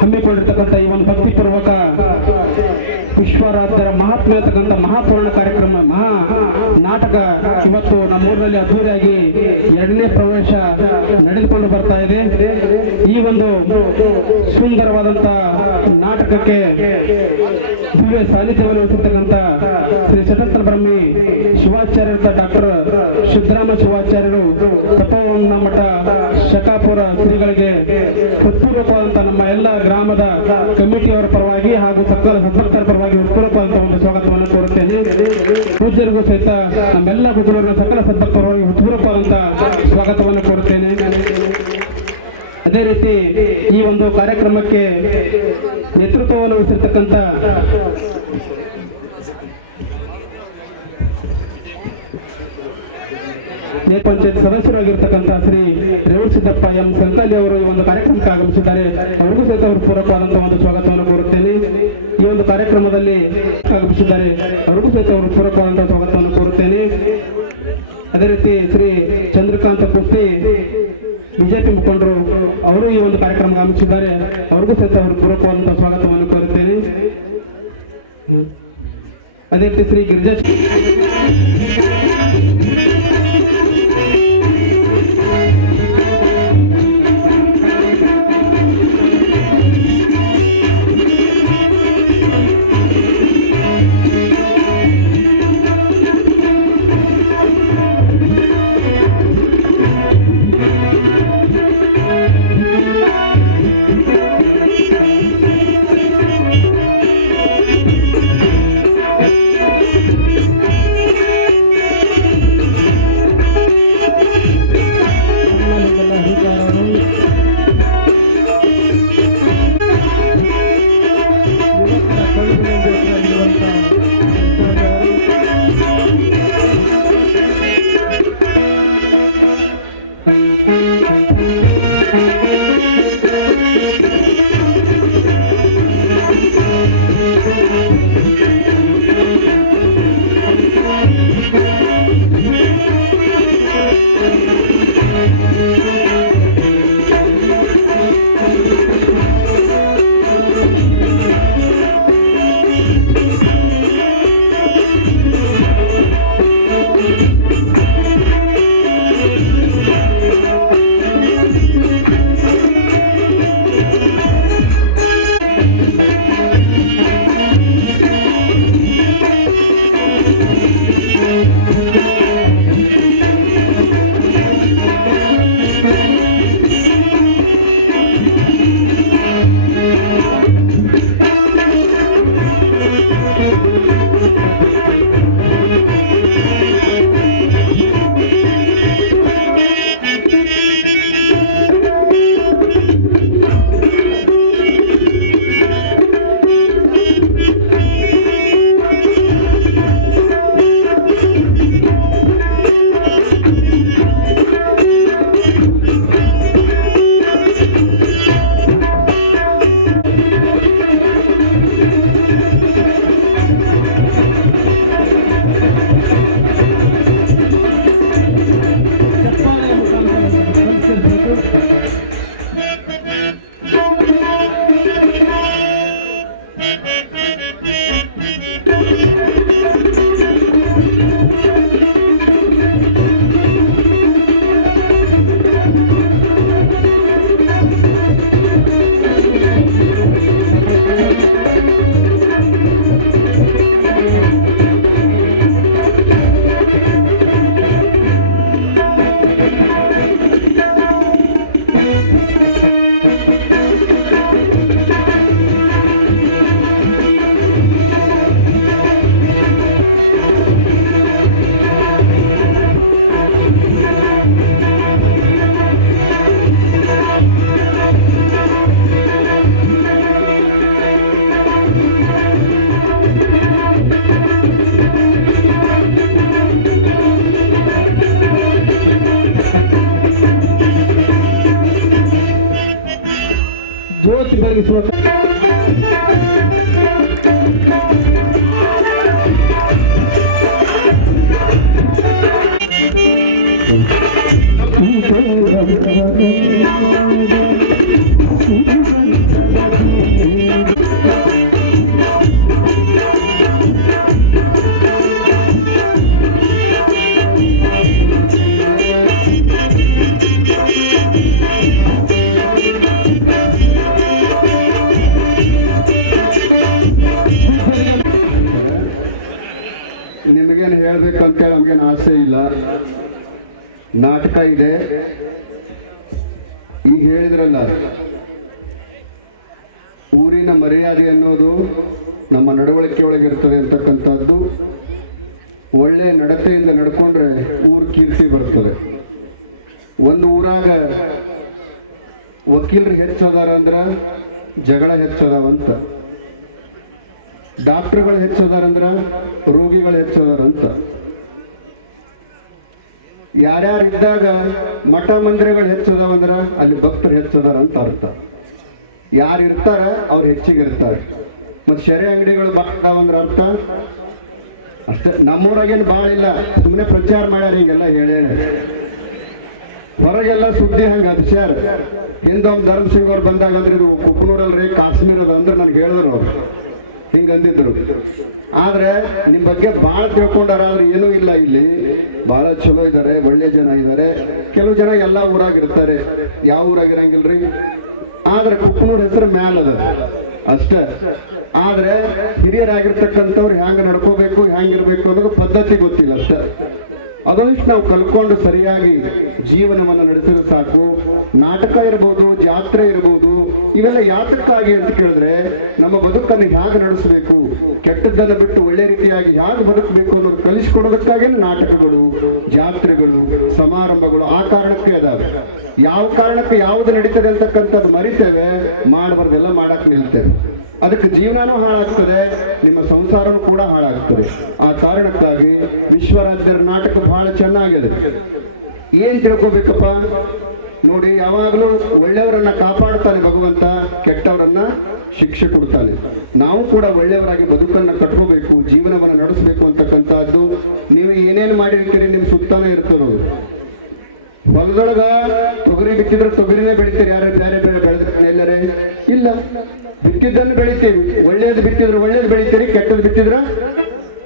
ಹಮ್ಮಿಕೊಂಡಿರ್ತಕ್ಕಂಥ ಈ ಒಂದು ಭಕ್ತಿಪೂರ್ವಕ ವಿಶ್ವರಾಧ್ಯರ ಮಹಾತ್ಮೆ ಅಂತಕ್ಕಂಥ ಮಹಾಪೂರ್ಣ ಕಾರ್ಯಕ್ರಮ ಮಹಾ ನಾಟಕ ಇವತ್ತು ನಮ್ಮೂರಿನಲ್ಲಿ ಅದ್ದೂರಿಯಾಗಿ 2ನೇ ಪ್ರವೇಶ ನಡೆದುಕೊಂಡು ಬರ್ತಾ ಇದೆ. ಈ ಒಂದು ಸುಂದರವಾದಂಥ ನಾಟಕಕ್ಕೆ ದಿವ್ಯ ಸಾನ್ನಿಧ್ಯವನ್ನು ವಹಿಸಿರ್ತಕ್ಕಂಥ ಶ್ರೀ ಶತಸ್ತ್ರ ಬ್ರಹ್ಮಿ ಶಿವಾಚಾರ್ಯರ ಡಾಕ್ಟರ್ ಸಿದ್ದರಾಮ ಶಿವಾಚಾರ್ಯರು ತಪೋವನ ಮಠ ಶಕಾಪುರ ಶ್ರೀಗಳಿಗೆ ಹೃತ್ಪೂರ್ವಕವಾದಂಥ ನಮ್ಮ ಎಲ್ಲ ಗ್ರಾಮದ ಕಮಿಟಿಯವರ ಪರವಾಗಿ ಹಾಗೂ ಸಕಲ ಸದ್ಭಕ್ತರ ಪರವಾಗಿ ಹೃತ್ಪೂರ್ವಕವಾದಂಥ ಒಂದು ಸ್ವಾಗತವನ್ನು ಕೋರುತ್ತೇನೆ. ಪೂಜ್ಯರಿಗೂ ಸಹಿತ ನಮ್ಮೆಲ್ಲ ಗುರುಗಳ ಸಕಲ ಸದ್ಭಕ್ತರ ಪರವಾಗಿ ಹೃತ್ಪೂರ್ವಕವಾದಂಥ ಸ್ವಾಗತವನ್ನು ಕೋರುತ್ತೇನೆ. ಅದೇ ರೀತಿ ಈ ಒಂದು ಕಾರ್ಯಕ್ರಮಕ್ಕೆ ನೇತೃತ್ವವನ್ನು ವಹಿಸಿರ್ತಕ್ಕಂಥ ಪಂಚಾಯತ್ ಸದಸ್ಯರಾಗಿರ್ತಕ್ಕಂಥ ಶ್ರೀ ರೇವಣಸಿದ್ದಪ್ಪ ಎಂ ಸಂತಾಲಿ ಅವರು ಈ ಒಂದು ಕಾರ್ಯಕ್ರಮಕ್ಕೆ ಆಗಮಿಸಿದ್ದಾರೆ. ಅವರಿಗೂ ಸಹಿತ ಹೃತ್ಪೂರ್ವಕವಾದಂತಹ ಒಂದು ಸ್ವಾಗತವನ್ನು ಕೋರುತ್ತೇನೆ. ಈ ಒಂದು ಕಾರ್ಯಕ್ರಮದಲ್ಲಿ ಆಗಮಿಸಿದ್ದಾರೆ, ಅವರಿಗೂ ಸಹಿತ ಹೃತ್ಪೂರ್ವಕವಾದಂತಹ ಸ್ವಾಗತವನ್ನು ಕೋರುತ್ತೇನೆ. ಅದೇ ರೀತಿ ಶ್ರೀ ಚಂದ್ರಕಾಂತ ಕುಸ್ತಿ ಬಿಜೆಪಿ ಮುಖಂಡರು ಅವರು ಈ ಒಂದು ಕಾರ್ಯಕ್ರಮಕ್ಕೆ ಆಗಮಿಸಿದ್ದಾರೆ, ಅವರಿಗೂ ಸಹಿತ ಹೃತ್ಪೂರ್ವಕವಾದಂತಹ ಸ್ವಾಗತವನ್ನು ಕೋರುತ್ತೇನೆ. ಅದೇ ರೀತಿ ಶ್ರೀ ಗಿರಿಜಾ ಜ್ಯೋತಿ ಬೆಳಗಿಸುವ Thank you. ಹೇಳ್ಬೇಕಂತ ನಮ್ಗೇನು ಆಸೆ ಇಲ್ಲ. ನಾಟಕ ಇದೆ. ಈಗ ಹೇಳಿದ್ರಲ್ಲ, ಊರಿನ ಮರ್ಯಾದೆ ಅನ್ನೋದು ನಮ್ಮ ನಡವಳಿಕೆ ಒಳಗಿರ್ತದೆ ಅಂತಕ್ಕಂಥದ್ದು. ಒಳ್ಳೆ ನಡತೆಯಿಂದ ನಡ್ಕೊಂಡ್ರೆ ಊರ್ ಕೀರ್ತಿ ಬರ್ತದೆ. ಒಂದು ಊರಾಗ ವಕೀಲರು ಹೆಚ್ಚದಾರ ಅಂದ್ರ ಜಗಳ ಹೆಚ್ಚದಾವಂತ, ಡಾಕ್ಟರ್ಗಳು ಹೆಚ್ಚದಾರಂದ್ರ ರೋಗಿಗಳು ಹೆಚ್ಚದಾರಂತ. ಯಾರ್ಯಾರಿದ್ದಾಗ ಮಠ ಮಂದಿರಗಳು ಹೆಚ್ಚದಾವಂದ್ರ ಅಲ್ಲಿ ಭಕ್ತರು ಹೆಚ್ಚದಾರ ಅಂತ ಅರ್ಥ. ಯಾರು ಇರ್ತಾರ ಅವ್ರು ಹೆಚ್ಚಿಗೆ ಇರ್ತಾರೆ. ಮತ್ತೆ ಶೆರೆ ಅಂಗಡಿಗಳು ಬಾಳಂದ್ರ ಅರ್ಥ ಅಷ್ಟೇ. ನಮ್ಮೂರಾಗೇನು ಬಾಳ ಇಲ್ಲ, ಸುಮ್ಮನೆ ಪ್ರಚಾರ ಮಾಡ್ಯಾರ ಈಗೆಲ್ಲ ಹೇಳೇ. ಹೊರಗೆಲ್ಲ ಸುದ್ದಿ ಹಂಗ ಅಭಿಷಾರ. ಹಿಂದೊಮ್ಮೆ ಧರ್ಮಸಿಂಗ್ ಅವ್ರು ಬಂದಾಗ ಅಂದ್ರೆ ಇದು ಕುಪ್ಪನೂರಲ್ರಿ ಕಾಶ್ಮೀರದ ಅಂದ್ರೆ ನನ್ಗೆ ಹೇಳಿದ್ರು ಅವ್ರು, ಹಿಂಗಂದಿದ್ರು. ಆದ್ರೆ ನಿಮ್ ಬಗ್ಗೆ ಬಾಳ ತಿಳ್ಕೊಂಡಾರ, ಆದ್ರೆ ಏನೂ ಇಲ್ಲ. ಇಲ್ಲಿ ಬಹಳ ಚಲೋ ಇದ್ದಾರೆ, ಒಳ್ಳೆ ಜನ ಇದ್ದಾರೆ. ಕೆಲವು ಜನ ಎಲ್ಲಾ ಊರಾಗಿರ್ತಾರೆ, ಯಾವ ಊರಾಗಿರಂಗಿಲ್ರಿ. ಆದ್ರೆ ಕುಪ್ಪನೂರ್ ಹೆಸರು ಮ್ಯಾಲದ ಅಷ್ಟೇ. ಆದ್ರೆ ಹಿರಿಯರಾಗಿರ್ತಕ್ಕಂಥವ್ರು ಹ್ಯಾಂಗ ನಡ್ಕೋಬೇಕು, ಹ್ಯಾಂಗಿರ್ಬೇಕು ಅನ್ನೋದು ಪದ್ಧತಿ ಗೊತ್ತಿಲ್ಲ ಅಷ್ಟೇ. ಅದೊಂದಿಷ್ಟು ನಾವು ಕಲ್ಕೊಂಡು ಸರಿಯಾಗಿ ಜೀವನವನ್ನು ನಡೆಸಿದ್ರೆ ಸಾಕು. ನಾಟಕ ಇರ್ಬೋದು, ಜಾತ್ರೆ ಇರ್ಬೋದು, ಇವೆಲ್ಲ ಯಾತಕ್ಕಾಗಿ ಅಂತ ಕೇಳಿದ್ರೆ ನಮ್ಮ ಬದುಕನ್ನು ಹೇಗೆ ನಡೆಸಬೇಕು, ಕೆಟ್ಟದ್ದನ್ನು ಬಿಟ್ಟು ಒಳ್ಳೆ ರೀತಿಯಾಗಿ ಹೇಗೆ ಬದುಕಬೇಕು ಅನ್ನೋದು ಕಲಿಸಿಕೊಡೋದಕ್ಕಾಗಿ ನಾಟಕಗಳು, ಜಾತ್ರೆಗಳು, ಸಮಾರಂಭಗಳು ಆ ಕಾರಣಕ್ಕೆ ಅದಾವೆ. ಯಾವ ಕಾರಣಕ್ಕೆ ಯಾವುದು ನಡೀತದೆ ಅಂತಕ್ಕಂಥದ್ದು ಮರಿತೇವೆ, ಮಾಡಬಾರ್ದೆಲ್ಲ ಮಾಡಕ್ ನಿಲ್ತೇವೆ. ಅದಕ್ಕೆ ಜೀವನನೂ ಹಾಳಾಗ್ತದೆ, ನಿಮ್ಮ ಸಂಸಾರನೂ ಕೂಡ ಹಾಳಾಗ್ತದೆ. ಆ ಕಾರಣಕ್ಕಾಗಿ ವಿಶ್ವರಾಜ್ಯರ ನಾಟಕ ಬಹಳ ಚೆನ್ನಾಗಿದೆ. ಏನ್ ತಿಳ್ಕೋಬೇಕಪ್ಪ ನೋಡಿ, ಯಾವಾಗಲೂ ಒಳ್ಳೆಯವರನ್ನ ಕಾಪಾಡ್ತಾನೆ ಭಗವಂತ, ಕೆಟ್ಟವರನ್ನ ಶಿಕ್ಷೆ ಕೊಡ್ತಾನೆ. ನಾವು ಕೂಡ ಒಳ್ಳೆಯವರಾಗಿ ಬದುಕನ್ನ ಕಟ್ಕೋಬೇಕು, ಜೀವನವನ್ನು ನಡೆಸಬೇಕು ಅಂತಕ್ಕಂಥದ್ದು. ನೀವು ಏನೇನು ಮಾಡಿರ್ತೀರಿ ನಿಮ್ ಸುತ್ತಾನೆ ಇರ್ತದೆ. ಹೊಲದೊಳಗ ತೊಗರಿ ಬಿತ್ತಿದ್ರೆ ತೊಗರಿನೇ ಬೆಳಿತೀರಿ, ಯಾರು ಬೇರೆ ಬೇರೆ ಬೆಳೆದ್ರೆ ಎಲ್ಲರೇ ಇಲ್ಲ. ಬಿತ್ತಿದ್ದನ್ನು ಬೆಳಿತೀವಿ, ಒಳ್ಳೇದು ಬಿತ್ತಿದ್ರೆ ಒಳ್ಳೇದು ಬೆಳಿತೀರಿ, ಕೆಟ್ಟದ್ದು ಬಿತ್ತಿದ್ರ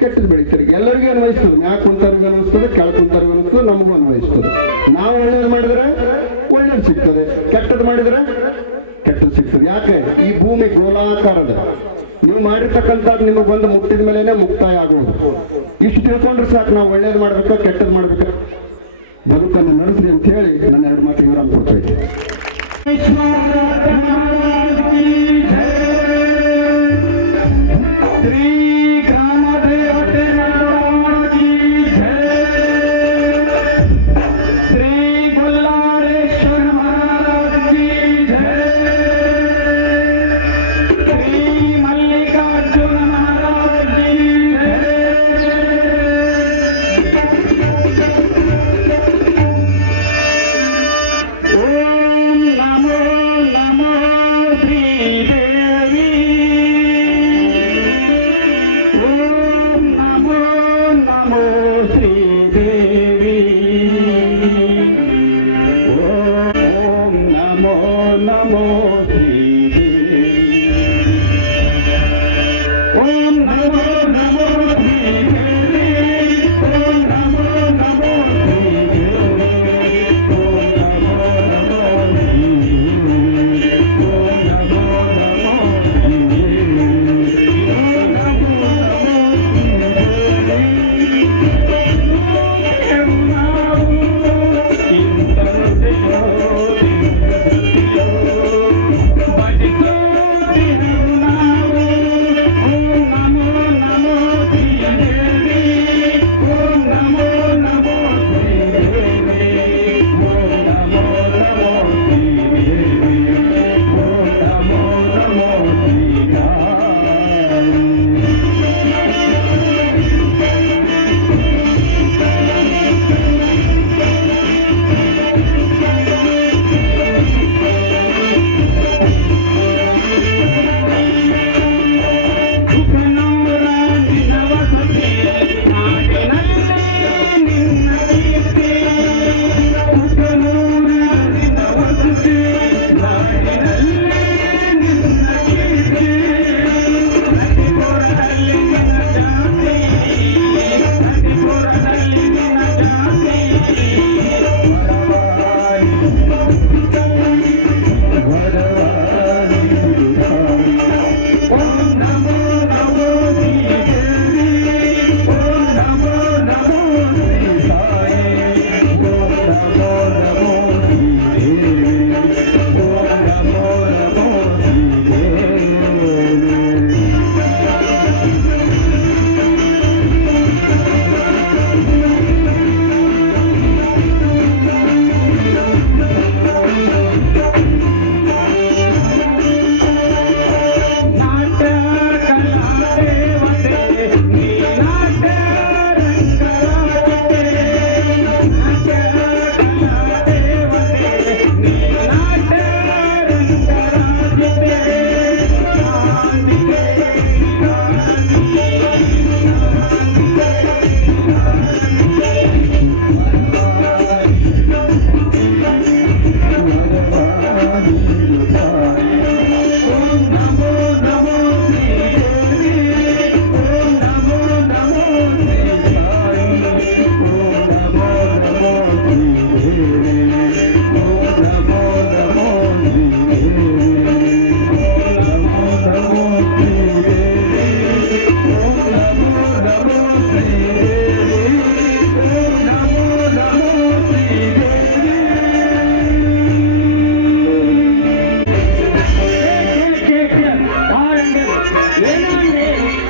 ಕೆಟ್ಟದ್ದು ಬೆಳಿತೀರಿ. ಎಲ್ಲರಿಗೂ ಅನ್ವಯಿಸ್ತದೆ. ಮ್ಯಾಕ್ ಕುಂತವ್ರಿಗೂ ಅನಿಸ್ತದೆ, ಕೆಳ ಕುಂತವ್ರಿಗೂ ಅನಿಸ್ತದೆ, ನಮಗೂ ಅನ್ವಯಿಸ್ತದೆ. ನಾವು ಒಳ್ಳೇದು ಮಾಡಿದ್ರೆ ಒಳ್ಳೇದು ಸಿಗ್ತದೆ, ಕೆಟ್ಟದ್ದು ಮಾಡಿದ್ರೆ ಕೆಟ್ಟದ್ದು ಸಿಗ್ತದೆ. ಯಾಕೆ? ಈ ಭೂಮಿ ಗೋಲಾಕಾರದ. ನೀವು ಮಾಡಿರ್ತಕ್ಕಂಥದ್ದು ನಿಮಗೆ ಬಂದು ಮುಟ್ಟಿದ ಮೇಲೆನೆ ಮುಕ್ತಾಯ ಆಗುವುದು. ಇಷ್ಟು ತಿಳ್ಕೊಂಡ್ರೆ ಸಾಕು, ನಾವು ಒಳ್ಳೇದು ಮಾಡ್ಬೇಕಾ ಕೆಟ್ಟದ್ದು ಮಾಡ್ಬೇಕಾ, ಬದುಕನ್ನು ನಡೆಸ್ರಿ ಅಂತ ಹೇಳಿ ನನ್ನ ಎರಡು ಮಾತು ವಿರಾಮ ಕೊಡ್ತಾ ಇದ್ದೆ.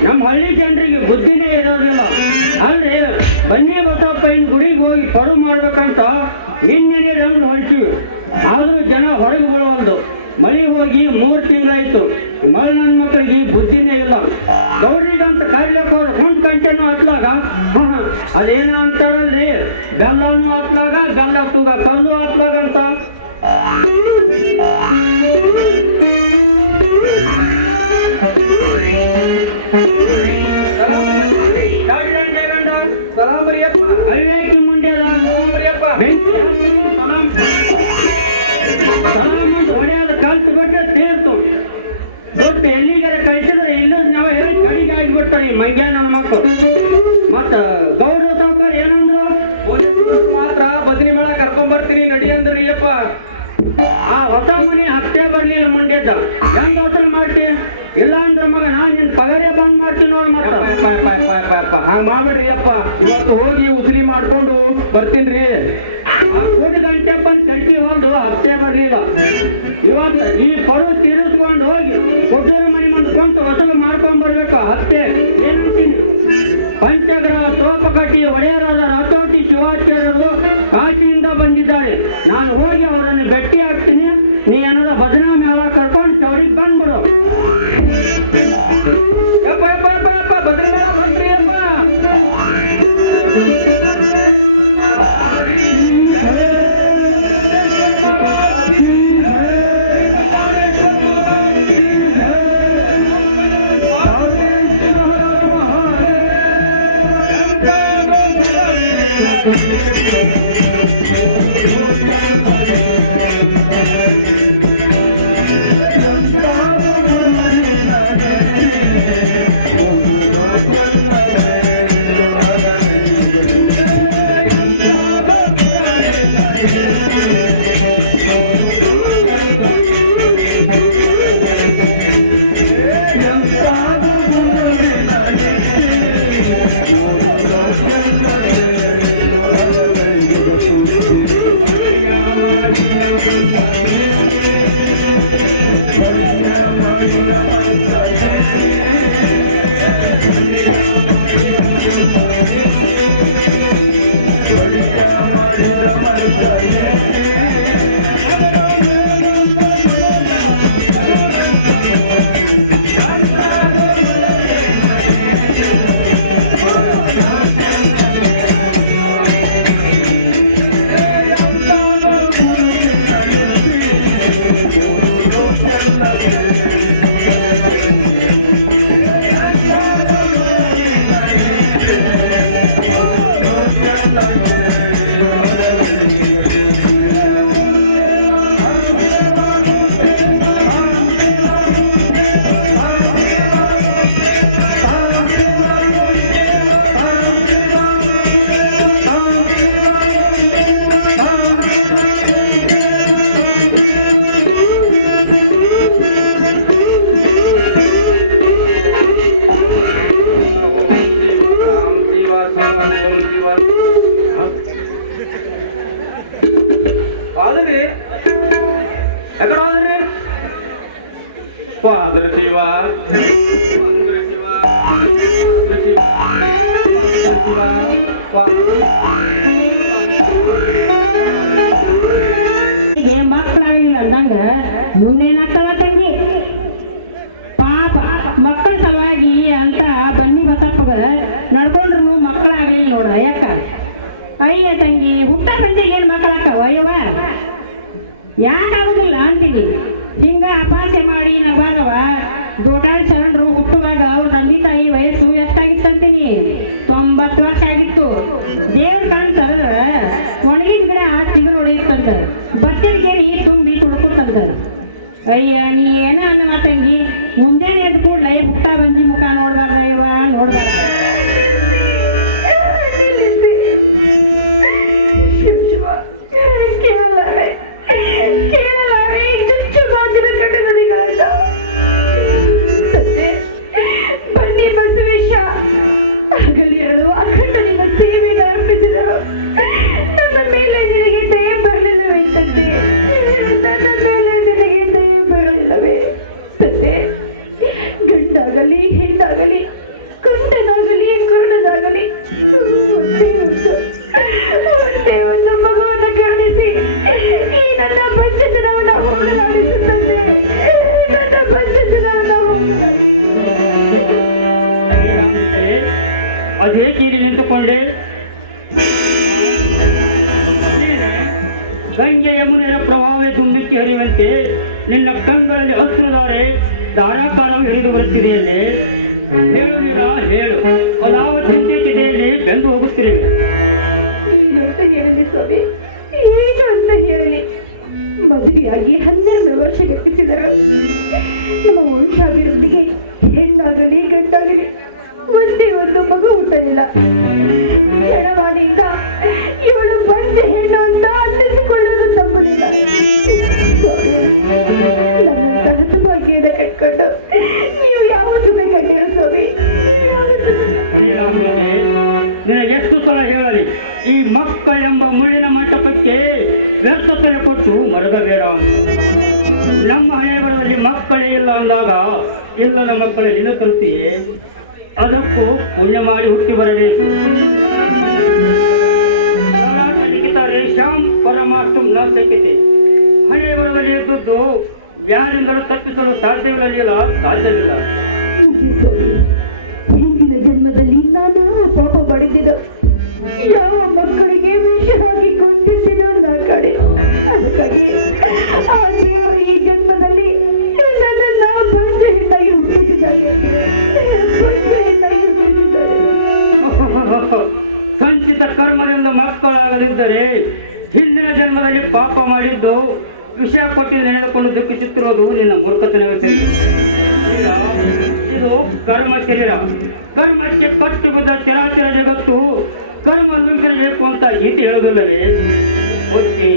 ನಮ್ಮ ಹಳ್ಳಿ ಜನರಿಗೆ ಬುದ್ಧಿನೇ ಇರೋದಿಲ್ಲ. ಅಲ್ರಿ ಬನ್ನಿ ಬಸವಪ್ಪನ ಗುಡಿಗೆ ಹೋಗಿ ಪರು ಮಾಡ್ಬೇಕಂತ ನಿನ್ನೆ ರಂಗ್ ಹೊಂಟಿವಿ. ಆದ್ರೂ ಜನ ಹೊರಗೆ ಬರುವಲ್ದು. ಮಳೆ ಹೋಗಿ 3 ತಿಂಗಳಾಯ್ತು. ಮಳೆ ನನ್ನ ಮಕ್ಕಳಿಗೆ ಬುದ್ಧಿನೇ ಇಲ್ಲ. ಗೌರಿಗಂತ ಕಾಯ್ಲಕ್ಕ ಅವ್ರು ಹೊಂದ್ ಕಂಟೆನೂ ಹತ್ಲಾಗ ಅದೇನ ಅಂತಾರಲ್ರಿ, ಬೆಲ್ಲನು ಹತ್ಲಾಗ ಬೆಲ್ಲ ತೂಗ ಕಲ್ಲು ಹತ್ಲಾಗಂತ. ಹೊಡೆಯಾದ ಕಲ್ತು ಬಿಟ್ಟರೆ ತೀರ್ತು. ದೊಡ್ಡ ಎಲ್ಲಿಗಾರ ಕಳಿಸಿದ್ರೆ ಇಲ್ಲದ ನಾವು ಹೇಳಿ ಕಡಿಗೆ ಆಗಿಬಿಡ್ತಾರೆ ಈ ಮಂಗ್ಯ ನನ್ನ ಮಕ್ಕಳು. ಮತ್ತ ಗೌಡ ಸಾವುಕಾರ ಏನಂದ್ರು, ಮಾತ್ರ ಬದ್ರಿ ಮೇಳ ಕರ್ಕೊಂಡ್ ಬರ್ತೀನಿ ನಡಿ ಅಂದ್ರಿ. ಅಪ್ಪ ಆ ಹೊಸ ಮನಿ ಹತ್ತೆ ಬರ್ಲಿಲ್ಲ ಮಂಡ್ಯದ ಹೆಂಗ್ ವಸೂಲ್ ಮಾಡ್ತಿ? ಇಲ್ಲ ಅಂದ್ರ ಮಗ ನಾನ್ ನಿನ್ ಪಗಾರೇ ಬಂದ್ ಮಾಡ್ತೀನಿ ನೋಡ್. ಮತ್ತ ಹಂಗ ಮಾಡ್ಬಿಡ್ರಿ ಅಪ್ಪ, ಇವತ್ತು ಹೋಗಿ ಉಸಿರಿ ಮಾಡ್ಕೊಂಡು ಬರ್ತೀನ್ರಿ. 1 ಗಂಟೆ ಬಂದು ಕಟ್ಟಿ ಹೋದು ಹತ್ತೆ ಬರ್ಲಿಲ್ಲ. ಇವತ್ತು ಈ ಪರು ತೀರಿಸ್ಕೊಂಡು ಹೋಗಿ ಕೊಟ್ಟೂರು ಮನೆ ಮುಂದೆ ಕುಂತು ವಸೂಲು ಮಾಡ್ಕೊಂಡ್ ಬರ್ಬೇಕು. ಹತ್ತೆ ಏನಂತೀನಿ, ಪಂಚಗ್ರಹ ತೋಪಕಟ್ಟಿ ಒಡೆಯರಾದ ರಥೋಟಿ ಶಿವಾಚಾರ್ಯರು ಕಾಶಿಯಿಂದ ಬಂದಿದ್ದಾರೆ. ನಾನು ಹೋಗಿ ಅವರನ್ನು ಭೇಟಿ ಆಗ್ತೀನಿ. ನೀ ಏನಾದ ಭಜನಾ ಮೇಳ ಕರ್ಕೊಂಡು ಚೌರಿಗೆ ಬಂದ್ಬಿಡು. ಯಪ್ಪ ಯಪ್ಪ ಯಪ್ಪ ಯಪ್ಪ ಭಜನಾ ಬಂದ್ರಿ ಅಪ್ಪ. ಮಕ್ಕಳಾಗಿಲ್ಲ ಅಂದಂಗ ಮುಂದೇನಾಗ್ತವ ತಂಗಿ? ಪಾಪ ಮಕ್ಕಳ ಸಲುವಾಗಿ ಅಂತ ಬನ್ನಿ ಬಸಪ್ಪಗ ನಡ್ಕೊಂಡ್ರು ಮಕ್ಕಳಾಗಲಿ ನೋಡ. ಯಾಕ ಅಯ್ಯ ತಂಗಿ, ಹುಟ್ಟ ಬಂದಿಗೆ ಏನ್ ಮಕ್ಕಳಾಕವ? ಅಯ್ಯವ ಯಾಕಾಗುದಿಲ್ಲ ಅಂತೀನಿ. ಹಿಂಗ ಅಪಾಸೆ ಮಾಡಿ ನಗವ ದೊಡ್ಡಾಳ್ ಶರಣರು ಹುಟ್ಟುವಾಗ ಅವ್ರ ತಂದೆ ತಾಯಿ ವಯಸ್ಸು ಎಷ್ಟಾಗಿತ್ತಂತೀನಿ? 90 ವರ್ಷ ಆಗಿತ್ತು. ದೇವ್ರ ಕಾಣ್ ತರದ್ರ ಒಣಗಿನ ಗಿಡ ಚಿಗುರು ಹೊಡೆಯುತ್ತಂತ, ಬಟ್ಟೆ ಗೆರಿ ತುಂಬಿ ತುಳ್ಕೊತಂತ. ಅಯ್ಯ ನೀ ಏನ ಅಂದ ಮಾತಂಗಿ ಮುಂಜಾನೆ ಎದ್ದು ಕೂಡ್ಲೇ ಪುಟ್ಟ ಬಂಜಿ ಮುಖ ನೋಡ್ಬಾರ್ದ ಇವ ನೋಡ್ಬಾರ್ದ ಬನ್ನಿ ಬಸವೇಶ ಹಗಲಿರಲು ಅಖಂಡ ನಿನ್ನ ಸೇವೆಗೆ ಅರ್ಪಿಸಿದರು ನನ್ನ ಮೇಲೆ ನಿನಗೆ ದಯೆ ಬರಲಿಲ್ಲವೇ ತಂದೆ ನನ್ನ ಮೇಲೆ ನಿನಗೆ ದಯೆ ಬರಲಿಲ್ಲವೇ ತಂದೆ ಗಂಡಾಗಲಿ ಹೆಣ್ಣಾಗಲಿ ಕುಂಟನಾಗಲಿ ಕುರುಡನಾಗಲಿ ಒಂದೇ ಒಂದು ಮಗುವನ್ನು ಕರುಣಿಸಿ ಈ ನನ್ನ ಬಂಚತನವನ್ನು ಹೋಗಲಾಡಿಸುತ್ತದೆ ನನ್ನ ಬಂಚತನವನ್ನು ಅದೇಕೆ ಇಲ್ಲಿ ನಿಂತುಕೊಂಡೆ ಗಂಗೆ ಯಮುನೆಯ ಪ್ರಭಾವವೇ ದುಂಬಿಕ್ಕಿ ಹರಿಯುವಂತೆ ನಿನ್ನ ಕಣ್ಗಳಲ್ಲಿ ಹಸಿರುದಾರೆ ಧಾರಾಕಾರವು ಹಿಡಿದು ಬರುತ್ತಿದೆಯಲ್ಲೇ ಹೇಳುವಿರಾ ಹೇಳು ಅದಾವ ಚಿಂತೆಯಲ್ಲಿ ಬೆಂದು ಹೋಗುತ್ತಿರುವೆ ಹೇಳಲಿ ಸ್ವಾಮಿ ಏನು ಅಂತ ಹೇಳಲಿ ಮದುವೆಯಾಗಿ 12 ವರ್ಷ ಗತಿಸಿದರು ನಮ್ಮ ವಂಶಾಭಿವೃದ್ಧಿಗೆ ಹೆಣ್ಣಾಗಲಿ ಗಂಡಾಗಲಿ ಒಂದೇ ಒಂದು ಮಗು ಹುಟ್ಟಲಿಲ್ಲ ಹೆಣವಾಣಿಯಿಂದ ಇವಳು ಬಂದೆ ಹೆಣ್ಣು ಅಂತ ಅನ್ನಿಸಿಕೊಳ್ಳಲು ತಪ್ಪಲಿಲ್ಲ ನನ್ನ ಕನಸು ಭಾಗ್ಯದ ಕಟ್ಕೊಂಡು ನೀವು ಯಾವುದು ಬೇಕಂತೀರ ಸ್ವಾಮಿ ನಿನಗೆಷ್ಟು ಸಲ ಹೇಳಲಿ ಈ ಮಕ್ಕಳೆಂಬ ಮುಳ್ಳಿನ ಮಂಟಪಕ್ಕೆ ವ್ಯರ್ಥತೆ ಕೊಟ್ಟು ಮರದ ಬೇಡ ನಮ್ಮ ಹಣೆಬರದಲ್ಲಿ ಮಕ್ಕಳೇ ಇಲ್ಲ ಅಂದಾಗ ಇಲ್ಲದ ಮಕ್ಕಳಲ್ಲಿ ಇನ್ನು ತರುತ್ತೀಯೇ ಅದಕ್ಕೂ ಪುಣ್ಯ ಮಾಡಿ ಹುಟ್ಟಿ ಬರಬೇಕು ರೇಷಾಂ ಪರಮಾಷ್ಟಂ ನ ಶಕ್ಯತೆ ಹಣೆಬರದಲ್ಲಿ ಇದ್ದದ್ದು ಯಾರಿಂದಲೂ ತಪ್ಪಿಸಲು ಸಾಧ್ಯವಿಲ್ಲ ಸಾಧ್ಯವಿಲ್ಲ ಹಿಂದಿನ ಜನ್ಮದಲ್ಲಿ ನಾನು ಪಾಪ ಮಾಡಿದ್ದೆ ಯಾವ ಮಕ್ಕಳಿಗೆ ವಿಷ ಹಾಕಿ ಕೊಂಡಿದ್ದೇನೋ ನನ್ನ ಕಡೆ ಅದಕ್ಕಾಗಿ ಆ ದೇವರು ಈ ಜನ್ಮದಲ್ಲಿ ನನ್ನನ್ನ ಬಂಜೆ ಹೆಣ್ಣಾಗಿ ಹುಟ್ಟಿಸಿದ್ದಾರೆ ಬಂಜೆ ಹೆಣ್ಣಾಗಿ ಹುಟ್ಟಿಸಿದ್ದಾರೆ ಸಂಚಿತ ಕರ್ಮದಿಂದ ಮಕ್ಕಳಾಗದಿದ್ದರೆ ಹಿಂದಿನ ಜನ್ಮದಲ್ಲಿ ಪಾಪ ಮಾಡಿದ್ದು ವಿಷಯ ಕೊಟ್ಟು ನೆನೆದುಕೊಂಡು ದುಃಖಿಸುತ್ತಿರೋದು ನಿನ್ನ ಮೂರ್ಖತನವೇ. ಇದು ಕರ್ಮ ಶರೀರ, ಕರ್ಮಕ್ಕೆ ಕಟ್ಟು ಬಿದ್ದ ಚರಾಚರ ಜಗತ್ತು ಕರ್ಮ ನುಗ್ಗಿರಬೇಕು ಅಂತ ಗೀತೆ ಹೇಳುವುದಿಲ್ಲವೇ? ಓಕೆ,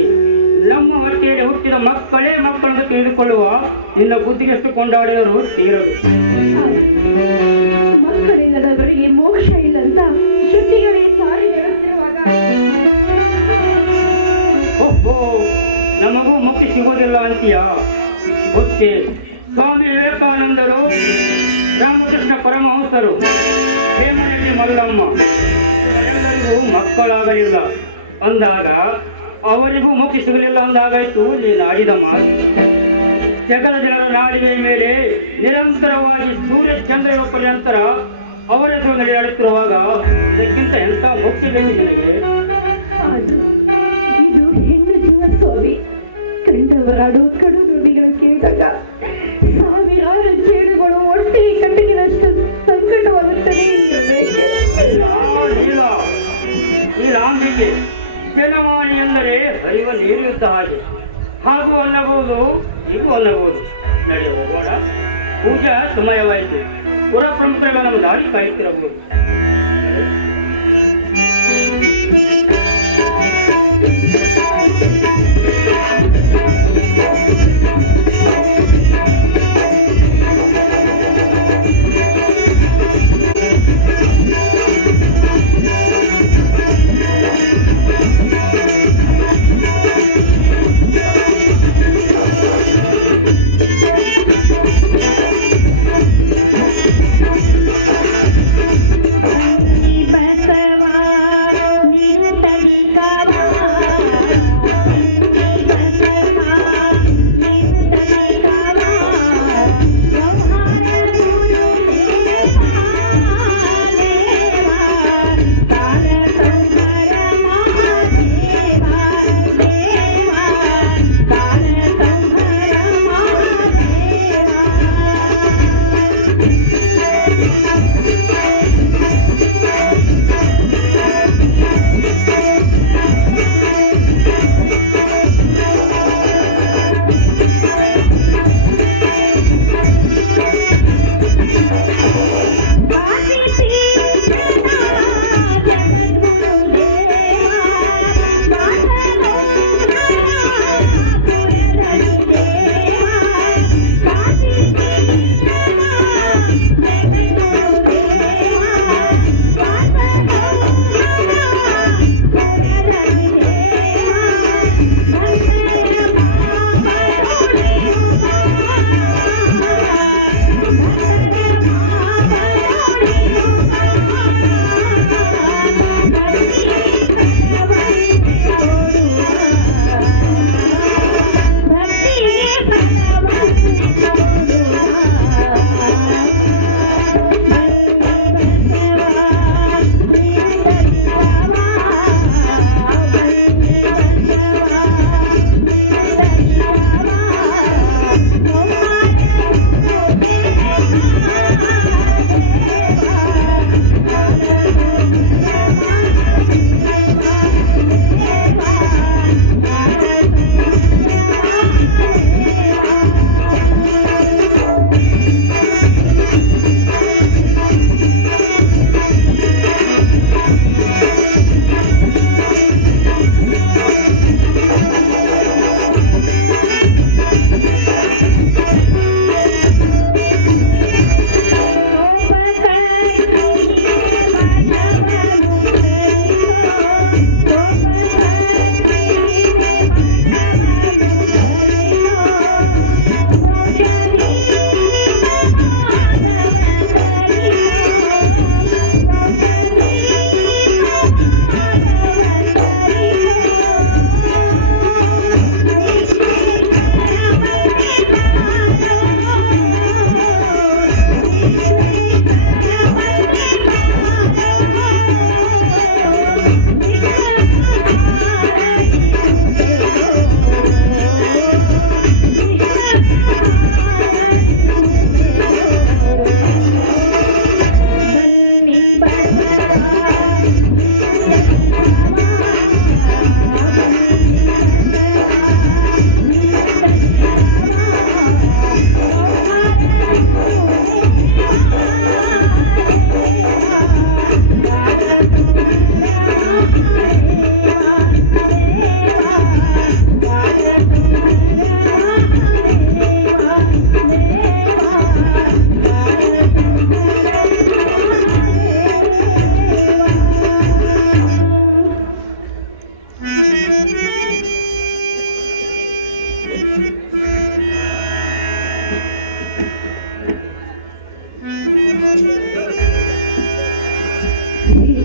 ನಮ್ಮ ಹೊಟ್ಟೆಯಲ್ಲಿ ಹುಟ್ಟಿದ ಮಕ್ಕಳೇ ಮಕ್ಕಳನ್ನು ತಿಳಿದುಕೊಳ್ಳುವ ನಿನ್ನ ಬುದ್ಧಿಗೆಷ್ಟು ಕೊಂಡಾಡಿದರು ತೀರದು. ಮಕ್ಕಳಿಲ್ಲದವರಿಗೆ ಮೋಕ್ಷ ಇಲ್ಲ ಅಂತ ಶ್ರುತಿಗಳೇ ಸಾರಿ ಹೇಳುತ್ತಿರುವಾಗ ಓಹೋ, ನಮಗೂ ಮುಕ್ತಿ ಸಿಗೋದಿಲ್ಲ ಅಂತೀಯ? ಓಕೆ, ಸ್ವಾಮಿ ವಿವೇಕಾನಂದರು, ರಾಮಕೃಷ್ಣ ಪರಮಹಂಸರು, ಹೇಮನಹಳ್ಳಿ ಮಲ್ಲಮ್ಮ ಎಲ್ಲರಿಗೂ ಮಕ್ಕಳಾಗಲಿಲ್ಲ ಅಂದಾಗ ಅವರಿಗೂ ಮುಕ್ತಿ ಸಿಗಲಿಲ್ಲ ಅಂದಾಗಾಯ್ತು ನೀನು ಆಡಿದ ಮಾತು. ಜಗದ ಜನರ ನಾಡಿಗೆ ಮೇಲೆ ನಿರಂತರವಾಗಿ ಸೂರ್ಯ ಚಂದ್ರನ ಪರ್ಯಂತರ ಅವರೆದುರು ನಡೆಯಾಡುತ್ತಿರುವಾಗ ಇದಕ್ಕಿಂತ ಎಂಥ ಮುಕ್ತಿ ಬೇಕು ನಿನಗೆ? ಇದು ಹೆಣ್ಣು ಜೀವ ಸ್ವಾಮಿ. ಕಂಡವರಾಡು ಕಡು ನುಡಿಗಳು ಕೇಳಿದಾಗ ಸಾವಿರಾರು ಜೇಡುಗಳು ಒಟ್ಟಿಗೆ ಕಟ್ಟಿಗಿನಷ್ಟು ಸಂಕಟವಾಗುತ್ತದೆ. ನೀಲಾಂಬಿಕೆ ಜಲವಾಣಿ ಎಂದರೆ ಹರಿವ ನೀರು ಇದ್ದ ಹಾಗೆ, ಹಾಗೂ ಅನ್ನಬಹುದು ಇದು ಅನ್ನಬಹುದು. ನಡೆ ಹೋಗೋಣ, ಪೂಜಾ ಸಮಯವಾಯಿತು. ಪುರ ಪ್ರಮುಖರ ನಮ್ಮ ದಾರಿ ಕಾಯುತ್ತಿರಬಹುದು. ಬಸವ ನಿರುತಲಿಕ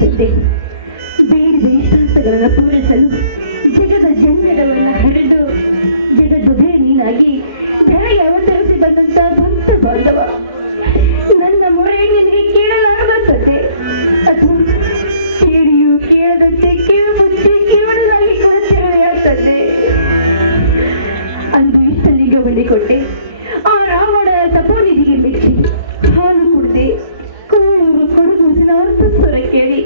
ತಂದೆ. ಬೇರೆ ಬೇಷ್ಟಾರ್ಥಗಳನ್ನು ಪೂರೈಸಲು ಜಗದ ಜಂಜಡವನ್ನು ಹಿಡಿದು ಜಗದ್ದೇ ನೀನಾಗಿ ಧರೆಗೆ ಅವತರಿಸಿ ಬಂದಂತ ಭಕ್ತ ಬಾಂಧವ, ನನ್ನ ಮೊರೆ ನಿನಗೆ ಕೇಳಲಾರದ ತಂದೆ. ಅದು ಕೇಳಿಯೂ ಕೇಳದಂತೆ ಕಿವಿಮುಚ್ಚಿ ಕಿವಿಡಲಾಗಿ ಕೊಡುತ್ತಿರುವೆಯ ತಂದೆ. ಅಂದು ಇಷ್ಟಲಿಂಗವನ್ನೇ ಕೊಟ್ಟೆ. ಆ ರಾವಣ ತಪೋನಿಧಿಗೆ ಮೆಚ್ಚಿ ಹಾಲು ಕುಡಿದೆ. ಕೋಳೂರು ಕೊಡುಗೂಸಿನ ಅರ್ಥಸ್ವರ ಕೇಳಿ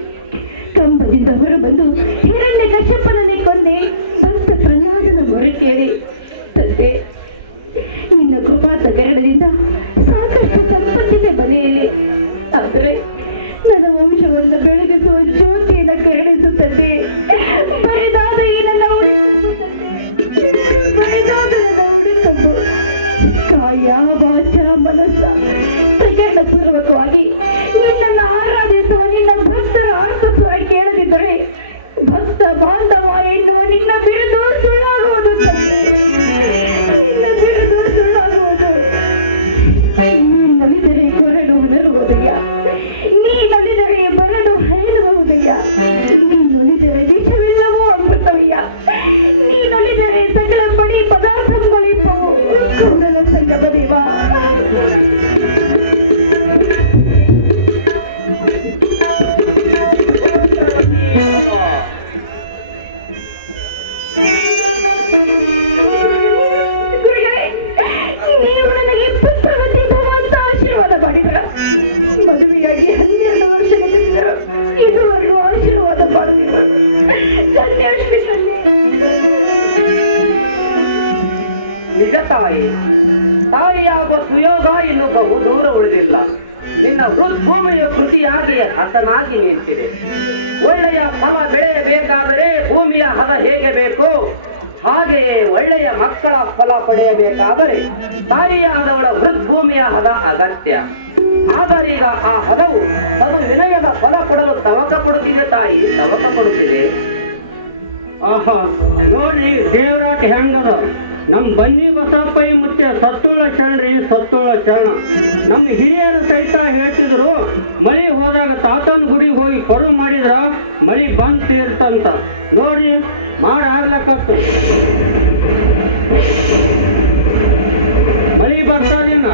ಕಂಬದಿಂದ ಹೊರಬಂದು ಹಿರಣ್ಯ ಕಶ್ಯಪನನ್ನೇ ಕೊಂದೆ. ಭಕ್ತ ಪ್ರಹ್ಲಾದನ ಮೊರೆ ಕೇಳಿ ತಂದೆ, ನಿನ್ನ ಕೃಪಾತ ಗರಡದಿಂದ ಸಾಕಷ್ಟು ಸಂಪತ್ತಿದೆ ಮನೆಯಲ್ಲಿ. ಆದರೆ ನನ್ನ ವಂಶವನ್ನು ಬೆಳಗಿಸುವ ಜ್ಯೋತಿಯನ್ನು ಕರುಣಿಸುತ್ತದೆ. ಬರಿದಾದ ಈ ನನ್ನ ಬರಿದಾದ ನನ್ನ ಉಳಿತಂದು ಕಾಯ ವಾಚ ಮನಸ್ಸ ಪ್ರಕರಣಪೂರ್ವಕವಾಗಿ ನಿನ್ನನ್ನು ಆರಾಧಿಸುವ ನಿನ್ನ ಭಕ್ತರ ಆರ್ತಸ್ವರ ಕೇಳದಿದ್ದರೆ ಭಕ್ತ ಬಾಂಧವ ಎನ್ನುವ ನಿನ್ನ ಬಿರುದು ಸುಳ್ಳಾಗುವುದು ತಂದೆ. ನಿನ್ನ ಬಿರುದು ಸುಳ್ಳಾಗುವುದು. ನೀನಲಿದರೆ ಕೊರಡು ಉಣರುವುದಯ್ಯ, ನೀನಲಿದರೆ ಬರಡು ಹರಿಯುವುದಯ್ಯ, ನೀನೊಲಿದರೆ ವಿಷವಿಲ್ಲವೋ ಅಮೃತವಯ್ಯ, ನೀನೊಲಿದರೆ ಸಕಲ ಬಡಿ ಪದಾರ್ಥಗಳಿಪ್ಪವು ಕೂಡಲ ಸಂಗಮ ದೇವ. ನೀವು ನನಗೆ ಪುತ್ರವತಿ ಭವ ಅಂತ ಆಶೀರ್ವಾದ ಮಾಡಿದ್ರ. ಮದುವೆಯಾಗಿ 12 ವರ್ಷಗಳಿಂದರು ಇದುವರೆಗೂ ಆಶೀರ್ವಾದ ಮಾಡುತ್ತಿಲ್ಲ. ಧನ್ಯಶ್ರೀ ತಂದೆ. ನಿಜ ತಾಯಿ, ತಾಯಿಯಾಗುವ ಸುಯೋಗ ಇನ್ನು ಬಹು ದೂರ ಉಳಿದಿಲ್ಲ. ನಿನ್ನ ಹೃದ್ಭೂಮಿಯ ಕೃತಿಯಾಗಿ ಹಸನಾಗಿ ನಿಂತಿದೆ. ಒಳ್ಳೆಯ ಫಲ ಬೆಳೆಯಬೇಕಾದರೆ ಭೂಮಿಯ ಹದ ಹೇಗೆ ಬೇಕು, ಹಾಗೆಯೇ ಒಳ್ಳೆಯ ಮಕ್ಕಳ ಫಲ ಪಡೆಯಬೇಕಾದರೆ ತಾಯಿಯಾದವಳ ಹೃದ್ಭೂಮಿಯ ಹದ ಅಗತ್ಯ. ಆದರೀಗ ಆ ಹದವು ಅದು ವಿನಯದ ಫಲ ಕೊಡಲು ತವಕ ಪಡುತ್ತಿದೆ ತಾಯಿ, ತವಕ ಪಡುತ್ತಿದೆ. ಆಹಾ, ನೋಡ್ರಿ ದೇವರಾಟ ಹೆಂಗದ. ನಮ್ ಬನ್ನಿ ಬಸಪ್ಪೈ ಮುತ್ತೆ ಸತ್ತೋಳ ಶರಣರಿ, ಸತ್ತೋಳ ಶರಣ. ನಮ್ಮ ಹಿರಿಯರು ಸಹಿತ ಹೇಳ್ತಿದ್ರು, ಮಳಿ ಹೋದಾಗ ತಾತನ ಗುಡಿಗೆ ಹೋಗಿ ಕೊಡು ಮಾಡಿದ್ರ ಮಳಿ ಬಂದ್ ತೀರ್ತಂತ. ನೋಡಿ ಆಗ್ಲಕ್ಕತ್ತು ಮಳಿ ಬರ್ತಾದಿನ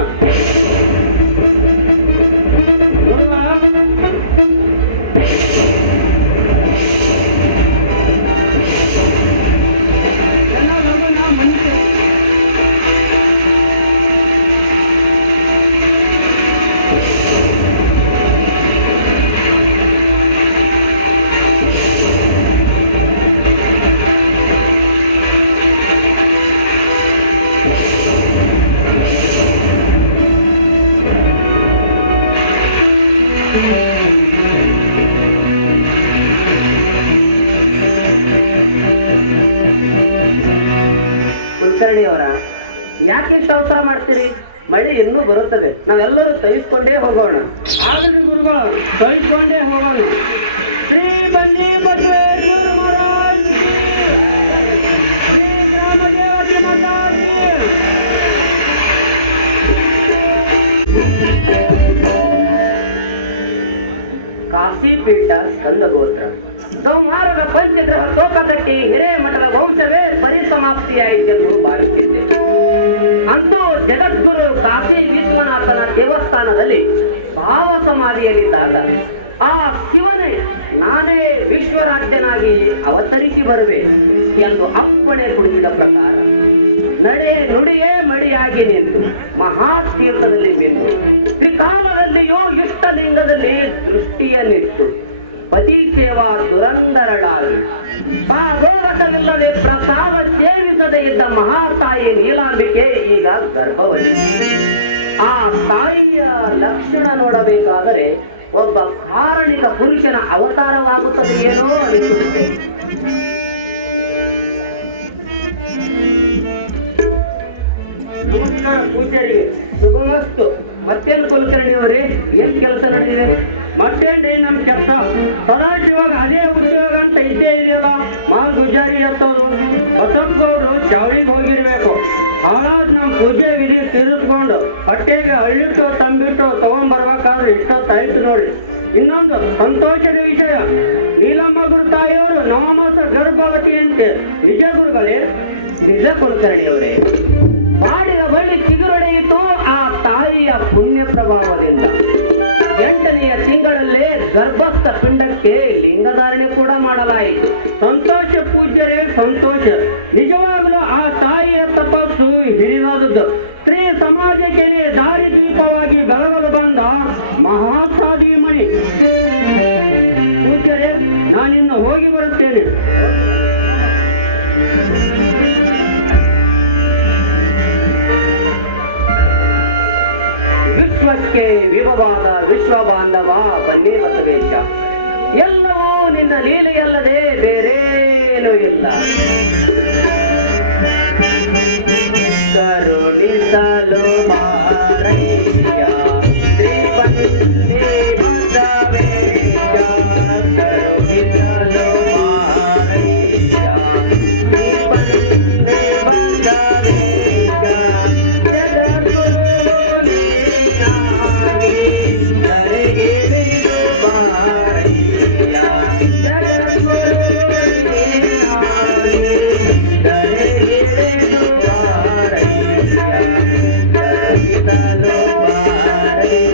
ಕುಲಕರ್ಣಿಯವರ, ಯಾಕೆ ಇಷ್ಟು ಅವಸರ ಮಾಡ್ತೀರಿ? ಮಳೆ ಇನ್ನೂ ಬರುತ್ತದೆ, ನಾವೆಲ್ಲರೂ ತಯಿಸ್ಕೊಂಡೇ ಹೋಗೋಣ. ಆಗಲಿ ಗುರುಗಳು, ತಯಿಸ್ಕೊಂಡೇ ಹೋಗೋಣ. ಶ್ರೀ ಬನ್ನಿ ಬಸವೇಶ್ವರ ಮಹಾರಾಜ್, ಶ್ರೀ ಗ್ರಾಮ ದೇವತೆ ಮಾತಾಜಿ. ಕಾಶಿಪೀಠ ಸ್ಕಂದಗೋತ್ರ ಸಂಹಾರದ ಪಂಚಗ್ರಹ ತೋಕತಟ್ಟಿ ಹಿರೇಮಠದ ವಂಶವೇ ಪರಿಸಮಾಪ್ತಿಯಾಯಿತೆಂದು ಭಾವಿಸಿದ್ದೆ. ಅಂತೂ ಜಗದ್ಗುರು ಕಾಶಿ ವಿಶ್ವನಾಥನ ದೇವಸ್ಥಾನದಲ್ಲಿ ಭಾವ ಸಮಾಧಿಯಲ್ಲಿದ್ದಾಗ ಆ ಶಿವನೇ ನಾನೇ ವಿಶ್ವರಾಜ್ಯನಾಗಿ ಅವತರಿಸಿ ಬರುವೆ ಎಂದು ಅಪ್ಪಣೆ ಕೊಡಿಸಿದ ಪ್ರಕಾರ ನಡೆ ನುಡಿಯೇ ಮಡಿಯಾಗಿ ನಿಂತು ಮಹಾತೀರ್ಥದಲ್ಲಿ ಬಿಂದು ತ್ರಿಕಾಲದಲ್ಲಿಯೂ ಇಷ್ಟಲಿಂಗದಲ್ಲಿ ದೃಷ್ಟಿಯನ್ನಿಟ್ಟು ಪತಿ ಸೇವಾ ದುರಂದರಳಾಗಿ ಆ ರೋಗವಿಲ್ಲದೆ ಪ್ರಸಾದ ಸೇವಿಸದೇ ಇದ್ದ ಮಹಾತಾಯಿ ನೀಲಾಂಬಿಕೆ ಈಗ ಗರ್ಭವತಿ. ಆ ತಾಯಿಯ ಲಕ್ಷಣ ನೋಡಬೇಕಾದರೆ ಒಬ್ಬ ಕಾರಣಿಕ ಪುರುಷನ ಅವತಾರವಾಗುತ್ತದೆ ಏನೋ ಅನಿಸುತ್ತೆ. ನಮಸ್ಕಾರ ಪೂಜಾರಿಗೆ, ಶುಭಮಸ್ತು. ಮತ್ತೇನು ಕುಲಕರ್ಣಿಯವರೇ, ಏನ್ ಕೆಲಸ ನಡೆದಿದೆ? ಮತ್ತೇನ್ರಿ ನಮ್ ಕೆಲಸ ಸದಾಶಿವಾಗ ಅದೇ ಉದ್ಯೋಗ ಅಂತ ಇದ್ದೇ ಇದೆಯಲ್ಲ. ಮಾಲ್ ಗುಜಾರಿ ಎತ್ತೋದು. ಬಸಪ್ಪಗೌಡರು ಚಾವಳಿಗೆ ಹೋಗಿರ್ಬೇಕು. ಹಾಳಾದ್ ನಮ್ ಪೂಜೆ ವಿಧಿ ತಿಳಿದುಕೊಂಡು ಹೊಟ್ಟೆಗೆ ಹಳ್ಳಿಟ್ಟು ತಂಬಿಟ್ಟು ತಗೊಂಡ್ಬರ್ಬೇಕಾದ್ರೆ ಇಷ್ಟೊತ್ತಾಯ್ತು ನೋಡಿ. ಇನ್ನೊಂದು ಸಂತೋಷದ ವಿಷಯ, ನೀಲಮ್ಮ ಗುರು ತಾಯಿಯವರು ನವಮಾಸ ಗರ್ಭವತಿಯಂತೆ. ನಿಜ ಗುರುಗಳೇ? ನಿಜ ಕುಲಕರ್ಣಿಯವರೇ, ಮಾಡಿದ ಬಳ್ಳಿ ಚಿಗುರೊಡೆಯಿತು ಆ ತಾಯಿಯ ಪುಣ್ಯ ಪ್ರಭಾವದಿಂದ. 8ನೆಯ ತಿಂಗಳಲ್ಲೇ ಗರ್ಭಸ್ಥ ಪಿಂಡಕ್ಕೆ ಲಿಂಗಧಾರಣೆ ಕೂಡ ಮಾಡಲಾಯಿತು. ಸಂತೋಷ ಪೂಜ್ಯರೇ, ಸಂತೋಷ. ನಿಜವಾಗಲೂ ಆ ತಾಯಿಯ ತಪಸ್ಸು ಹಿರಿದಾದದ್ದು. ಸ್ತ್ರೀ ಸಮಾಜಕ್ಕೆ ದಾರಿ ದೀಪವಾಗಿ ಬೆಳಗಲು ಬಂದ ಮಹಾಸಾಧೀಮಣಿ. ಪೂಜ್ಯರೇ, ನಾನಿನ್ನು ಹೋಗಿ ಬರುತ್ತೇನೆ. ವಿಶ್ವಕ್ಕೆ ವಿಭವಾದ ವಿಶ್ವ ಬಾಂಧವ ಬನ್ನಿ ಬಸವೇಶ, ಎಲ್ಲವೂ ನಿನ್ನ ಲೀಲೆಯಲ್ಲದೆ ಬೇರೇನೂ ಇಲ್ಲ. ಕರುಣಿಸಲು ಮಾರಯ್ಯ ಶ್ರೀ ಬನ್ನಿ ಬಸವೇಶ, ಕರುಣಿಸಲು ಮಾರಯ್ಯ ಶ್ರೀ ಬನ್ನಿ ಬಸವೇಶ, ಜಗದ್ಗುರು ನೀನಾಗಿ ಧರೆಗಿಳಿದು ಬಾರಯ್ಯ, ಜಗದ್ಗುರು ನೀನಾಗಿ ಧರೆಗಿಳಿದು ಬಾರಯ್ಯ, ಕರುಣಿಸಲು ಬಾರಯ್ಯ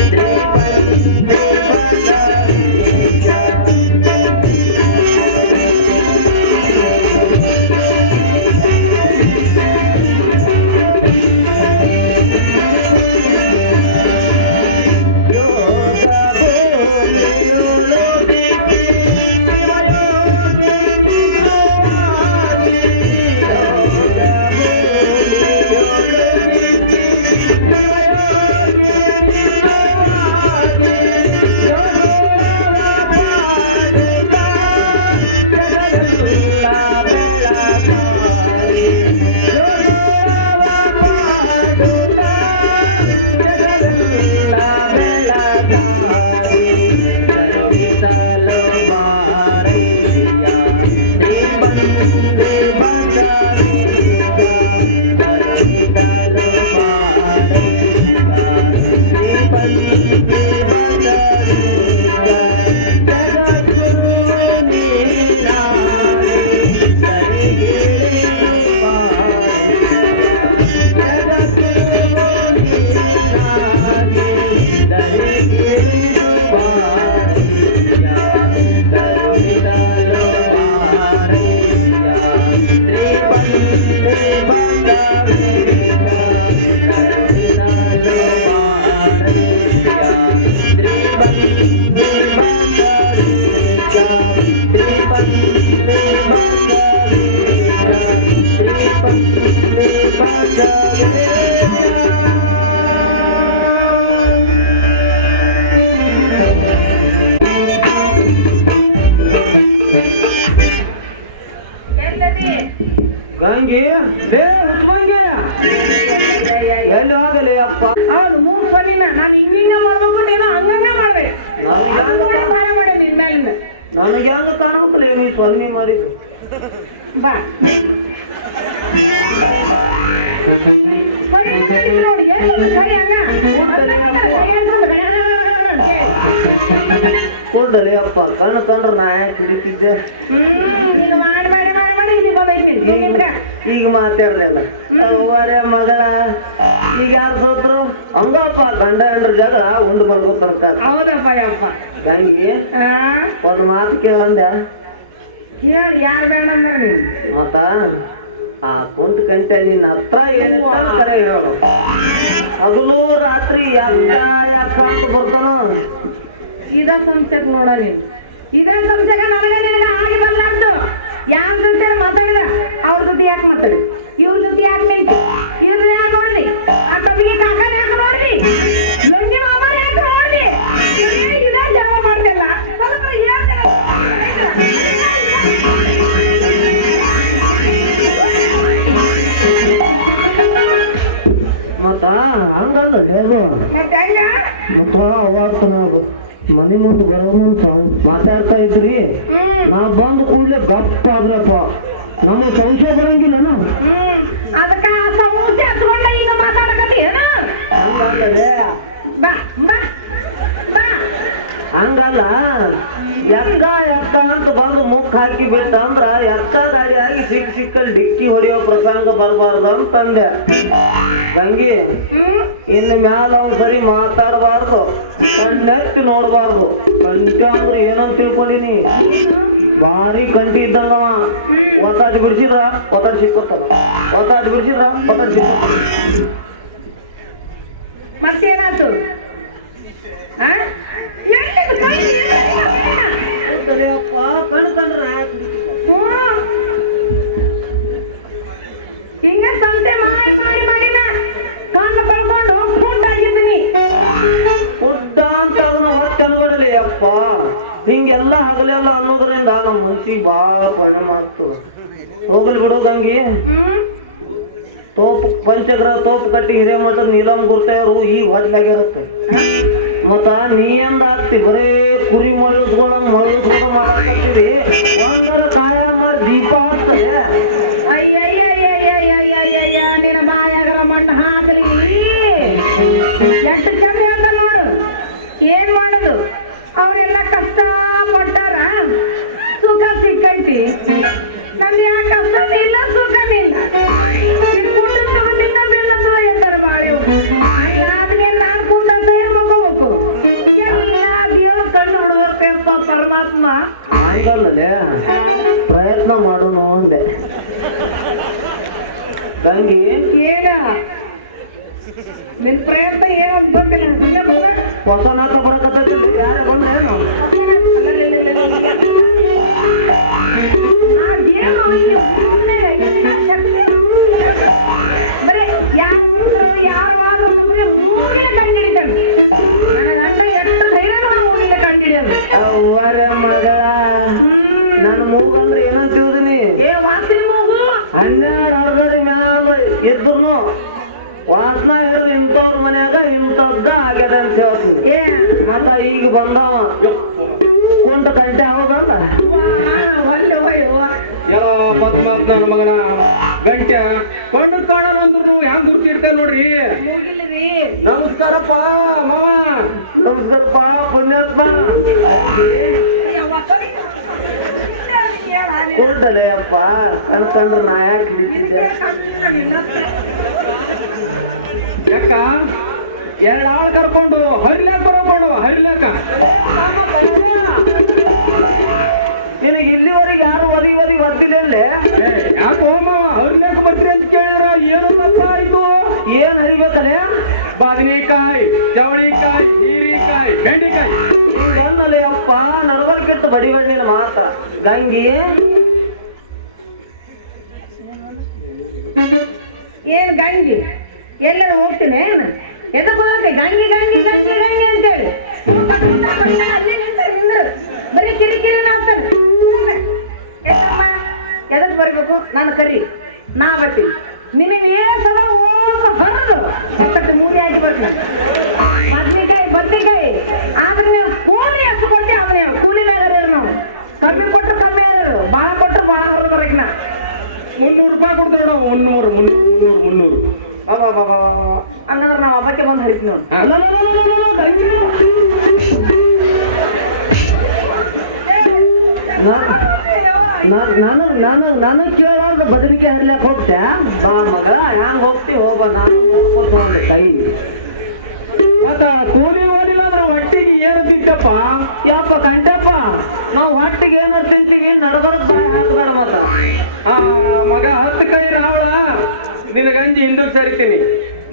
ಶ್ರೀ ಬನ್ನಿ ಬಸವೇಶ. ಗಂಗೆ ಎಲ್ಲಿ ಹೋಗಲಿ ಅಪ್ಪ? ಹೌದು, 3 ಸಲಿನ ನಾನು ಹಿಂಗಿಂಗ ಮಾಡ್ಕೊಂಡ್ಬಿಟ್ಟೇನೋ ಹಂಗಂಗ ಮಾಡ್ಬೇಕು. ಮಾಡಿ ನಿನ್ ಮೇಲಿಂದ ನನಗೆ ಹೆಂಗ ಕಾಣುತ್ತಲ್ಲ ನೀ ಸೊನ್ನೆ ಮಾಡಿ ಬಾ ನೋಡಿ ಸರಿ ಕೊಡ್ಡಲಿ ಅಪ್ಪ. ಕಣ್ಣು ಕಂಡ್ರೆ ನಾ ಯಾಕೆ ಹಿಡಿತಿದ್ದೆ? ಈಗ ಮಾಡಿ ಮಾಡಿ ಮಾಡಿ ಮಾಡಿ ಇಲ್ಲಿ ಬಂದೈತಿ. ಈಗ ಮಾತಾಡ್ದಲ್ಲ ಅವರೇ ಮಗಳ. ಈಗ ಯಾರು ಸೋತ್ರು? ಹಂಗಪ್ಪ, ಗಂಡ ಹೆಂಡ್ರ ಜಗಳ ಉಂಡು ಬಂದ್ಬಿಡ್ತಾರ. ಹೌದಪ್ಪ ಯಪ್ಪ. ಗಂಗಿ ಒಂದು ಮಾತು ಕೇಳಂದೆ. ಹೇಳಿ, ಯಾರು ಬೇಡ ಅಂದ್ರೆ ನೀನು ಮತ್ತ ಆ ಕುಂತ ಗಂಟೆ ನಿನ್ನ ಹತ್ರ ಏನಿರ್ತಾರ ಕರೆ ಹೇಳು. ಹಗಲು ರಾತ್ರಿ ಯಾಕ ಯಾಕ ಅಂತ ಬರ್ತಾನೋ. ಇದ ಸಂಶಯಕ್ಕೆ ನೋಡ ನೀನು. ಇದ್ರ ಸಂಶಯ ನನಗೆ ನಿನಗೆ ಆಗಿ ಬರ್ಲಾರ್ದು. ಯಾರ ಜೊತೆ ಮಾತಾಡಿದ ಅವ್ರ ಜೊತೆ ಯಾಕೆ ಮಾತಾಡಿ, ಇವ್ರ ಜೊತೆ ಯಾಕೆ ನಿಂತು, ಇವ್ರ ಯಾಕೆ ನೋಡ್ಲಿ, ಆ ತಪ್ಪಿಗೆ ಕಾಕನ ಯಾಕೆ ನೋಡ್ಲಿ, ಲಂಗಿ ಮಾಮ ಯಾಕೆ ನೋಡ್ಲಿ, ಇದ ಜನ ಮಾಡ್ತಿಲ್ಲ. ಸ್ವಲ್ಪ ಹೇಳ್ತಾರೆ ಮತ್ತ ಹಂಗಲ್ಲ ಹೇಳು. ಮತ್ತ ಅವಾಗ್ತ ನಾವು ಮನೆ ಮುಂದೆ ಬರೋದಂತ ಮಾತಾಡ್ತಾ ಇದ್ರಿ. ನಾ ಬಂದ ಕೂಡಲೇ ಗಪ್ಪ ಆದ್ರಪ್ಪ. ನಮಗೆ ಸಂಶಯ ಬರಂಗಿಲ್ಲನ. ಅದಕ್ಕ ಸಮೂಸೆ ಹಚ್ಕೊಂಡ ಈಗ ಮಾತಾಡಕತ್ತಿ ಏನ? ಹಂಗಲ್ಲದೆ ಬಾ ಬಾ ಬಾ ಹಂಗಲ್ಲ ಎಕ್ಕ ಎಕ್ಕ ಅಂತ ಬಂದು ಮುಖ ಹಾಕಿ ಬಿಟ್ಟ ಅಂದ್ರ ಎಕ್ಕ ಗಾಡಿ ಆಗಿ ಸಿಕ್ಕಲ್ಲಿ ಡಿಕ್ಕಿ ಹೊಡಿಯೋ ಪ್ರಸಂಗ ಬರಬಾರ್ದು ಅಂತಂದೆ. ತಂಗಿ ಇನ್ನು ಮ್ಯಾಲ ಅವ್ನು ಸರಿ ಮಾತಾಡಬಾರ್ದು, ಕಣ್ಣೆತ್ತಿ ನೋಡಬಾರ್ದು. ಕಂಠ ಅಂದ್ರೆ ಏನಂತ ತಿಳ್ಕೊಂಡಿನಿ, ಭಾರಿ ಕಂಠಿ ಇದ್ದಂಗವ. ಒತ್ತಾಡಿ ಬಿಡಿಸಿದ್ರ ಒತ್ತಾಡಿ ಸಿಕ್ಕೋತಾರ, ಒತ್ತಾಡಿ ಬಿಡಿಸಿದ್ರ ಒತ್ತಾಡಿ ಸಿಕ್ಕೋತಾರ. ಮತ್ತೇನಾಯ್ತು? ಕಣ್ ಕಂಡ್ರ ಹಿಂಗ ಸಂತೆ ಮಾಡಿ ಮಾಡಿ ಮಾಡಿನ ಕಣ್ಣು ಕಳ್ಕೊಂಡು ಕೂಟಾಗಿದ್ದೀನಿ. ಉದ್ದ ಅಂತ ಅದನ್ನ ಹೊಟ್ಟೆ ಅನ್ಕೊಡಲಿ ಅಪ್ಪ. ಹಿಂಗೆಲ್ಲ ಹಗಲೆಲ್ಲ ಅನ್ನೋದ್ರಿಂದ ನಮ್ಮ ಮನ್ಸಿಗೆ ಬಾಳ ಪರಿಣಾಮ ಆಗ್ತದೆ. ಹೋಗ್ಲಿ ಬಿಡು ಗಂಗಿ. ತೋಪ್ ಪಂಚಗ್ರಹ ತೋಪ್ ಕಟ್ಟಿ ಹಿರೇಮಠದ ನೀಲಂ ಗುರ್ತೇವರು ಈಗ ಹೊಡ್ಲಾಗಿರುತ್ತೆ. ಮತ್ತ ನೀ ಎಂದ ಆಗ್ತಿ ಬರೇ ಕುರಿ ಮಳುದ್ಕೊಂಡ್ ಮಳುದ್ಕೊಂಡು ಮಾಡಾಕತ್ತೀರಿ. ಒಂದರ ಕಾಯ ಮಾಡಿ ದೀಪ ಆಗ್ತದೆ. ಅಯ್ಯಯ್ಯಯ್ಯಯ್ಯಯ್ಯಯ್ಯಯ್ಯ ನಿನ್ನ ಬಾಯಾಗರ ಮಣ್ಣು ಹಾಕಲಿ. ಎಷ್ಟು ಚಂದ ಹೇಳ್ತ ನೋಡು. ಏನ್ ಮಾಡುದು, ಅವರೆಲ್ಲ ಕಷ್ಟ ಪಟ್ಟಾರ, ಸುಖ ಸಿಕ್ಕೈತಿ. ನಂದು ಯಾಕೆ ಕಷ್ಟ ಇಲ್ಲ ಸುಖನಿಲ್ಲ. ಪರಮಾತ್ಮ ಹಂಗಲ್ಲೇ ಪ್ರಯತ್ನ ಮಾಡೋಣ ಅಂದೆ. ಗಂಗಿ ಏನ ನಿನ್ ಪ್ರಯತ್ನ ಏನಂತ ಗೊತ್ತಿಲ್ಲ. ಹೊಸ ನಾಟ ಬರಕತ್ತಿಲ್ಲ, ಯಾರ ಬಂದ್ರೇನು? ಬರೀ ಯಾರು ಮೂರನೇ ಕಂಡಿಡಿದ್ದಾನೆ. ನನ್ನ ಗಂಡ ಎಷ್ಟು ಧೈರ್ಯ ಮೂರನೇ ಕಂಡಿಡಿಯೋದು. ಅವರ ಮಗಳ ನನ್ನ ಮೂಗಂದ್ರೆ ಏನಂತ ತಿಳಿದೀನಿ, ವಾಸನೆ ಮೂಗು 12 ಅರ್ಧರಿ ಮ್ಯಾಲ ಇದ್ರು ವಾಸನ ಇರಲಿ ಇಂಥವ್ರ ಮನ್ಯಾಗ ಇಂಥದ್ದ ಆಗ್ಯದ ಅಂತ ಹೇಳ್ತೀನಿ. ಮತ್ತ ಈಗ ಬಂದವ ಕುಂಟ ಗಂಟೆ ಆಗೋದಲ್ಲ. ಪದ್ಮಾತ್ಮ ನನ್ನ ಮಗನ ಗಂಟೆ ಕಣ್ಣು ಕಾಣಲ್ಲ ಅಂದ್ರು ಹ್ಯಾಂಗ ದುಡ್ಡಿರ್ತೇವೆ ನೋಡ್ರಿ. ನಮಸ್ಕಾರಪ್ಪ ಮಾವ. ನಮಸ್ಕಾರಪ್ಪ ಪುಣ್ಯಾತ್ಮ. ಕೊಡ್ಡಲೆ ಅಪ್ಪ ಕಣ್ಕಂಡ್ರೆ ನಾ ಯಾಕೆ ಬಿಟ್ಟಿದ್ದೆ. ಯಾಕ 2 ಆಳು ಕರ್ಕೊಂಡು ಹರಿಲಾಕ ಬರಕೊಂಡು ಹರಿಲಾಕ. ನಿನಗೆ ಇಲ್ಲಿವರೆಗೆ ಯಾರು ಒದಿಲ್ಲ. ಯಾಕೋ ಮಾವ ಹರಿಲಾಕ ಬರ್ತೀರಿ ಅಂತ ಕೇಳ್ಯಾರ. ಏನಪ್ಪ ಆಯ್ತು? ಏನ್ ಹರಿಬೇಕಲ್ಲೇ? ಬದನೆಕಾಯಿ, ಚವಳಿಕಾಯಿ, ಹೀರಿಕಾಯಿ, ಬೆಂಡೆಕಾಯಿ. ಹಿಂಗನ್ನಲೆ ಅಪ್ಪ ನಡವರ್ಕೆಟ್ಟು ಬಡಿಬಣ್ಣಿನ ಮಾತ್ರ. ಗಂಗಿ ಏನ್ ಗಂಗಿ ಎಲ್ಲರ ಹೋಗ್ತೀನಿ ಏನು ಎದಕ್ಕೆ ಹೋಗಕ್ಕೆ ಗಂಗಿ ಗಂಗಿ ಗಂಗಿ ಗಂಗಿ ಅಂತೇಳಿ ಅಲ್ಲಿ ನಿಂದ್ರು ಬರೀ ಕಿರಿಕಿರಿ ಆಗ್ತಾನೆ. ಎದಕ್ ಬರ್ಬೇಕು? ನಾನು ಕರಿ ನಾ ಬರ್ತೀನಿ. ನಿನಗೆ ಏನ್ ಸಲ ಹರಿದು ಒಟ್ಟು 3 ಆಗಿ ಬರ್ತೀನಿ. ಬದ್ನಿಕಾಯಿ ಬದ್ನಿಕಾಯಿ ಆದ್ರೆ ನೀವು ಕೂಲಿ ಎಷ್ಟು ಕೊಟ್ಟು ಅವನೇ ಕೂಲಿ ಮೇಲೆ ನಾವು ಕಮ್ಮಿ ಕೊಟ್ಟರು ಕಮ್ಮಿ ಆದ್ರು, ಭಾಳ ಕೊಟ್ಟರು ಭಾಳ ಹರಿದು ಬರಕಿನ. 300 ರೂಪಾಯಿ ಕೊಡ್ತಾರ. 300 ಹಂಗಂದ್ರೆ ನಾವು ಹಬ್ಬಕ್ಕೆ ಬಂದು ಹರಿತೀವಿ ನೋಡಿ. ನಾನು ಕೇಳಾರ್ದ ಬದಲಿಕೆ ಹರ್ಲಕ್ ಹೋಗ್ತೆ. ಮಗ ಹ್ಯಾಂಗ ಹೋಗ್ತಿ ಹೋಗ. ನಾನು ಕೈ ಮತ್ತ ಕೂಲಿ ಓದಿಲ್ಲ ಅಂದ್ರೆ ಒಟ್ಟಿಗೆ ಏನು ತಿಂತಪ್ಪ? ಯಪ್ಪ ಕಂಟಪ್ಪ ನಾವು ಹೊಟ್ಟಿಗೆ ಏನೋ ತಿಂತೀವಿ, ನಡಬರ್ದು ಬಾಯಿ ಹಾಕ್ಬೇಡ. ಮತ್ತ ಮಗ 10 ಕೈ ರಾವಳ ನಿನ್ನ ಗಂಜಿ ಹಿಂದಕ್ಕೆ ಸರಿತೀನಿ.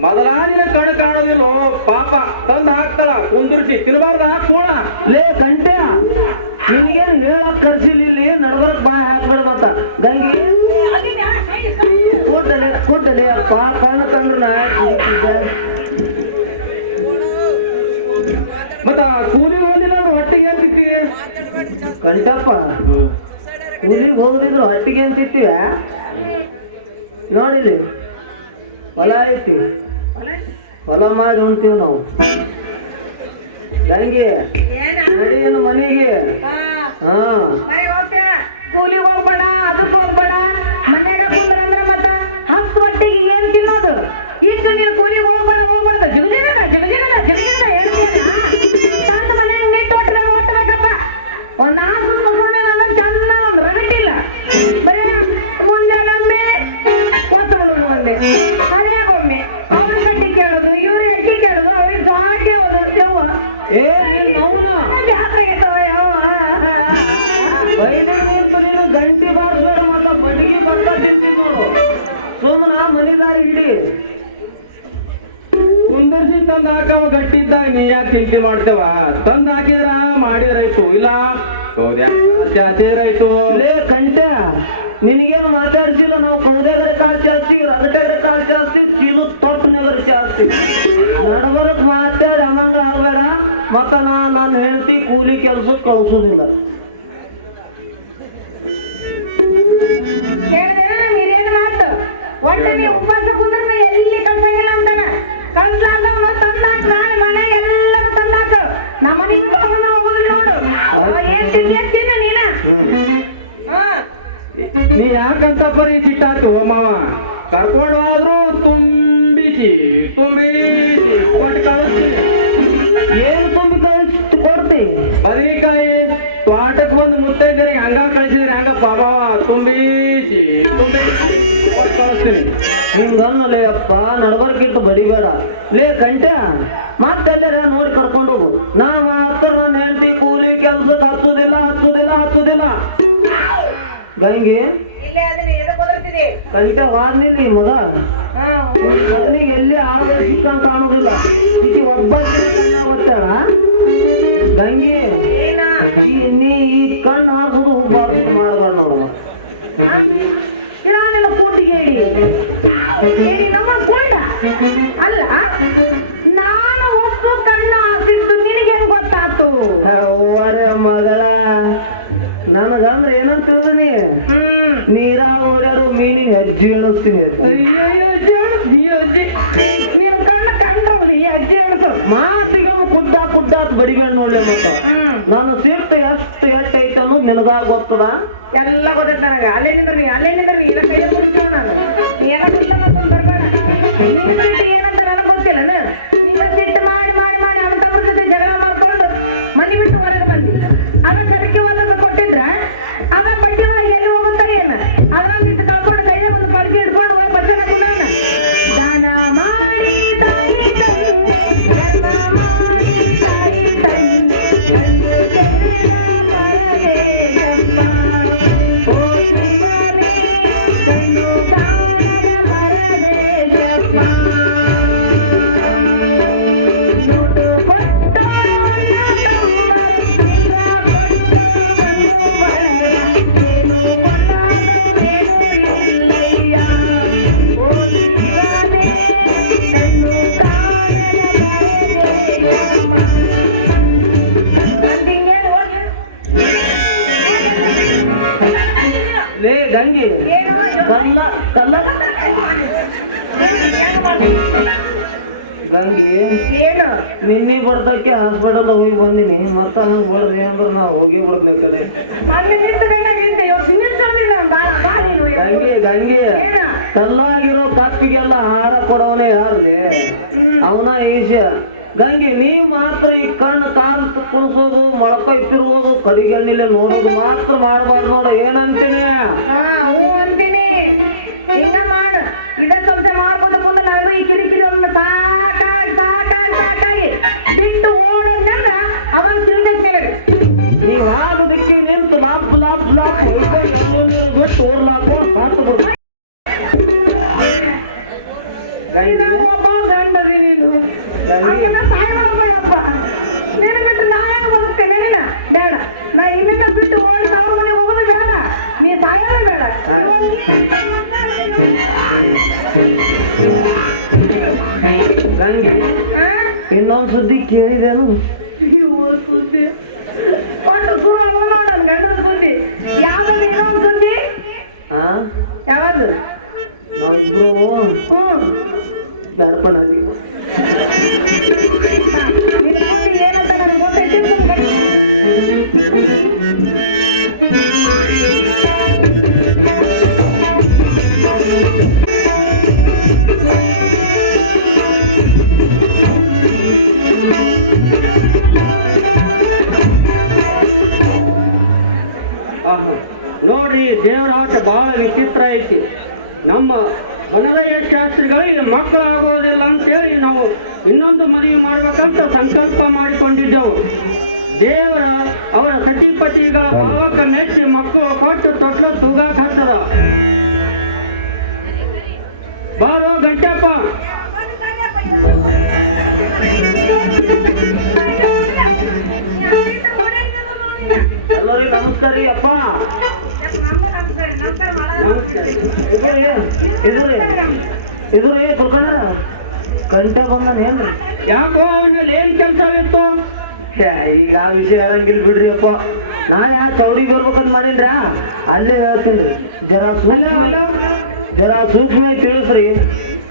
ಮೊದಲಾದಿನ ಕಣ್ ಕಾಣೋದಿಲ್ಲ ಪಾಪ ತಂದು ಹಾಕ್ತಾಳ ಕುಂದುರ್ಸಿ ತಿರ್ಬಾರ್ದ ಹಾಕೋಣ. ಲೇ ಕಂಟೆ ನಿನಗೇನು ಹೇಳಕ್ ಕರ್ಸಿಲ್ಲ, ಇಲ್ಲಿ ನಡಬರ್ದು ಬಾಯಿ ಹಾಕ್ಬೇಡ. ಮತ್ತ ಗಂಗಿ ಕೊಡ್ಡಲೆ ಅಪ್ಪ ಕಣ್ಣು ಕಂಡ್ರು ನಾ ಮತ್ತ ಕೂಲಿ ಓದಿಲ್ಲ ಅಂದ್ರೆ ಒಟ್ಟಿಗೆ ಏನ್ ತಿಂತೀವಿ? ಕಂಟಪ್ಪ ಕೂಲಿಗೆ ಹೋಗ್ರಿದ್ರು ಹೊಟ್ಟಿಗೆ ಅಂತ ತಿಂತೀವ. ನೋಡಿಲಿ ಹೊಲ ಐತಿ, ಹೊಲ ಮಾಡಿ ಉಣ್ತೀವಿ ನಾವು. ಗಂಗೆ ನಡಿಯೇನು ಮನೆಗೆ? ಹಾ ಕೂಲಿಗೆ ಹೋಗ್ಬೇಡ, ಅದಕ್ಕೆ ಹೋಗ್ಬೇಡ. ಮನ್ಯಾಗ ಕುಂದ್ರಂದ್ರೆ ಮತ್ತ 10 ಹೊಟ್ಟಿಗೆ ಏನ್ ತಿನ್ನೋದು? ಇಷ್ಟು ನೀನು ಕೂಲಿಗೆ ಹೋಗ್ಬೇಡ ಹೋಗ್ಬಾರ್ದು. ಜಿಗಜಿಗದ ಜಿಗಜಿಗದ ಜಿಗಜಿಗದ ಹೇಳ್ತೀಯಲ್ಲ. ತಂದು ಮನೆಯಾಗ ನೀಟ್ ಹೊಟ್ಟರೆ ಒಟ್ಟ ಕುಂದರ್ಸಿ ತಂದ್ ಹಾಕವ ಗಟ್ಟಿದ್ದಾಗ ನೀ ಯಾಕೆ ಚಿಂತೆ ಮಾಡ್ತೇವ ತಂದ್ ಹಾಕಿದ್ರ ಮಾಡಿದ್ರಾಯ್ತು ಇಲ್ಲ ಚಾಚೇರಾಯ್ತು ಲೇ ಕಂಟ ನಿನಗೇನು ಮಾತಾಡ್ಸಿಲ್ಲ ನಾವು ಕೌದೆಗರೆ ಕಾಳು ಚಾಸ್ತೀವಿ ರಗಟೆಗರೆ ಕಾಳು ಚಾಸ್ತೀವಿ ಚೀಲು ತೊಟ್ಟನೆಗರೆ ಚಾಸ್ತೀವಿ ನಡಬರಕ್ ಮಾತಾಡಿ ಅಮ್ಮಂಗ ಆಗ್ಬೇಡ ಮತ್ತ ನನ್ನ ಹೆಂಡತಿ ಕೂಲಿ ಕೆಲ್ಸಕ್ಕೆ ಕಳ್ಸೋದಿಲ್ಲ ಹಿರಿಯನ್ ಮಾತು ಒಟ್ಟು ನೀವು ಉಪವಾಸ ಕುಂದ್ರೆ ಎಲ್ಲಿ ಕಳ್ಸಂಗಿಲ್ಲ ಅಂತಾನ ಕಳ್ಸಲಾರ್ದವ ತಂದಾಕ ನಾಳೆ ಮನೆ ಎಲ್ಲ ತಂದಾಕ ನಮ್ಮ ಮನೆಗೆ ತಗೊಂಡು ಹೋಗುದಿಲ್ಲ ನೋಡು ಏನ್ ತಿಂದಿರ್ತೀನಿ ನೀನ ನೀ ಯಾಕಂತ ಬರೀ ಚಿಟ್ಟಾತು ಮಾವ ಕರ್ಕೊಂಡು ಹೋದ್ರು ತುಂಬಿಸಿ ಕೊಟ್ಟು ಕಳಿಸ್ತೀನಿ ಏನು ತುಂಬಿ ಕಳಿಸಿ ಕೊಡ್ತಿ ಬದನೆಕಾಯಿ ತೋಟಕ್ಕೆ ಬಂದು ಮುತ್ತೈದರಿಗೆ ಹಂಗ ಕಳಿಸಿದ್ರೆ ಹಂಗ ಬಾಬಾ ತುಂಬಿಸಿ ಕೊಟ್ಟು ಕಳಿಸ್ತೀನಿ ಹಿಂಗನ್ನಲೇ ಅಪ್ಪ ನಡಬರ್ಕಿಟ್ಟು ಬಡಿಬೇಡ ಲೇ ಕಂಟ ಮತ್ತೆಲ್ಲರ ನೋಡಿ ಕರ್ಕೊಂಡು ಹೋಗು ನಾ ಮಾತ್ರ ನನ್ನ ಹೆಂಡತಿ ಕೂಲಿ ಕೆಲ್ಸಕ್ಕೆ ಹಚ್ಚುದಿಲ್ಲ ಗಂಗೆ ಇಲ್ಲೇ ಅದನ್ನ ಎದು ಕುದುರ್ತೀನಿ ಕಂಟ ವಾದ್ನಿಲ್ಲ ಈ ಮಗ ಮಗನಿಗೆ ಎಲ್ಲಿ ಆಗ ಸಿಕ್ಕಂತ ಕಾಣುದಿಲ್ಲ ಈಕೆ ಒಬ್ಬ ಬರ್ತಾಳ ಗಂಗೆ ಏನ ನೀ ಈ ಕಣ್ಣು ಹಾಕುದು ಮಾಡಬೇಡ ನೋಡು ಇರಾನೆಲ್ಲ ಕೂಟಿಗೆ ಹೇಳಿ ನಮ್ಮ ಕೊಂಡ ಅಲ್ಲ ನಾನು ಹೊತ್ತು ಕಣ್ಣು ಹಾಕಿದ್ದು ನಿನಗೇನು ಗೊತ್ತಾತು ಅವರೇ ಮಗಳ ನನಗಂದ್ರೆ ಏನಂತ ತಿಳಿದೀನಿ ನೀರಾಗ ಓಡ್ಯಾರು ಮೀನಿನ ಹೆಜ್ಜೆ ಎಣಿಸ್ತೀನಿ ನೀನ್ ಕಣ್ಣ ಕಂಡವ್ರಿ ಅಜ್ಜಿ ಅನ್ಸು ಮಾತಿಗೆ ಕುಡ್ಡ ಬಡಿಬೇಡ ನೋಡ್ಲೆ ಮತ್ತ ನನ್ನ ಸಿಟ್ಟು ಎಷ್ಟು ಐತೆ ಅನ್ನೋದು ನಿನಗಾಗ ಗೊತ್ತದ ಎಲ್ಲ ಗೊತ್ತೈತೆ ನನಗೆ ಅಲ್ಲೇ ನಿಂದ್ರಿ ಇಲ್ಲ ಕೈ ಕೊಡ್ತೀವ ನಾನು ಏನ ಬರ್ಬೇಡ ಏನಂತ ನನಗೆ ಗೊತ್ತಿಲ್ಲ ನಿನ್ನ ಸಿಟ್ಟು ಮಾಡಿ ಅಂತವ್ರ ಜೊತೆ ಜಗಳ ಮಾಡ್ಕೊಂಡು ಮನೆ ಬಿಟ್ಟು ಹೊರಗೆ ಬಂದಿ ಅದನ್ನ ಕರಕೆ ಒಂದನ್ನು ಕೊಟ್ಟಿದ್ರ ಅದ ಬಟ್ಟೆ ಎಲ್ಲಿ ಹೋಗುತ್ತಾರೆ ಏನ ಅದನ್ನ ಕಳ್ಕೊಂಡು ಕೈಯ ಒಂದು ಕರ್ಗೆ ಹಿಡ್ಕೊಂಡು ಹೋಗಿ ಬಚ್ಚ ದಾನ ಮಾಡಿ ತಾಯಿ ಲೇ ಗಂಗಿ ಕಲ್ಲ ಗಂಗಿ ಏನು ನಿನ್ನೆ ಬರ್ತಕ್ಕೆ ಹಾಸ್ಪಿಟಲ್ ಹೋಗಿ ಬಂದಿನಿ ಮತ್ತ ಹಂಗ ಬರ್ರಿ ಅಂದ್ರೆ ನಾ ಹೋಗಿ ಬಿಡ್ಬೇಕಲ್ಲ ಅಲ್ಲಿ ನಿಂತ್ಕೊಂಡಾಗಿಂತೆ ಇವತ್ತು ನಿಂತ್ಕೊಂಡಿಲ್ಲ ಗಂಗಿ ಕಲ್ಲಾಗಿರೋ ಕಪ್ಪಿಗೆಲ್ಲ ಹಾರ ಕೊಡವನೇ ಯಾರ್ಲಿ ಅವನ ಈಶ ಗಂಗೆ ನೀವ್ ಮಾತ್ರ ಈ ಕಣ್ಣು ಕಾಲು ಕುಣಿಸೋದು ಮೊಳಕೈ ತಿರುಗೋದು ಕಡಿಗೆಣ್ಣಿಲೆ ನೋಡೋದು ಮಾತ್ರ ಮಾಡ್ಬಾರ್ದು ನೋಡು ಏನಂತೀನಿ ಹ್ಞೂ ಅಂತೀನಿ ಹಿಂಗ ಮಾಡು ಇದ ಕೆಲಸ ಮಾಡ್ಕೊಂಡು ಮುಂದೆ ನಾನು ಈ ಕಿರಿಕಿರಿ ಒಂದು ಸಾಕಾಗಿ ಬಿಟ್ಟು ಓಡಂದ್ರ ಅವನ್ ತಿಳಿದೈತೆ ನೀವ್ ಆಗೋದಕ್ಕೆ ನಿಂತು ಲಾಪ್ ಬಿಟ್ಟು ಓರ್ಲಾಕೋ ಸಾಕು ಬಿಡು ಒಬ್ಬ ಗಂಡರಿ ನೀನು ಹಂಗೆಲ್ಲ ಸಾಯಪ್ಪ ನೀನು ಬಿಟ್ಟು ನಾ ಹೆಂಗ ಬದುಕ್ತೇನೆ ನೀನ ಬೇಡ ನಾ ಇಲ್ಲಿಂದ ಬಿಟ್ಟು ಓಡಿ ಅವ್ರ ಮನೆ ಹೋಗೋದು ಬೇಡ ನೀ ಸಾಯೋದೇ ಬೇಡ ಗಂಗೆ ಇನ್ನೊಂದು ಸುದ್ದಿ ಕೇಳಿದೇನು ಸುದ್ದಿ ಒಟ್ಟು ಸುಳ್ಳು ನೋಡ ಗಂಡನ ಸುದ್ದಿ ಯಾವ್ದು ಇನ್ನೊಂದು ಸುದ್ದಿ ಯಾವ್ದು ನಾವಿಬ್ರು ದರ್ಪಣಲ್ಲಿ ಏನಂತ ನನಗೆ ಗೊತ್ತೈತಿ ನೋಡ್ರಿ ದೇವರ ಆಟ ಬಹಳ ವಿಚಿತ್ರ ಐತಿ ನಮ್ಮ ವನರಯ್ಯ ಶಾಸ್ತ್ರಿಗಳಿಗೆ ಮಕ್ಕಳಾಗೋದಿಲ್ಲ ಅಂತೇಳಿ ನಾವು ಇನ್ನೊಂದು ಮದುವೆ ಮಾಡ್ಬೇಕಂತ ಸಂಕಲ್ಪ ಮಾಡಿಕೊಂಡಿದ್ದೆವು ದೇವರ ಅವರ ಸತಿಪತಿಗಳ ಭಾವಕ್ಕೆ ಮೆಚ್ಚಿ ಮಕ್ಕಳು ಕೊಟ್ಟು ತೊಟ್ಲ ತೂಗಾಕ ಹತ್ತದ ಬಾರೋ ಗಂಟಪ್ಪ. ಎಲ್ಲರಿಗೂ ನಮಸ್ಕಾರ ರೀ ಅಪ್ಪ. ಇದ್ರಿ ಕುಲ್ಕಣ ಗಂಟೆ ಬಂದಾನ ಏನ್ರಿ? ಯಾಕೋ ಅವನಲ್ಲಿ ಏನ್ ಕೆಲಸವಿತ್ತು? ಈಗ ಆ ವಿಷಯ ಹೇಳಂಗಿಲ್ಲ ಬಿಡ್ರಿ ಅಪ್ಪ. ನಾ ಯಾಕೆ ಚೌರಿಗೆ ಬರ್ಬೇಕಂತ ಮಾಡೀನ್ರ ಅಲ್ಲೇ ಹೇಳ್ತೀನಿ. ಜರ ಸೂಕ್ಷ್ಮ ತಿಳಿಸ್ರಿ.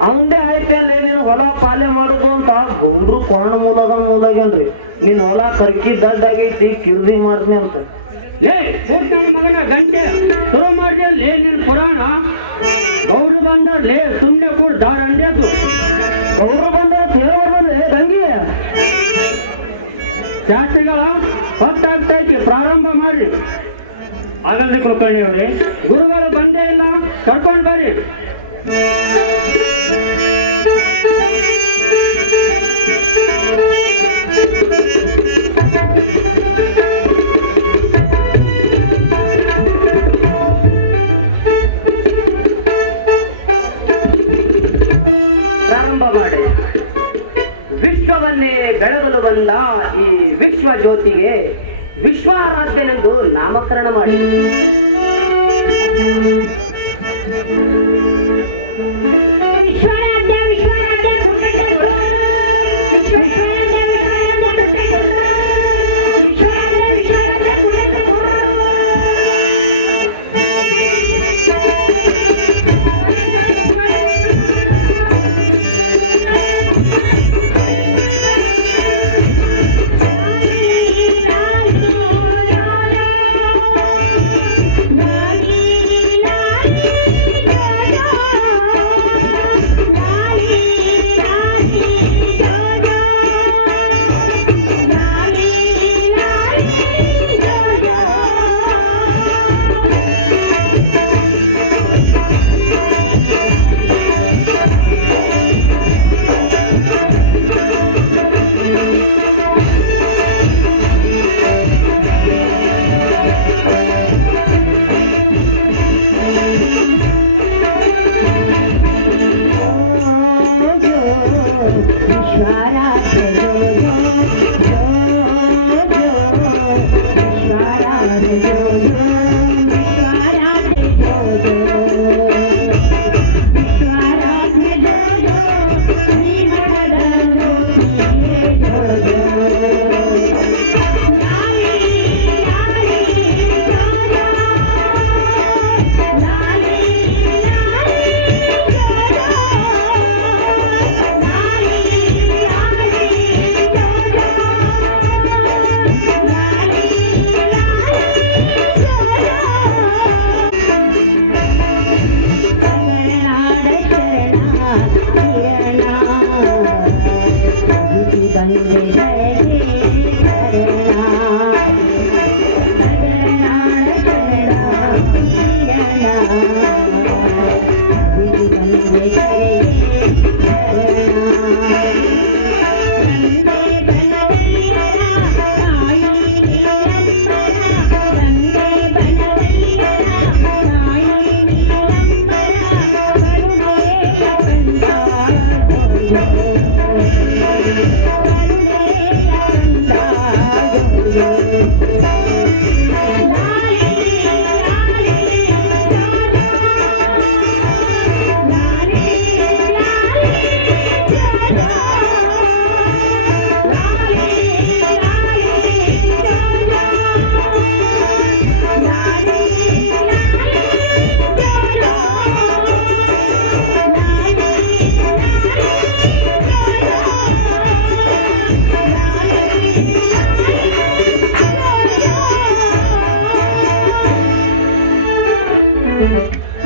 ಅವಂದೇ ಆಯ್ತಲ್ಲ ನೀನು ಹೊಲ ಪಾಲೆ ಮಾಡುದು ಅಂತ ಗೌಡ್ರು ಕೋಣ ಮೂಲಾಗೇನ್ರಿ. ನೀನ್ ಹೊಲ ಕರ್ಕಿ ದಡ್ಡಾಗೈತಿ ಕಿರ್ದಿ ಮಾಡ್ತೀನಿ ಅಂತ. ಲೇ ಮಗನ ಗಂಟೆ ಶುರು ಮಾಡಿ ಲೇ ನಿನ್ ಪುರಾಣ. ಅವ್ರು ಬಂದಲೇ ಸುಮ್ಮನೆ ಕೂಡ ದಾರ ಅಂಡ್ಯದು. ಗೌಡ್ರು ಬಂದ ಹೇಳೋದ್ರೆ ತಂಗಿ ಶಾಸ್ತ್ರಿಗಳ ಹೊತ್ತಾಗ್ತಾ ಐತಿ, ಪ್ರಾರಂಭ ಮಾಡಿ. ಆಗಲ್ರಿ ಕುಲಕರ್ಣಿ ಅವ್ರಿ, ಗುರುಗಳು ಬಂದೇ ಇಲ್ಲ, ಕರ್ಕೊಂಡ್ ಬರ್ರಿ. ಪ್ರಾರಂಭ ಮಾಡಿ. ವಿಶ್ವವನ್ನೇ ಬೆಳಗಲು ಬಂದ ಈ ವಿಶ್ವ ಜ್ಯೋತಿಗೆ ವಿಶ್ವಾರಾಧ್ಯನೆಂದು ನಾಮಕರಣ ಮಾಡಿ.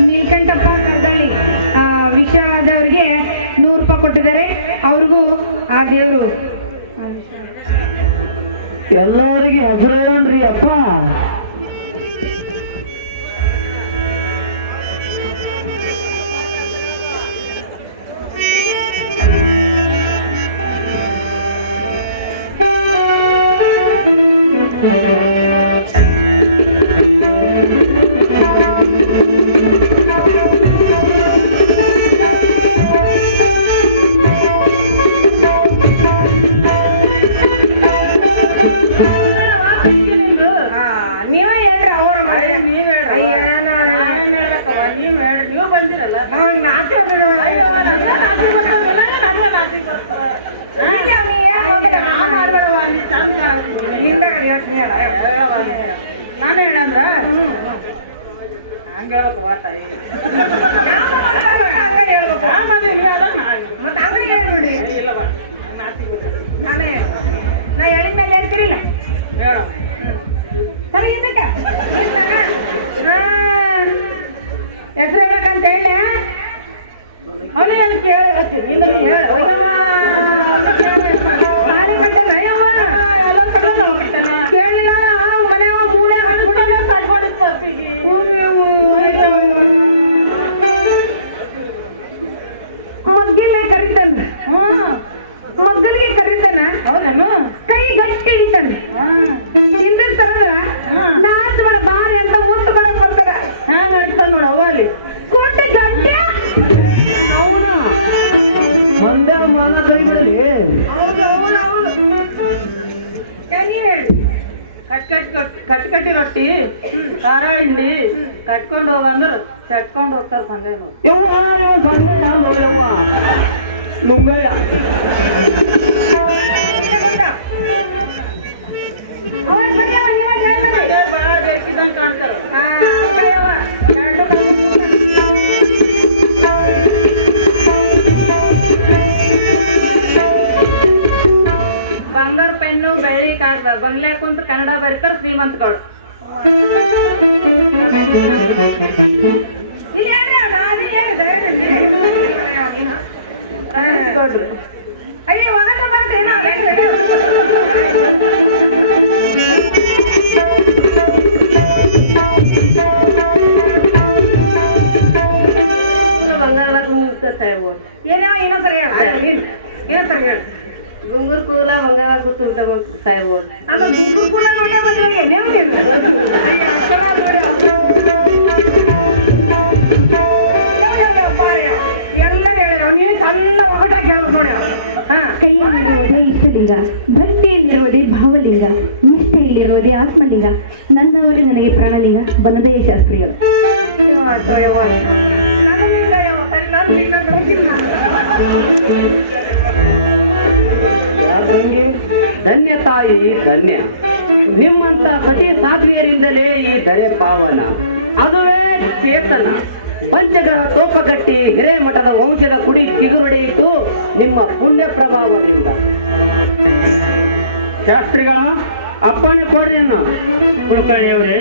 ನೀಲಕಂಠಪ್ಪ ಕರ್ದಳ್ಳಿ ವಿಷಯವಾದವರಿಗೆ 100 ರೂಪಾಯಿ ಕೊಟ್ಟಿದ್ದಾರೆ. ಅವ್ರಿಗೂ ಆ ದೇವರು ಎಲ್ಲರಿಗೆ ಹೆಸರೇನ್ರಿ ಅಪ್ಪ? ನಾನು ಹೇಳಂದ್ರ ಹಂಗೆ ಹೇಳಕ್ ಮಾತಾಡಿ ಮತ್ತೆ ಅವರೇ ಹೇಳಿ ನೋಡಿ. ಇಲ್ಲವ ನಾನೇ ನಾ ಹೇಳಿದ ಮೇಲೆ ಹೇಳ್ತಿರಿಲ್ಲ ಹೇಳ ಸರಿ ಇದಕ್ಕೆ ಹೆಸರು ಹೇಳಕ್ಕಂತ ಹೇಳಿ ಅವನೇ ಹೇಳಿ ಕೇಳಿ ಕೇಳಿಲ್ಲ ಮನೆಯ ಮೂಳೆ ಹಾಡ್ಕೊಂಡು ಮಗ್ಗಿಲೆ ಕರೀತಾನೆ ಮಗ್ಗಲಿಗೆ ಕರೀತಾನೆ ಹೌದನ್ನು ಕೈ ಗಟ್ಟಿ ಹಿಡಿತಾನೆ ಹಿಂದೆ ತರದ್ರ ನಾಚ್ ಮಾಡ ಬಾರಿ ಅಂತ ಮುತ್ತು ಮಾಡಕ್ ಬರ್ತಾರ ಹ್ಯಾಂಗ ನಡೀತಾನ ನೋಡ ಅವಲ್ಲಿ ಕೋಟೆ ಗಂಟೆ ಅವನು ಮಂದ್ಯ ಮಾನ ಕೈ ಬಿಡಲಿ. ಹೌದು ನೀ ಹೇಳಿ ಕಟ್ಟಿ ರೊಟ್ಟಿ ಖಾರ ಹಿಂಡಿ ಕಟ್ಕೊಂಡು ಹೋಗಂದ್ರ ಚಟ್ಕೊಂಡು ಹೋಗ್ತಾರ ಸಂಜೆ ನುಂಗಯ್ಯ ಅವ್ರ ಬಗ್ಗೆ ಅವನ್ ಇವಾಗ ಹೇಳ್ತಾನೆ. ಬೇಕಿದ್ದಂಗೆ ಕಾಣ್ತಾರ ಬಂಗಾರ ಪೆನ್ನು ಬೆಳ್ಳಿ ಕಾಗ್ದ ಬಂಗ್ಲೆ ಕುಂತ ಕನ್ನಡ ಬರೀತಾರ ಶ್ರೀಮಂತಗಳು. ಅಯ್ಯೋ ಒಳಗ ಬರ್ತೀನಿ ಬಂಗಾರ ಮುಗಿಸ್ತಾ ಏನೋ ಏನೋ ಸರಿ ಹೇಳ ಏನೋ ಸರಿ ಹೇಳ ಗುಂಗುರ್ ಕೂಲ ಬಂಗಾರ ಗುರ್ತು ಸಾಯ್ಬೋದು. ಅದು ಕೂಡ ನೋಡೇ ಬಂದಿಲ್ಲ ಎಲ್ಲ ಹೇಳಿರೋ ನೀನು ಸಣ್ಣ ಮಗಟಾಗಿ ಹೇಳ ನೋಡಿ. ಕೈಯಲ್ಲಿರುವುದೇ ಇಷ್ಟಲಿಂಗ, ಭಕ್ತಿಯಲ್ಲಿರುವುದೇ ಭಾವಲಿಂಗ, ನಿಷ್ಠೆಯಲ್ಲಿರುವುದೇ ಆತ್ಮಲಿಂಗ, ನನ್ನವರೇ ನನಗೆ ಪ್ರಾಣಲಿಂಗ, ಬನದಯ ಶಾಸ್ತ್ರಿಗಳು. ಧನ್ಯ ತಾಯಿ ಧನ್ಯ, ನಿಮ್ಮಂತ ಸತಿ ಸಾಧ್ವಿಯರಿಂದಲೇ ಈ ಧರೆ ಪಾವನ, ಅದುವೇ ಚೇತನ. ಪಂಚಗಳ ತೋಪಗಟ್ಟಿ ಹಿರೇಮಠದ ವಂಶದ ಕುಡಿ ಚಿಗುರೊಡೆಯಿತು ನಿಮ್ಮ ಪುಣ್ಯ ಪ್ರಭಾವದಿಂದ. ಶಾಸ್ತ್ರಿಗಳ ಅಪ್ಪಣೆ ಕೊಡ್ರಿಯನ್ನು. ಕುಲಕರ್ಣಿಯವರೇ,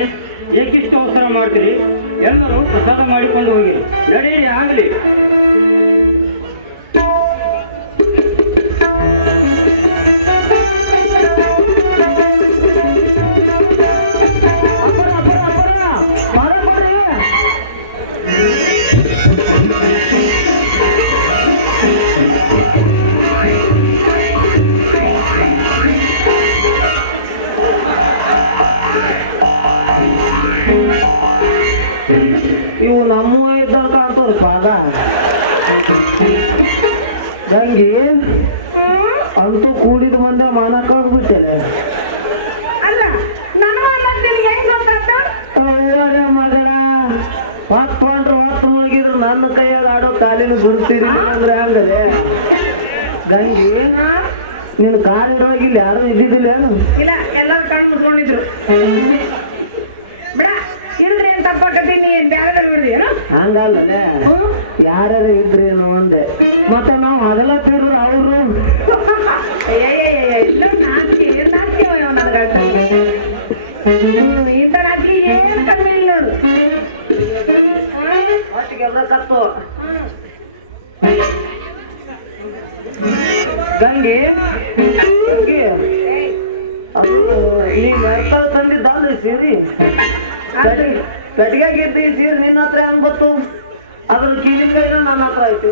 ಏಕಿಷ್ಟು ಅವಸರ ಮಾಡ್ತೀರಿ? ಎಲ್ಲರೂ ಪ್ರಸಾದ ಮಾಡಿಕೊಂಡು ಹೋಗಿ ನಡೆಯಿರಿ ಆಗಲಿ. ಇವು ನಮ್ಮ ಇದ್ದಾಗ ಕಾಣ್ತಾರ ಪಾದ ಗಂಗಿ ಅಂತೂ ಕೂಡಿದ ಬಂದ ಮಾನಕ್ಕಾಗ್ಬಿಟ್ಟೆ. ಅಲ್ಲ ನನ್ನ ನಿನಗೆ ಹೆಂಗ್ ಗೊತ್ತಾಯ್ತು? ಮಗಳ ಹೊತ್ಕೊಂಡ್ರು ಹೊತ್ತು ಮುಗಿದ್ರು ನನ್ನ ಕೈಯಾಗ ಆಡೋ ಕಾಲಿನ ಬಿಡ್ತೀರಿ ಅಂದ್ರೆ ಹಂಗದೆ. ಗಂಗಿ ನಿನ್ನ ಕಾಲಿರುವಾಗ ಇಲ್ಲಿ ಯಾರು ಇದ್ದಿದ್ದಿಲ್ಲ ಏನು? ಇಲ್ಲ ಎಲ್ಲರೂ ಕಣ್ಣು ಮುಚ್ಕೊಂಡಿದ್ರು. ಬಿಡ ಇದ್ರೆ ಏನ್ ತಪ್ಪಾಕತಿ, ನೀ ಬ್ಯಾರೆ ಬಿಡ್ದೇನು? ಹಂಗಲ್ಲೇ ಯಾರ್ಯಾರು ಇದ್ರಿ ಏನು ಅಂದೆ. ಮತ್ತೆ ನಾವು ಮೊದಲ ತಿರ್ರು ಅವರು ಇಲ್ಲ ನಾಚಿಕೆ ನನಗೆ ಇಂಥ ನಾಚಿಕೆ ಏನು ಕಮ್ಮಿ ಇಲ್ಲ ನೋಡು. ಕತ್ತು ಗಂಗೆ ನೀ ಮೆರ್ತಾಳ ತಂದಿದ್ದ ಸೀರಿ ಕಟ್ಗಾಗಿದ್ದ ಈ ಸೀರೆ ನಿನ್ನ ಹತ್ರ ಹೆಂಗ್ ಗೊತ್ತು? ಅದ್ರ ಕೀಲಿಂಗೈನ ನನ್ನ ಹತ್ರ ಐತಿ.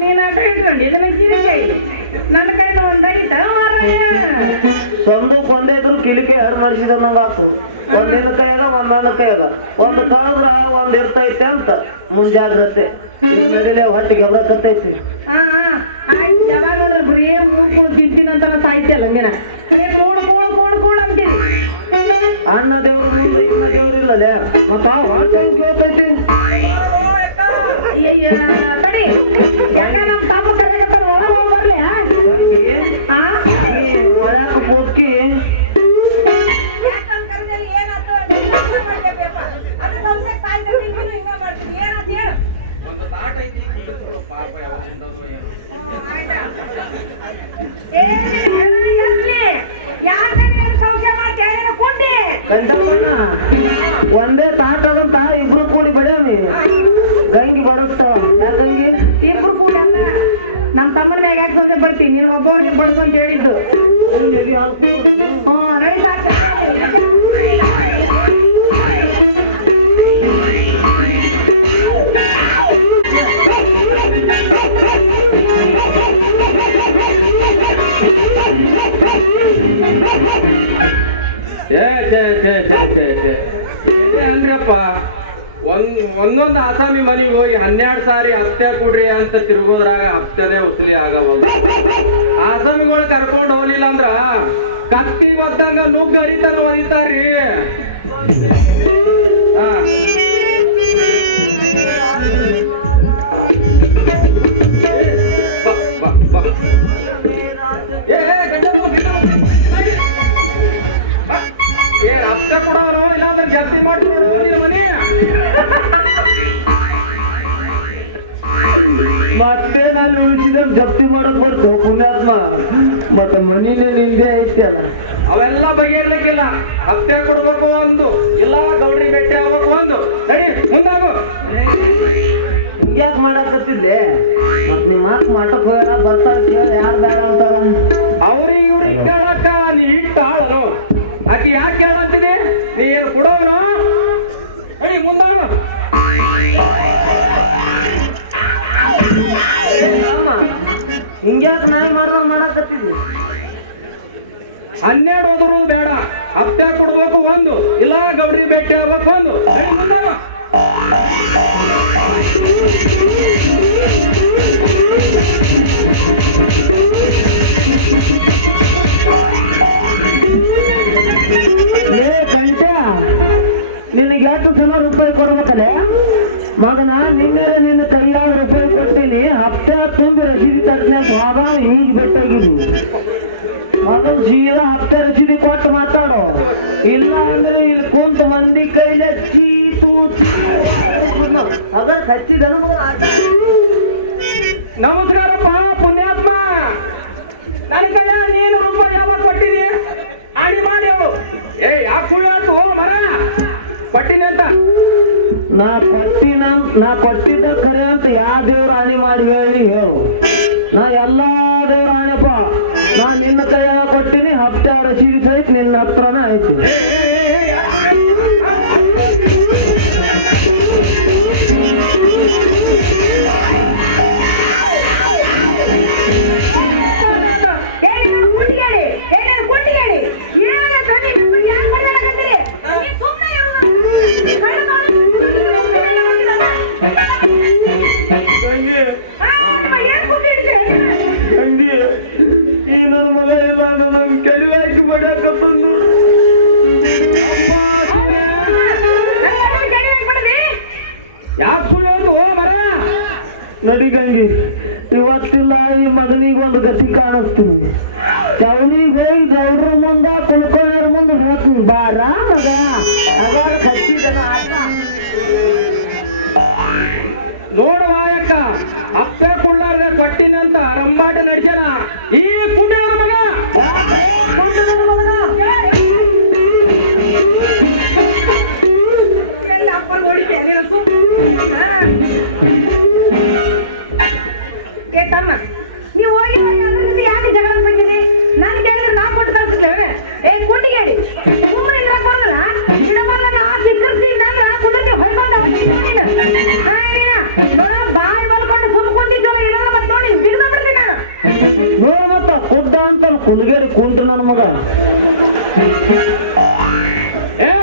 ನೀನ್ ಆಟ ಇಟ್ಕೊಂಡು ಇದನ್ನ ಕಿರಿಕೆ ನನ್ನ ಕೈನ ಒಂದಾಗಿತ್ತ ಸಂದೂಕ್ ಒಂದೇ ಇದ್ರು ಕಿಲಿಕೆ ಹರ್ ಮಾಡಿಸಿದ ನಂಗ ಆತು. ಒಂದಿನ ಕೈಯಾಗ ಒಂದ್ ನನ್ನ ಕೈಯಾಗ ಒಂದು ಕಳೆದ್ರ ಒಂದ್ ಇರ್ತೈತೆ ಅಂತ ಮುಂಜಾಗ್ರತೆ. ನಡಿಲೆ ಹೊಟ್ಟಿಗೆ ಬರಕತ್ತೈತಿ. ಯಾವಾಗಾದ್ರೂ ಬರೀ ಮೂಡ್ಕೊಂಡು ತಿಂತೀನಂತ ಸಾಯ್ತಿಯಲ್ಲ ನೀನ ಕೂಡ್ ಅಂತೀನಿ. ಅಣ್ಣ ದೇವ್ರು ಇನ್ನ ದೇವ್ರಿಲ್ಲಲೇ ಮತ್ತ ಹೊಟ್ಟೆ ಕೇಳ್ತೈತಿ. ತಡಿ ಯಾಕೆ ನಮ್ಮ ತಮ್ಮ ಕರೆಯತ್ತ ಹೊರ ಹೋಗ್ಬರ್ಲಿ ಒಳಗ ಹೋಗಿ ಕಂಡಪ್ಪಣ್ಣ ಒಂದೇ ತಾಟದಂತ ಇಬ್ರು ಕೂಡಿ ಬಡ್ಯಾವಿ ಗಂಗಿ ಬಡಸ್ತಾವ ಯಾಕಂಗಿ ಇಬ್ರು ಕೂಡ ನಮ್ಮ ತಮ್ಮನ ಮ್ಯಾಗ ಯಾಕೆ ಸೌದೆ ಬರ್ತೀನಿ ನೀನು ಒಬ್ಬವ್ರಿಗೆ ಬಡ್ದು ಅಂತ ಹೇಳಿದ್ದು ರೈಟ್ ಅಂದ್ರಪ್ಪ ಒಂದೊಂದು ಆಸಾಮಿ ಮನೆಗೆ ಹೋಗಿ 12 ಸಾರಿ ಹತ್ಯೆ ಕೊಡ್ರಿ ಅಂತ ತಿರುಗೋದ್ರಾಗ ಹತ್ಯೆದೇ ವಸೂಲಿ ಆಗವಲ್ಲ. ಆಸಾಮಿಗಳು ಕರ್ಕೊಂಡು ಹೋಗ್ಲಿಲ್ಲ ಅಂದ್ರ ಕತ್ತಿ ಒದ್ದಂಗ ನುಗ್ಗ ಹರಿತಾನ ಒದಿತಾರ್ರಿ. ಹತ್ಯೆ ಕೊಡೋರು ಇಲ್ಲಾಂದ್ರೆ ಜಾಸ್ತಿ ಮಾಡಿ ಮನೆ ಮತ್ತೆ ನಾನು ಉಳಿಸಿದ ಜಪ್ತಿ ಮಾಡಕ್ ಬರ್ತು ಪುಣ್ಯಾತ್ಮ ಮತ್ತ ಮನಿನೇ ನಿಂದೆ ಐತೆ ಅವೆಲ್ಲ ಬಗೆಹರ್ಲಿಕ್ಕಿಲ್ಲ. ಹತ್ಯೆ ಕೊಡ್ಬೇಕು ಒಂದು, ಇಲ್ಲ ಗೌಡ್ರಿ ಭೇಟಿ ಆಗ್ಬೇಕು ಒಂದು. ಸರಿ ಮುಂದಾಗು. ಹಿಂಗ್ಯಾಕ್ ಮಾಡಾಕತ್ತಿದ್ದೆ ಮತ್ ನೀ ಮಾತ್ ಮಾಡಕ್ ಹೋಗ್ಯಾರ ಬರ್ತಾರ ಯಾರು ಬೇಡ ಅಂತಾರ ಅವ್ರಿಗೆ ಇವ್ರಿಗೆ ಕೇಳಕ್ಕ ನೀ ಇಟ್ಟಾಳು ಆಕಿ ಯಾಕೆ ಕೇಳತ್ತೀನಿ ನೀ ಏನು ಕೊಡೋನು. ಸರಿ ಮುಂದಾಗು. ಹಿಂಗ್ಯಾಕ್ ನಾಯಿ ಮಾಡಾಕತ್ತಿದ್ದೆ 12 ಹೋದ್ರು ಬೇಡ, ಹತ್ಯೆ ಕೊಡ್ಬೇಕು ಒಂದು, ಇಲ್ಲ ಗೌಡ್ರಿ ಭೇಟಿ ಆಗ್ಬೇಕು ಒಂದು. ಸರಿ ಮುಂದಾಗು. ನಿನಗೆ 200 ರೂಪಾಯಿ ಕೊಡ್ಬೇಕಲ್ಲ ಮಗನ ನಿನ್ನೆ ನಿನ್ನ ಕೈಯಾಗ ರೂಪಾಯಿ ಕೊಡ್ತೀನಿ ಹಪ್ತೆ ತುಂಬಿ ರಸೀದಿ ತಟ್ಟನೆ ಬಾಬ ಈಗ ಬಿಟ್ಟೋಗಿದ್ದು ಮಗನ್ ಸೀದಾ ಹಪ್ತೆ ರಸೀದಿ ಕೊಟ್ಟು ಮಾತಾಡೋ ಇಲ್ಲ ಅಂದ್ರೆ ಇಲ್ಲಿ ಕುಂತ ಮಂದಿ ಕೈಲೆ ಚೀತು ಅದ ಹಚ್ಚಿದ ನಮಸ್ಕಾರಪ್ಪ ಪುಣ್ಯಾತ್ಮ. ನನ್ನ ಕೈ ನೀನು ರೂಪಾಯಿ ಯಾವಾಗ ಕೊಟ್ಟಿದಿ ಆಡಿ ಮಾಡಿ ಅವು. ಯಾಕೆ ಸುಳ್ಳು ಆಯ್ತು ಮರ ಕೊಟ್ಟಿನಿ ಅಂತ ನಾ ಕೊಟ್ಟಿದ್ದ ಖರೆ ಅಂತ ಯಾವ ದೇವ್ರ ಹಾನಿ ಮಾಡಿ ಹೇಳು ನಾ ಎಲ್ಲಾ ದೇವ್ರ ಹಾಣಿಪ್ಪ ನಾ ನಿನ್ನ ಕೈಯಾಗ ಕೊಟ್ಟಿನಿ ಹಪ್ತೆ ರಸೀದಿ ಸಹಿತ ನಿನ್ನ ಹತ್ರನೇ ಐತಿ ನನ್ನ ಮಗ ಇಲ್ಲ ನಂಗೆ ಕೆಳವಾಗಿ ಮಾಡ್ಯಾಕ ಬಂದು ಯಾಕೆ ಸುಳ್ಳು ಆಯ್ತು ಮರ ನಡಿಗಂಗಿ ಇವತ್ತಿಲ್ಲ ಈ ಮಗನಿಗೆ ಒಂದು ಗತಿ ಕಾಣಿಸ್ತೀನಿ ಚವನಿಗೆ ಹೋಗಿ ಗೌಡ್ರ ಮುಂದ ಕುಳ್ಕೊಳ್ಳೋರ ಮುಂದೆ ಹೇಳ್ತೀನಿ ಬಾರ ಮಗ ಅವಾಗ ಹಚ್ಚಿದನ ನೋಡುವ ಯಾಕ ಹಪ್ಪೆ ಕುಳ್ಳಾರ್ರೆ ಕೊಟ್ಟಿನಂತ ರಂಬಾಟ ನಡ್ಸ್ಯಾನ ಈ ಕುಂಡಿಯವ್ರ ಮಗ. ನೀವು ಹೋಗಿ ಯಾಕೆ ಜಗಳ ಬಂದಿರಿ ನಾನು ಕೇಳಿದ್ರೆ ನಾ ಕೊಟ್ಟು ಕಳ್ಸಿದ್ದೇವೆ ಕುಂಡಿಗೇಡಿ ಬಾಯಿ ಬಲ್ಕೊಂಡು ಸುಮ್ಕೊಂಡಿದ್ವಲ್ಲ ಇಲ್ಲ ಮತ್ತೆ ನೋಡಿ ಬಿಡ್ದ ಬಿಡ್ತೀನಿ ನಾನು ನೋಡ ಮತ್ತ ಕುದ್ದ ಅಂತ ಕುಲ್ಗೇರಿ ಕುಂತು ನನ್ನ ಮಗ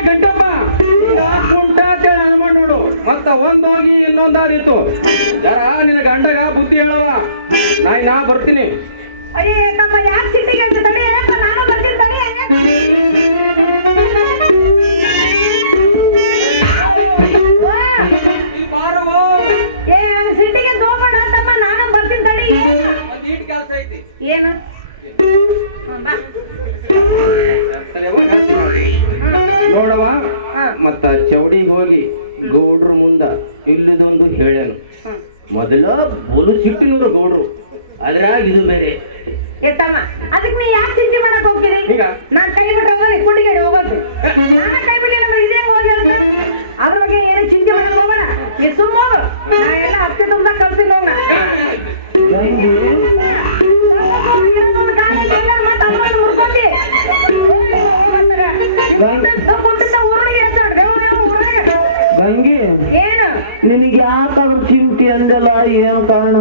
ಗಂಟಪ್ಪ ಕುಂಟ ಅಂತೇಳಿ ಅನ್ಮಾಡ್ ನೋಡು ಮತ್ತ ಒಂದೋಗಿ ಇನ್ನೊಂದಾದಿತ್ತು ಜರ ನಿನ್ನ ಗಂಡಗ ಬುದ್ಧಿ ಹೇಳವ ನಾ ಬರ್ತೀನಿ. ಅಯ್ಯೇ ತಮ್ಮ ಯಾಕೆ ಸಿಟ್ಟಿಗೆ ಅಂತ ತಡಿ ನಾನು ಬರ್ತೀನಿ ತಡಿ ಸಿಟ್ಟಿಗೆ ತೋಗೋಣ ತಮ್ಮ ನಾನು ಬರ್ತೀನಿ ತಡಿ ಏನು ನೋಡವ ಮತ್ತ ಚೌಡಿಗೆ ಹೋಗಿ ಗೌಡ್ರು ಮುಂದ ಇಲ್ಲದೊಂದು ಹೇಳ್ಯಾನು ಮೊದಲ ಬೋಲು ಸಿಟ್ಟಿನವ್ರು ಗೌಡ್ರು ಅದ್ರಾಗ ಇದು ಬೇರೆ ತಮ್ಮ ಅದಕ್ಕೆ ನೀ ಯಾಕೆ ಚಿಂತೆ ಮಾಡಕ್ ಹೋಗ್ತೀರಿ ಈಗ? ನಾನ್ ಕೈ ಬಿಟ್ಟು ಹೋಗೋದು ಕುಡಿಗಡೆ ಹೋಗೋದು ನಾನ ಕೈ ಬಿಡ್ಲಿಲ್ಲ ಅಂದ್ರೆ ಇದೇ ಹೋಗಿ ಅಂತ ಅದ್ರ ಬಗ್ಗೆ ಏನೋ ಚಿಂತೆ ಮಾಡಕ್ ಹೋಗೋಣ ನೀ ಸುಮ್ಮ ಹೋಗು ನಾ ಎಲ್ಲ ಹತ್ತಿ ತುಂಬ ಕಲ್ತೀನಿ ಹೋಗ ತಂಗಿ ತಂಗಿ ಏನು ನಿನಗೆ ಯಾಕಾದ್ರೂ ಚಿಂತೆ ಅಂದಲ್ಲ ಏನು ಕಾರಣ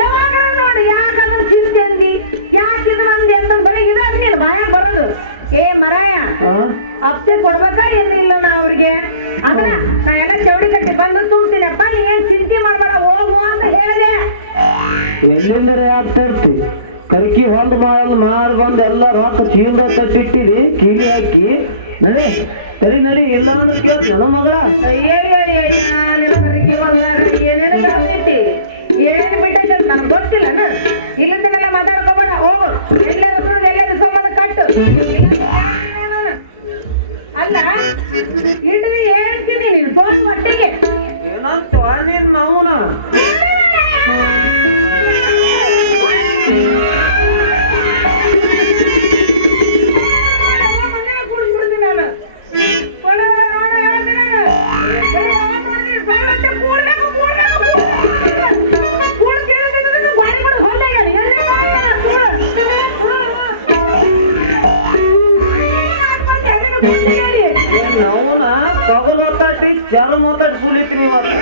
ಯಾವಾಗ ನೋಡಿ ಯಾಕಂದ್ರೆ ಚಿಂತೆ ಅಂದಿ ಯಾಕಿದ್ರು ಅಂದಿ ಅಂತ ಬರೀ ಇದು ಅಂದಿಲ್ಲ ಬಾಯ ಬರೋದು ಏ ಮರಾಯ ಅಪ್ತೆ ಕೊಡ್ಬೇಕಾ ಏನಿಲ್ಲ ನಾ ಅವ್ರಿಗೆ ಅದ್ರ ನಾ ಎಲ್ಲ ಚೌಡಿ ಕಟ್ಟಿ ಬಂದು ತುಂಬ್ತೀನಪ್ಪ ನೀ ಏನ್ ಚಿಂತೆ ಮಾಡ್ಬೇಡ ಹೋಗು ಅಂತ ಹೇಳಿದೆ ಎಲ್ಲಿಂದರೆ ಆಗ್ತಾ ಇರ್ತಿ ಕರ್ಕಿ ಹೊಂದ್ ಮಾಡಿ ಬಂದು ಎಲ್ಲ ರೊಕ್ಕ ಚೀಲ ಕಟ್ಟಿಟ್ಟಿರಿ ಕೀಲಿ ಹಾಕಿ ನಡಿ ಸರಿ ನಡಿ ಇಲ್ಲ ಅಂದ್ರೆ ಕೇಳ್ತೀನ ಮಗಳ ಏನೇನು ಕಾಣ್ತೈತಿ ಏನ್ ಬಿಟ್ಟೈತೆ ಅಂತ ನನ್ಗೆ ಗೊತ್ತಿಲ್ಲ ಇಲ್ಲಿಂದೆಲ್ಲ ಮಾತಾಡ್ಕೋಬೇಡ ಹೋಗು ಎಲ್ಲರೂ ಸಂಬಂಧ ಕಟ್ಟು ಅಲ್ಲ ಇಟ್ಟು ಹೇಳ್ತೀನಿ ನೀನು ಫೋನ್ ಒಟ್ಟಿಗೆ ಏನಂತ ನೀನ್ ನಾವುನ ನಾವುನ ತಗಲ್ ಒತ್ತಾಟಿ ಜಲ ಮಾತಾಡಿ ಸುಲಿತೀನಿ ಇವತ್ತು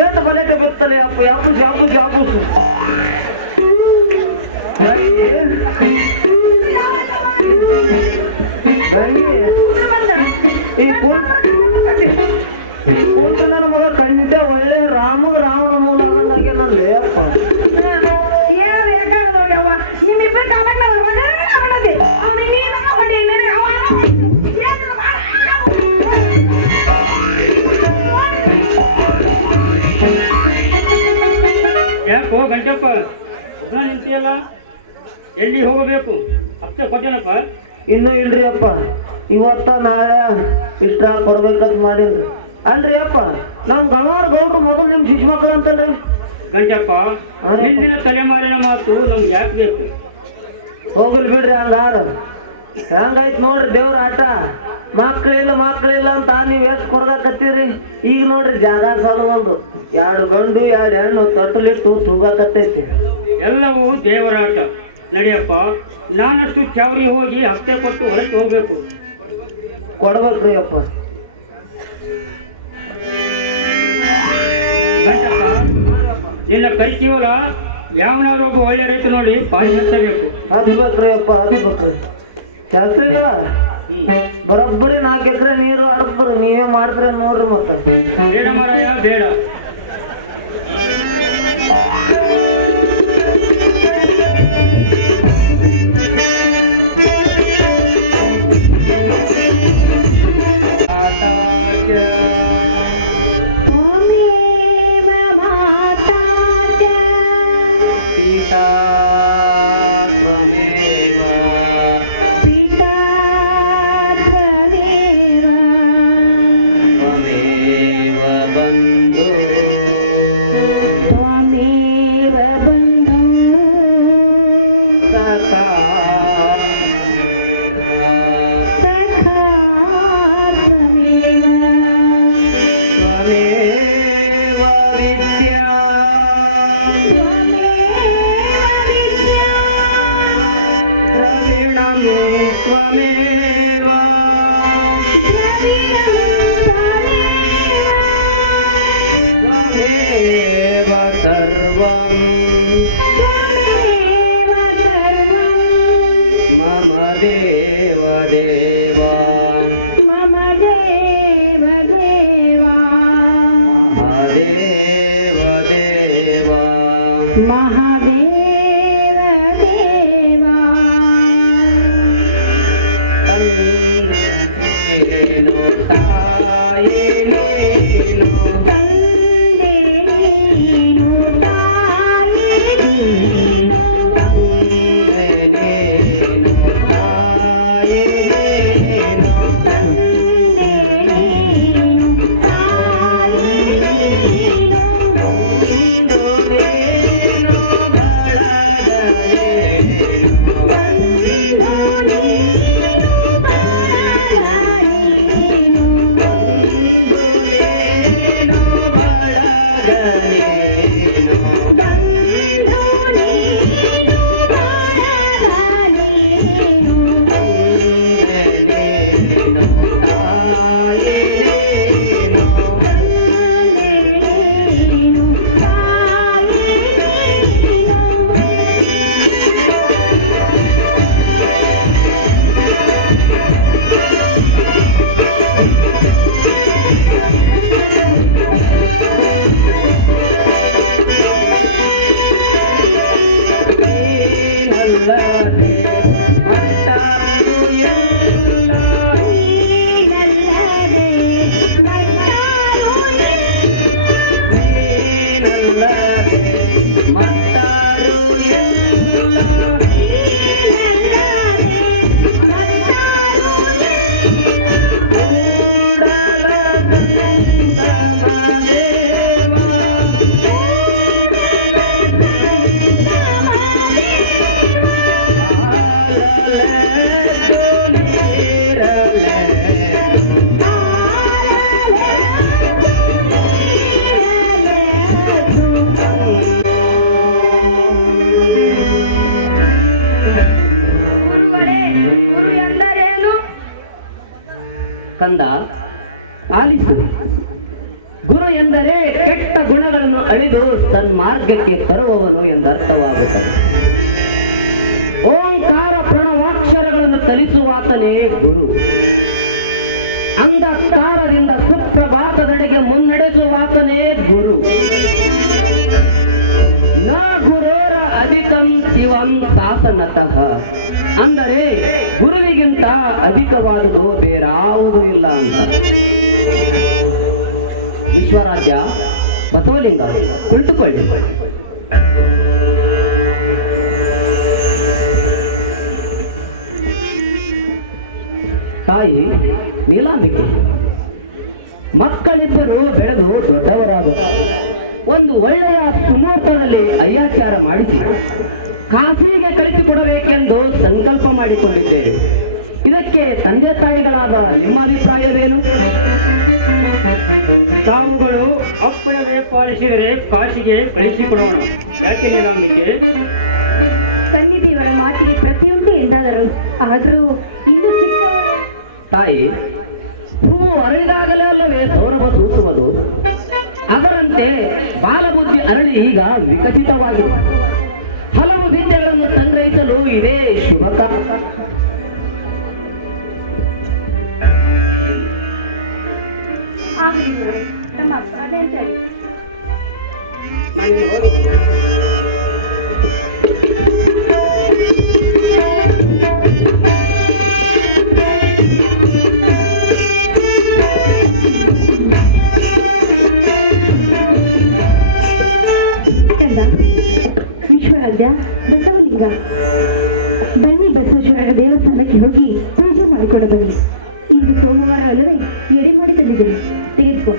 ಏನು ಬಲೆಗೆ ಬಿಡ್ತಾನೆ ಅಪ್ಪ ಯಾಪು ಜಾಪು ಜಾಪು ಈ ನನ್ನ ಮಗ ಖಂಡಿತ ಒಳ್ಳೆ ರಾಮಗ ರಾವಣ ಮೂಲಕ ನನ್ನ ಅಪ್ಪ ಯಾಕೋ ಗಂಟಪ್ಪ ನಿಂತಿಯಲ್ಲ ಎಲ್ಲಿ ಹೋಗಬೇಕು ಅಷ್ಟೇ ಕೊಟ್ಟೇನಪ್ಪ ಇನ್ನೂ ಇಲ್ರಿ ಅಪ್ಪ ಇವತ್ತ ನಾಳೆ ಇಷ್ಟ ಕೊಡ್ಬೇಕಂತ ಮಾಡಿದ್ರಿ ಅಲ್ರಿ ಅಪ್ಪ ನಮ್ ಗಣವಾರ ಗೌಡ್ರು ಮೊದಲು ನಿಮ್ ಶಿಶು ಮಕ್ಕಳು ಅಂತಲ್ರಿ ಗಂಟಪ್ಪ ಹಿಂದಿನ ತಲೆಮಾರಿನ ಮಾತು ನಮ್ಗೆ ಯಾಕೆ ಬೇಕು ಹೋಗ್ಲಿ ಬಿಡ್ರಿ ಹಂಗಾರ ಹೆಂಗಾಯ್ತು ನೋಡ್ರಿ ದೇವ್ರ ಆಟ ಮಕ್ಳಿಲ್ಲ ಅಂತ ನೀವ್ ಎಷ್ಟು ಕೊಡ್ದಾಕತ್ತೀರಿ ಈಗ ನೋಡ್ರಿ ಜಾಗ ಸಾಲವಲ್ದು 2 ಗಂಡು 2 ಹೆಣ್ಣು ತೊಟ್ಟಲಿಟ್ಟು ತೂಗಾಕತ್ತೈತಿ ಎಲ್ಲವೂ ದೇವರಾಟ ನಡಿಯಪ್ಪ ನಾನಷ್ಟು ಚಾವರಿ ಹೋಗಿ ಹಫ್ತೆ ಕೊಟ್ಟು ಹೊರಗೆ ಹೋಗ್ಬೇಕು ಕೊಡ್ಬೇಕ್ರಿ ಅಪ್ಪ ಗಂಟಪ್ಪ ನಿನ್ನ ಕೈ ಕೇವಲ ಯಾವನಾದ್ರು ಒಬ್ಬ ಒಳ್ಳೆ ರೈತ ನೋಡಿ ಪಾಯಿ ಹಚ್ಚಬೇಕು ಹಚ್ಬೇಕ್ರಿ ಅಪ್ಪ ಹಚ್ಬೇಕ್ರಿ ಶಾಸ್ತ್ರಿಗ ಬರೋಬ್ಬರಿ 4 ಎಕರೆ ನೀರು ಹಡ್ಬ್ರಿ ನೀವೇ ಮಾಡಿದ್ರೆ ನೋಡ್ರಿ ಮತ್ತೆ ಬೇಡ ಮಾರಾಯ ಬೇಡ ನೀನಲ್ಲದೆ ಮತ್ತಾರು ಇಲ್ಲ. ನೀನಲ್ಲದೆ ಮತ್ತಾರು ಇಲ್ಲ. ಗುರುಗಳೇ, ಗುರು ಎಂದರೇನು? ಕಂದ ಆಲಿಸು. ಗುರು ಎಂದರೆ ಕೆಟ್ಟ ಗುಣಗಳನ್ನು ಅಳಿದು ಸನ್ಮಾರ್ಗಕ್ಕೆ ತರುವವನು ಎಂದರ್ಥವಾಗುತ್ತದೆ. ಓಂಕಾರ ಪ್ರಣವಾಕ್ಷರಗಳನ್ನು ಕಲಿಸುವಾತನೇ ಗುರು. ಅಂಧಕಾರದಿಂದ ಸುಪ್ರಭಾತದೆಡೆಗೆ ಮುನ್ನಡೆಸುವಾತನೇ ಗುರು. ನ ಗುರೋರ ಅಧಿಕಂ ಶಿವಂ ಶಾಸನತಃ. ಅಂದರೆ ಗುರುವಿಗಿಂತ ಅಧಿಕವಾದುದು ಬೇರಾವುದೂ ಇಲ್ಲ ಅಂತ. ವಿಶ್ವರಾಜ್ಯ ಬಸವಲಿಂಗ ಕುಳಿತುಕೊಳ್ಳಿ. ತಾಯಿ ನೀಲಾಂಬಿಕೆ, ಮಕ್ಕಳಿಬ್ಬರು ಬೆಳೆದು ದೊಡ್ಡವರಾದರು. ಒಂದು ಒಳ್ಳೆಯ ಸುಮೂರ್ತದಲ್ಲಿ ಅಯ್ಯಾಚಾರ ಮಾಡಿಸಿ ಕಾಸಿಗೆ ಕಳಿಸಿಕೊಡಬೇಕೆಂದು ಸಂಕಲ್ಪ ಮಾಡಿಕೊಂಡಿದ್ದೇವೆ. ಇದಕ್ಕೆ ತಂದೆ ತಾಯಿಗಳಾದ ನಿಮ್ಮ ಅಭಿಪ್ರಾಯವೇನು? ತಾವುಗಳು ಅಪ್ಪಣೆ ಪಾಲಿಸಿದರೆ ಕಾಶಿಗೆ ಕಳಿಸಿಕೊಡೋಣ. ಯಾಕೆ ನೀಲಾಂಬಿಕೆ? ಸನ್ನಿಧಿಯವರ ಮಾತಿಗೆ ಪ್ರತಿಯೊಂದು ಎಂದಾದರು. ಆದರೂ ಇನ್ನು ಚಿಕ್ಕವರು. ತಾಯಿ, ಹೂವು ಅರಳಿದಾಗಲೇ ಅಲ್ಲವೇ ಸೌರಭ ಸೂಸುವುದು. ಅದರಂತೆ ಬಾಲಬುದ್ಧಿ ಅರಳಿ ಈಗ ವಿಕಸಿತವಾಗಿದೆ. ಹಲವು ವಿದ್ಯೆಗಳನ್ನು ಸಂಗ್ರಹಿಸಲು ಇದೇ ಶುಭ ಕಾಲ. ಆಗಲಿ ಗುರುಗಳೇ, ನಮ್ಮ ಅಪರಾಧ ಅಂತ ಹೇಳಿ. ಕಂದ, ವಿಶ್ವರಾಧ್ಯ ಬಸವಲಿಂಗ, ಬನ್ನಿ ಬಸವೇಶ್ವರರ ದೇವಸ್ಥಾನಕ್ಕೆ ಹೋಗಿ ಪೂಜೆ ಮಾಡಿಕೊಂಡು ಬನ್ನಿ. ಇಂದು ಸೋಮವಾರ ಅಲ್ಲವೇ? ಎಡೆ ಮಾಡಿ ತಂದಿದ್ದೀನಿ, ತೆಗೆದುಕೋ.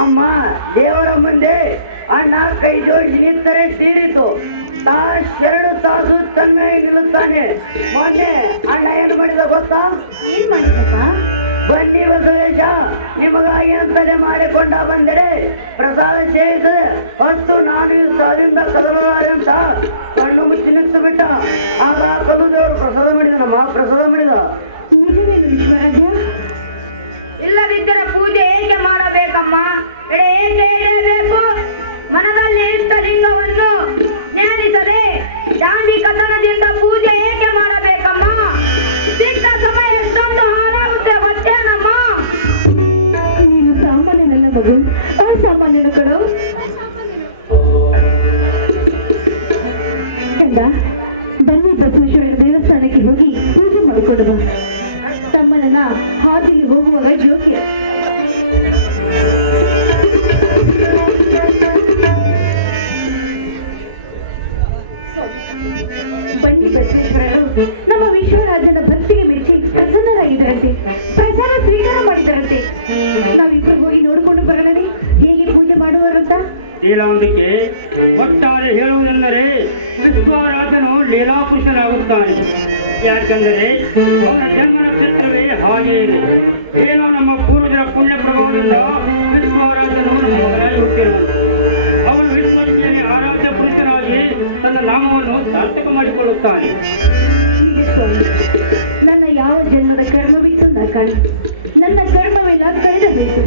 ಅಮ್ಮ ದೇವರ ಮುಂದೆ ಅಣ್ಣ ಕೈ ಜೋಡಿಸಿ ನಿಂತರೆ ತೀರಿತು. ತಾ 2 ತಾಸು ತನ್ಮಯ ನಿಲ್ಲುತ್ತಾನೆ. ಮೊನ್ನೆ ಅಣ್ಣ ಏನು ಮಾಡಿದ ಗೊತ್ತಾ? ಏನ್ ಮಾಡಿದಪ್ಪ? ಬನ್ನಿ ಬಸವೇಶ, ನಿಮಗಾಗಿ ಅಂತಲೇ ಮಾಡಿಕೊಂಡ ಬಂದರೆ ಪ್ರಸಾದ ಸೇರಿಸದೆ ಹೊತ್ತು ನಾನು ಈ ಸ್ಥಳದಿಂದ ಕದಲುವಾರೆ ಅಂತ ಕಣ್ಣು ಮುಚ್ಚಿ ನಿಂತು ಬಿಟ್ಟ. ಆಗ ಕಲ್ಲು ದೇವರು ಪ್ರಸಾದ ಮಾಡಿದನಮ್ಮ, ಪ್ರಸಾದ ಮಾಡಿದ. ನಿಜವೇನು ವಿಶ್ವರಾಧ್ಯ? ಇಲ್ಲದಿದ್ದರೆ ಪೂಜೆ ಹೇಗೆ ಮಾಡಬೇಕಮ್ಮ? ಹೇಗೆ ಇಡಬೇಕು? ಮನದಲ್ಲಿ ಇಷ್ಟಲಿಂಗವನ್ನು ಧ್ಯಾನಿಸದೆ ಚಾಂದಿ ಕಥನದಿಂದ ಪೂಜೆ ಹೇಗೆ ಮಾಡಬೇಕಮ್ಮ? ಸಿಕ್ಕ ಸಮಯ ಎಷ್ಟೊಂದು ಹಾಳಾಗುತ್ತೆ ಗೊತ್ತೇನಮ್ಮ? ನೀನು ಸಾಮಾನ್ಯನಲ್ಲ ಮಗು, ಅಸಾಮಾನ್ಯನ ಕಣೋ. ಕಂದ, ಬನ್ನಿ ಬಸವೇಶ್ವರರ ದೇವಸ್ಥಾನಕ್ಕೆ ಹೋಗಿ ಪೂಜೆ ಮಾಡಿಕೊಡುವ. ತಮ್ಮನನ್ನ ಹಾದಿಗೆ ಹೋಗುವಾಗ ಯೋಗ್ಯ. ಬನ್ನಿ ಬಸವೇಶ್ವರರು ನಮ್ಮ ವಿಶ್ವರಾಜನ ಭಕ್ತಿಗೆ ಮೆಚ್ಚಿ ಪ್ರಸನ್ನರಾಗಿದ್ದರಂತೆ. ಪ್ರಸಾದ ಸ್ವೀಕಾರ ಮಾಡಿದರಂತೆ. ನಾವಿಬ್ಬರು ಹೋಗಿ ನೋಡಿಕೊಂಡು ಬರೋಣ ಹೇಗೆ ಪೂಜೆ ಮಾಡುವರಂತ. ನೀಲಾಂಬಿಕೆ, ಒಟ್ಟಾರೆ ಹೇಳುವುದೆಂದರೆ ವಿಶ್ವರಾಜನು ಲೀಲಾಪುರುಷನಾಗುತ್ತಾನೆ. ಯಾಕೆಂದರೆ ಅವನ ಜನ್ಮ ನಕ್ಷತ್ರವೇ ಹಾಗೆ ಇದೆ. ಏನೋ ನಮ್ಮ ಪೂರ್ವಜರ ಪುಣ್ಯ ಪ್ರಭಾವದಿಂದ ವಿಶ್ವರಾಜನು ನಮ್ಮ ಮಗನಾಗಿ ಹುಟ್ಟಿರುವನು. ಅವನು ವಿಶ್ವಕ್ಕೆ ಆರಾಧ್ಯ ಪುರುಷನಾಗಿ ತನ್ನ ನಾಮವನ್ನು ಸಾರ್ಥಕ ಮಾಡಿಕೊಳ್ಳುತ್ತಾನೆ. ಹೀಗೆ ಸ್ವಾಮಿ, ನನ್ನ ಯಾವ ಜನ್ಮದ ಕರ್ಮವಿತ್ತು ನ ಕಾಣಿ. ನನ್ನ ಕರ್ಮವೆಲ್ಲ ಕಳೆದಬೇಕು.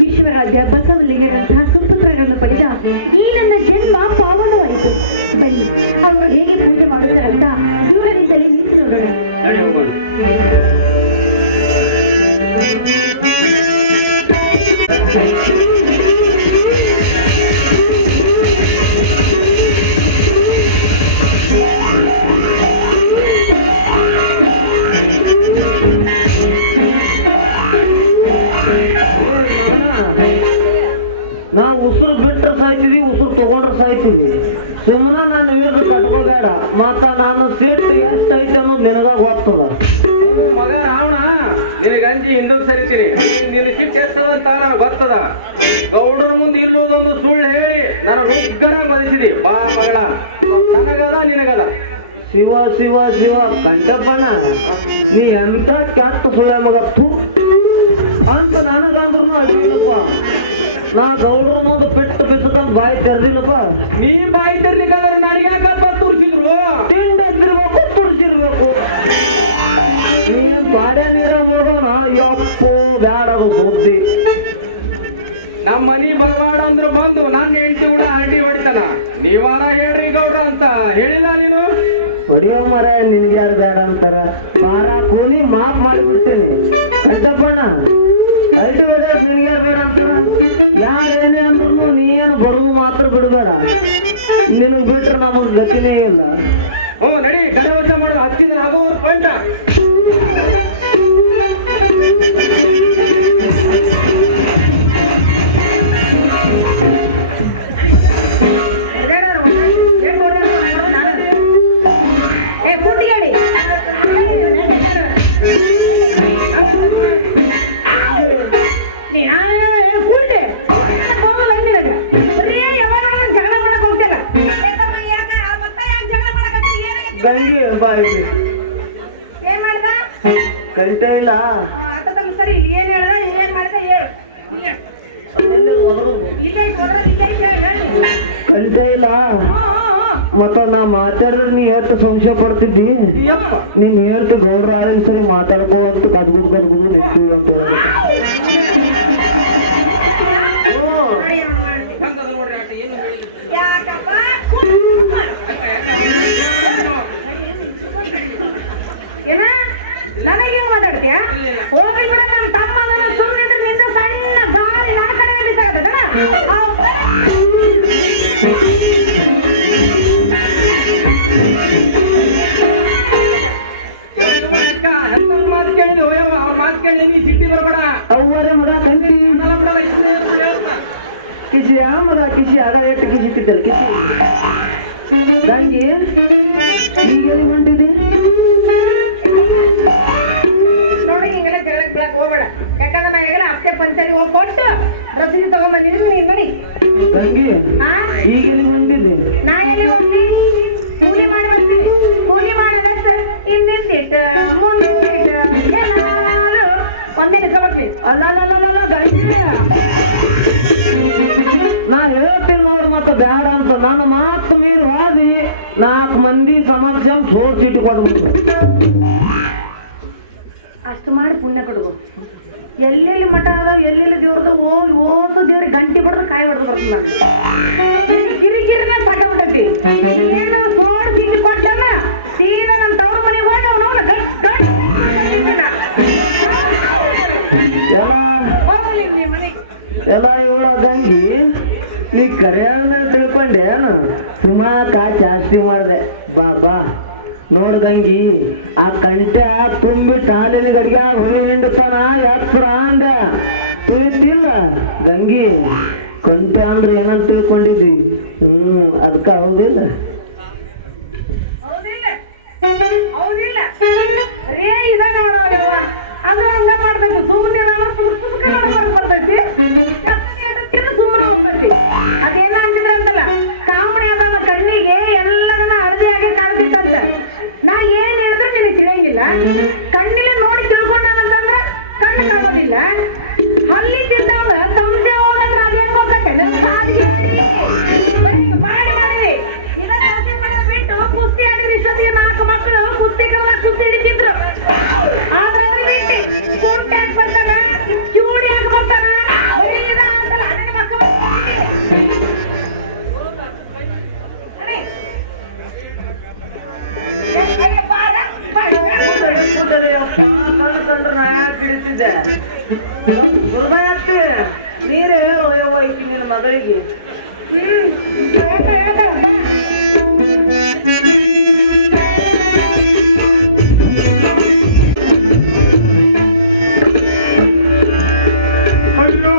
ವಿಶ್ವರಾಜ್ಯ ಬಸವಲಿಂಗನಂತಹ ಸುಪುತ್ರರನ್ನು ಪಡೆದ ಈ ನನ್ನ ಜನ್ಮ ಪಾವನವಾಯಿತು. ಬನ್ನಿ, ಅವರು ಹೇಗೆ ಪೂಜೆ ಮಾಡುತ್ತಾರಂತ ದೂರದಿಂದಲೇ ನಿಂತು ನೋಡೋಣ. ನಡೆ ಹೋಗೋಣ. ಸಾಯ್ತೀವಿ. ಸುಮ್ಮನೆ ನಾನು ವಿರುದ್ಧ ಕಟ್ಕೋಬೇಡ. ಮತ್ತ ನಾನು ಸೀಟ್ ಎಷ್ಟು ಐತೆ ಅನ್ನೋದು ನಿನಗ ಗೊತ್ತದ. ಮಗ ರಾವಣ ನಿನಗೆ ಅಂಜಿ ಹಿಂದಕ್ಕೆ ಸರಿತೀರಿ. ನಿನ್ನ ಸಿಟ್ಟು ಎಷ್ಟದಂತ ನನಗೆ ಗೊತ್ತದ. ಗೌಡರ ಮುಂದೆ ಇಲ್ಲೋದೊಂದು ಸುಳ್ಳು ಹೇಳಿ ನಾನು ರುಗ್ಗನ ಮದಿಸಿದಿ. ಬಾ ಮಗಳ, ನನಗದ ನಿನಗದ. ಶಿವ ಶಿವ ಶಿವ ಕಂಠಪ್ಪಣ್ಣ, ನೀ ಎಂತ ಕೆಟ್ಟ ಸುಳ್ಳ ಮಗ ಥೂ ಅಂತ ನನಗಂದ್ರೂ ಅಡಿಲ್ಲಪ್ಪ. ನಾ ಗೌಡರ ಮುಂದೆ ಬಿಟ್ಟು ಬಿತ್ತಂತ ಬಾಯಿ ತೆರೆದಿಲ್ಲಪ್ಪ. ನೀ ಬಾಯಿ ತರ್ಲಿಕ್ಕಾದ್ರೆ ನನಗೆ ಯಾಕಪ್ಪ ತೋರಿಸಿದ್ರು? ತಿಂಡಿರ್ಬೇಕು ತುರ್ಸಿರ್ಬೇಕು. ನೀನ್ ಬಾಡೆ ನೀರ ಹೋಗೋಣ ಯಪ್ಪು ಬ್ಯಾಡದು ಬುದ್ಧಿ. ನಮ್ಮ ಮನಿ ಬರವಾಡ ಅಂದ್ರೆ ಬಂದು ನನ್ನ ಹೆಂಡತಿ ಕೂಡ ಹಂಡಿ ಹೊಡಿತಾನ. ನೀವಾರ ಹೇಳ್ರಿ ಗೌಡ್ರ ಅಂತ ಹೇಳಿಲ್ಲ ನೀನು? ಹೊಡಿಯೋ ಮರ ನಿನ್ಗೆ ಯಾರು ಬೇಡ ಅಂತಾರ? ಮಾರ ಕೂಲಿ ಮಾಫ್ ಮಾಡಿಬಿಡ್ತೀನಿ ಕಂಠಪ್ಪಣ್ಣ. ಐದು ಬೇಡ ನಿನ್ಗೆ ಯಾರು ಬೇಡ ಅಂತಾರ? ಯಾರೇನೇ ಅಂದ್ರೂ ನೀ ಏನು ಬಡವು ಮಾತ್ರ ಬಿಡಬೇಡ. ನಿನಗೆ ಬಿಟ್ರೆ ನಮಗೆ ಗತಿನೇ ಇಲ್ಲ. ಹ್ಞೂ ನಡಿ, ಗಣವಶ ಮಾಡೋದು ಹಚ್ಚಿದ್ರೆ ಆಗೋರು ಪಂಟ. ಗಂಗೆ ಬಾಯಿ ಏನ್ ಮಾಡ್ದ? ಕರಿತಾ ಇಲ್ಲ. ಸರಿ ಏನ್ ಹೇಳ್ದ? ಏನ್ ಮಾಡ್ದ? ಕರಿತಾ ಇಲ್ಲ. ಮತ್ತ ನಾ ಮಾತಾಡ್ರೆ ನೀ ಎಷ್ಟು ಸಂಶಯ ಪಡ್ತಿದ್ದಿ. ನೀನ್ ಹೇಳ್ತು ಗೌಡ್ರ ಆಳಿನ ಸರಿ ಮಾತಾಡ್ಕೋ ಅಂತ ಕದ್ಗುದು ನೆಕ್ತೀವಿ ಅಂತ ಹೇಳಿ. ಏನ ನನಗೇನು ಮಾತಾಡ್ತೀಯ? ಹೋಗಿ ಬಿಡ, ನನ್ನ ತಮ್ಮ ಸುಮ್ಮನೆ ನಿಂದ ಸಣ್ಣ ಗಾಳಿ ನನ್ನ ಕಡೆ ಬಿದ್ದಾಗತ್ತದ. ಮಾತು ಕೇಳಿದ್ವಿ ಅವ್ರ ಮಾತು ಕೇಳಿ ನೀ ಸಿಟ್ಟಿ ಬರಬೇಡ. ಅವ್ವರೇ ಮಗ ಕಂತಿ ಕಿಸಿ ಮಗ ಕಿಸಿ ಅದ ಎಷ್ಟು ಕಿಸಿ ತಿಕ್ಕಲ್ಲ ಕಿಸಿ ಗಂಗೆ ಈಗೆಲ್ಲಿ ಹೊಂಟಿದೆ? ನೋಡಿ ಹಿಂಗೆಲ್ಲ ಜಗಳಕ್ಕೆ ಬೀಳಕ್ ಹೋಗ್ಬೇಡ. ಯಾಕಂದ್ರೆ ನಾ ಈಗೆಲ್ಲ ಅಷ್ಟೇ ಪಂಚಾಯತ್ ಹೋಗಿ ಕೊಟ್ಟು ರಸೀದಿ ತಗೊಂಡ್ಬಂದಿದ್ದೀನಿ. ನೀನ್ ನೋಡಿ ಗಂಗೆ ಈಗೆಲ್ಲಿ ಹೊಂಟಿದೆ? ನಾ ಎಲ್ಲಿ ಹೋಗ್ತೀನಿ? ಕೂಲಿ ಮಾಡಿ ಬರ್ತೀನಿ. ಕೂಲಿ ಮಾಡಿದ್ರೆ ಹಿಂದಿನ ಸೀಟ್ ಮುಂದಿನ ಸೀಟ್ ಎಲ್ಲಾರು ಒಂದೇ ನಿಂತ್ಕೊಬರ್ತೀನಿ. ಅಲ್ಲ ಗಂಗೆ ನಾ ಹೇಳ್ತೀನಿ ನೋಡು ಮತ್ತೆ ಬೇಡ ಅಂತ. ನನ್ನ ಮಾತು ಮೀರಿ ವಾದಿ 4 ಮಂದಿ ಸಮಕ್ಷ ಸೋರ್ಸಿಟ್ಟು ಕೊಡ್ಬೇಕು. ಅಷ್ಟು ಮಾಡಿ ಪುಣ್ಯ ಕೊಡ್ಬೇಕು. ಎಲ್ಲೆಲ್ಲಿ ಮಠ ಅದಾವ, ಎಲ್ಲೆಲ್ಲಿ ದೇವ್ರದ ಹೋಗಿ ಓದು ದೇವ್ರಿಗೆ ಗಂಟೆ ಬಡ್ದು ಕಾಯಿ ಹೊಡೆದು ಬರ್ತದೆ. ನಾನು ಕಿರಿಕಿರಿನೇ ಪಟ ಬಿಟ್ಟೈತಿ. ಏನು ಸೋಡ್ ತಿಂಡಿ ಕೊಟ್ಟಲ್ಲ ಸೀದಾ ನನ್ನ ತವ್ರ ಮನೆಗೆ ಹೋಗಿ ಅವನು ಹೋಗಲಿ ನಿಮ್ಮ ಮನೆಗೆ. ಎಲ್ಲ ಇವಳ ಗಂಗಿ ನೀ ಕರೆಯನ್ನ ತಿಳ್ಕೊಂಡೇನು? ಸುಮಾಕ ಜಾಸ್ತಿ ಮಾಡಿದೆ. ಬಾ ನೋಡು ಗಂಗಿ, ಆ ಕಂಟೆ ತುಂಬಿಟ್ಟು ಹಾಲಿನ ಗಡಿಗೆ ಹುಳಿ ಹಿಂಡುತ್ತಾನ ಎತ್ತರ ಅಂದ ತುಳಿತಿಲ್ಲ ಗಂಗಿ. ಕಂಟೆ ಅಂದ್ರೆ ಏನಂತ ತಿಳ್ಕೊಂಡಿದ್ದಿ? ಅದಕ್ಕ ಹೌದಿಲ್ಲ? ಹೌದಿಲ್ಲ ರೇ ಇದಾನ ಅದು ಹಂಗ ಮಾಡ್ಬೇಕು. ಸುಮ್ಮನೆ ಬರ್ತೈತಿ, ಸುಮ್ಮನೆ ಹೋಗ್ತೈತಿ. ಅದೇನ ಅಂತಿದ್ರೆ ಅಂತಲ್ಲ, ಕಾಮಣಿ ಅದ ಕಣ್ಣಿಗೆ ಎಲ್ಲದನ್ನ ಹಳದಿಯಾಗಿ ಕಾಣ್ತಿತ್ತಂತ. ನಾ ಏನ್ ಹೇಳಿದ್ರು ನಿನಗೆ ತಿಳಿಯಂಗಿಲ್ಲ. ಕಣ್ಣಿಲೆ ನೋಡಿ ತಿಳ್ಕೊಂಡಂತಂದ್ರ ಕಣ್ಣು ಕಾಣೋದಿಲ್ಲ. ಅಲ್ಲಿ ತಿಂದವ್ರ ಸಂಶಯ ಹೋಗಂದ್ರ ಅದ್ ಹೆಂಗ್ ಹೋಗತ್ತೆ? ಮಾಡಿ ಇದ ಸಂಶಯ ಪಡೆದ ಬಿಟ್ಟು ಕುಸ್ತಿ ಆಡಿದ್ರೆ ಇಷ್ಟೊತ್ತಿಗೆ 4 ಮಕ್ಕಳು ಕುಸ್ತಿ ಹಿಡಿತಿದ್ರು. ಆದ್ರೆ ಬಿಟ್ಟು ಕುಂಟ್ಯಾಕ್ ಬರ್ತಾನ, ಚೂಡಿ ಹಾಕಿ ಬರ್ತಾನ. ನೀರೇ ಹೇಳು ಯವ್ವೈಕಿ ನಿನ್ನ ಮಗಳಿಗೆ. ಅಯ್ಯೋ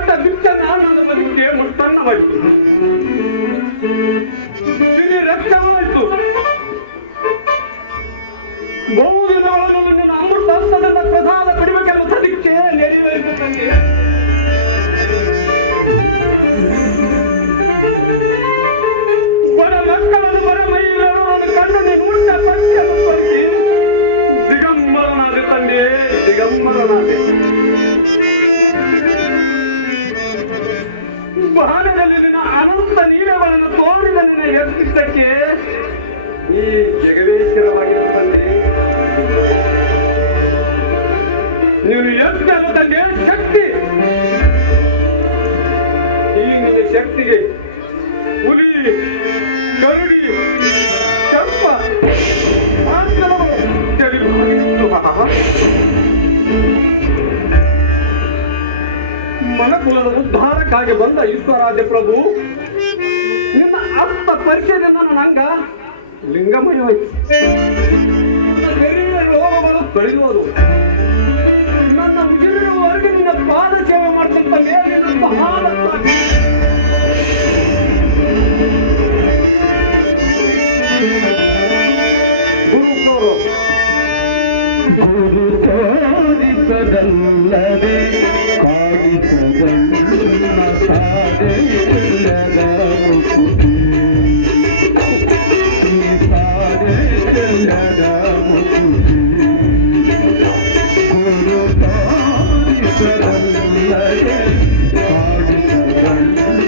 ಪಟ್ಟ ಬಿಚ್ಚನ್ನ ನನ್ನ ಬದುಕಿಗೆ ಮುಸ್ತನ್ನವಾಯಿತು, ರಕ್ತವಾಯಿತು. ಬಹುದಿನಗಳನ್ನು ನಿನ್ನ ಅಮೃತ ಹಸ್ತದಿಂದ ಪ್ರಸಾದ ಬಿಡಬೇಕೆಂಬ ಸದಿಕ್ಕೆ ನೆರವೇರಿತು ತಂದೆ. ಬಡ ಮಕ್ಕಳನ್ನು ಬರ ಮೈಯನ್ನು ಕಂಡು ನೀನು ಉಂಟ ಪಟ್ಯವನ್ನು ಕೊರಿಸಿ ದಿಗಂಬರನಾದೆ ತಂದೆ, ದಿಗಂಬರನಾದೆ. ಬಾಣದಲ್ಲಿ ನಿನ್ನ ಅನಂತ ನೀರಗಳನ್ನು ತೋರಿದ ನಿನ್ನ ಎತ್ತಿದ್ದಕ್ಕೆ ಈ ಜಗವೇಶ್ವರವಾಗಿರುವ ತಂದೆ. ನೀನು ಎತ್ತಲು ತಂದೆ ಶಕ್ತಿ. ಈ ನಿನ್ನ ಶಕ್ತಿಗೆ ಹುಲಿ, ಕರಡಿ, ಸರ್ಪ ಮನಕುಲದ ಉದ್ಧಾರಕ್ಕಾಗಿ ಬಂದ ಈಶ್ವರಾಧ್ಯ ಪ್ರಭು, ನಿನ್ನ ಅರ್ಥ ಪರಿಚಯದಿಂದ ನನ್ನ ಅಂಗ ಲಿಂಗಮಯ ಹೋಯ್ತು. ಶರೀರ ರೋಗಗಳು ತೊಳೆಯುವುದು. ನನ್ನ ಉಸಿರಿನವರೆಗೆ ನಿನ್ನ ಪಾದ ಸೇವೆ ಮಾಡ್ತಂತ ಮೇಲೆ ಗುರು ತೋರಿಸದಲ್ಲದೆ ಕಾಡಿಸದಲ್ಲ ಸಾಧೆಯಿಲ್ಲದ ಮುಕುತಿ, ಸಾಧೆಯಿಲ್ಲದ ಮುಕುತಿ. ಗುರು ತೋರಿಸದಲ್ಲದೆ ಕಾಡಿಸದಲ್ಲ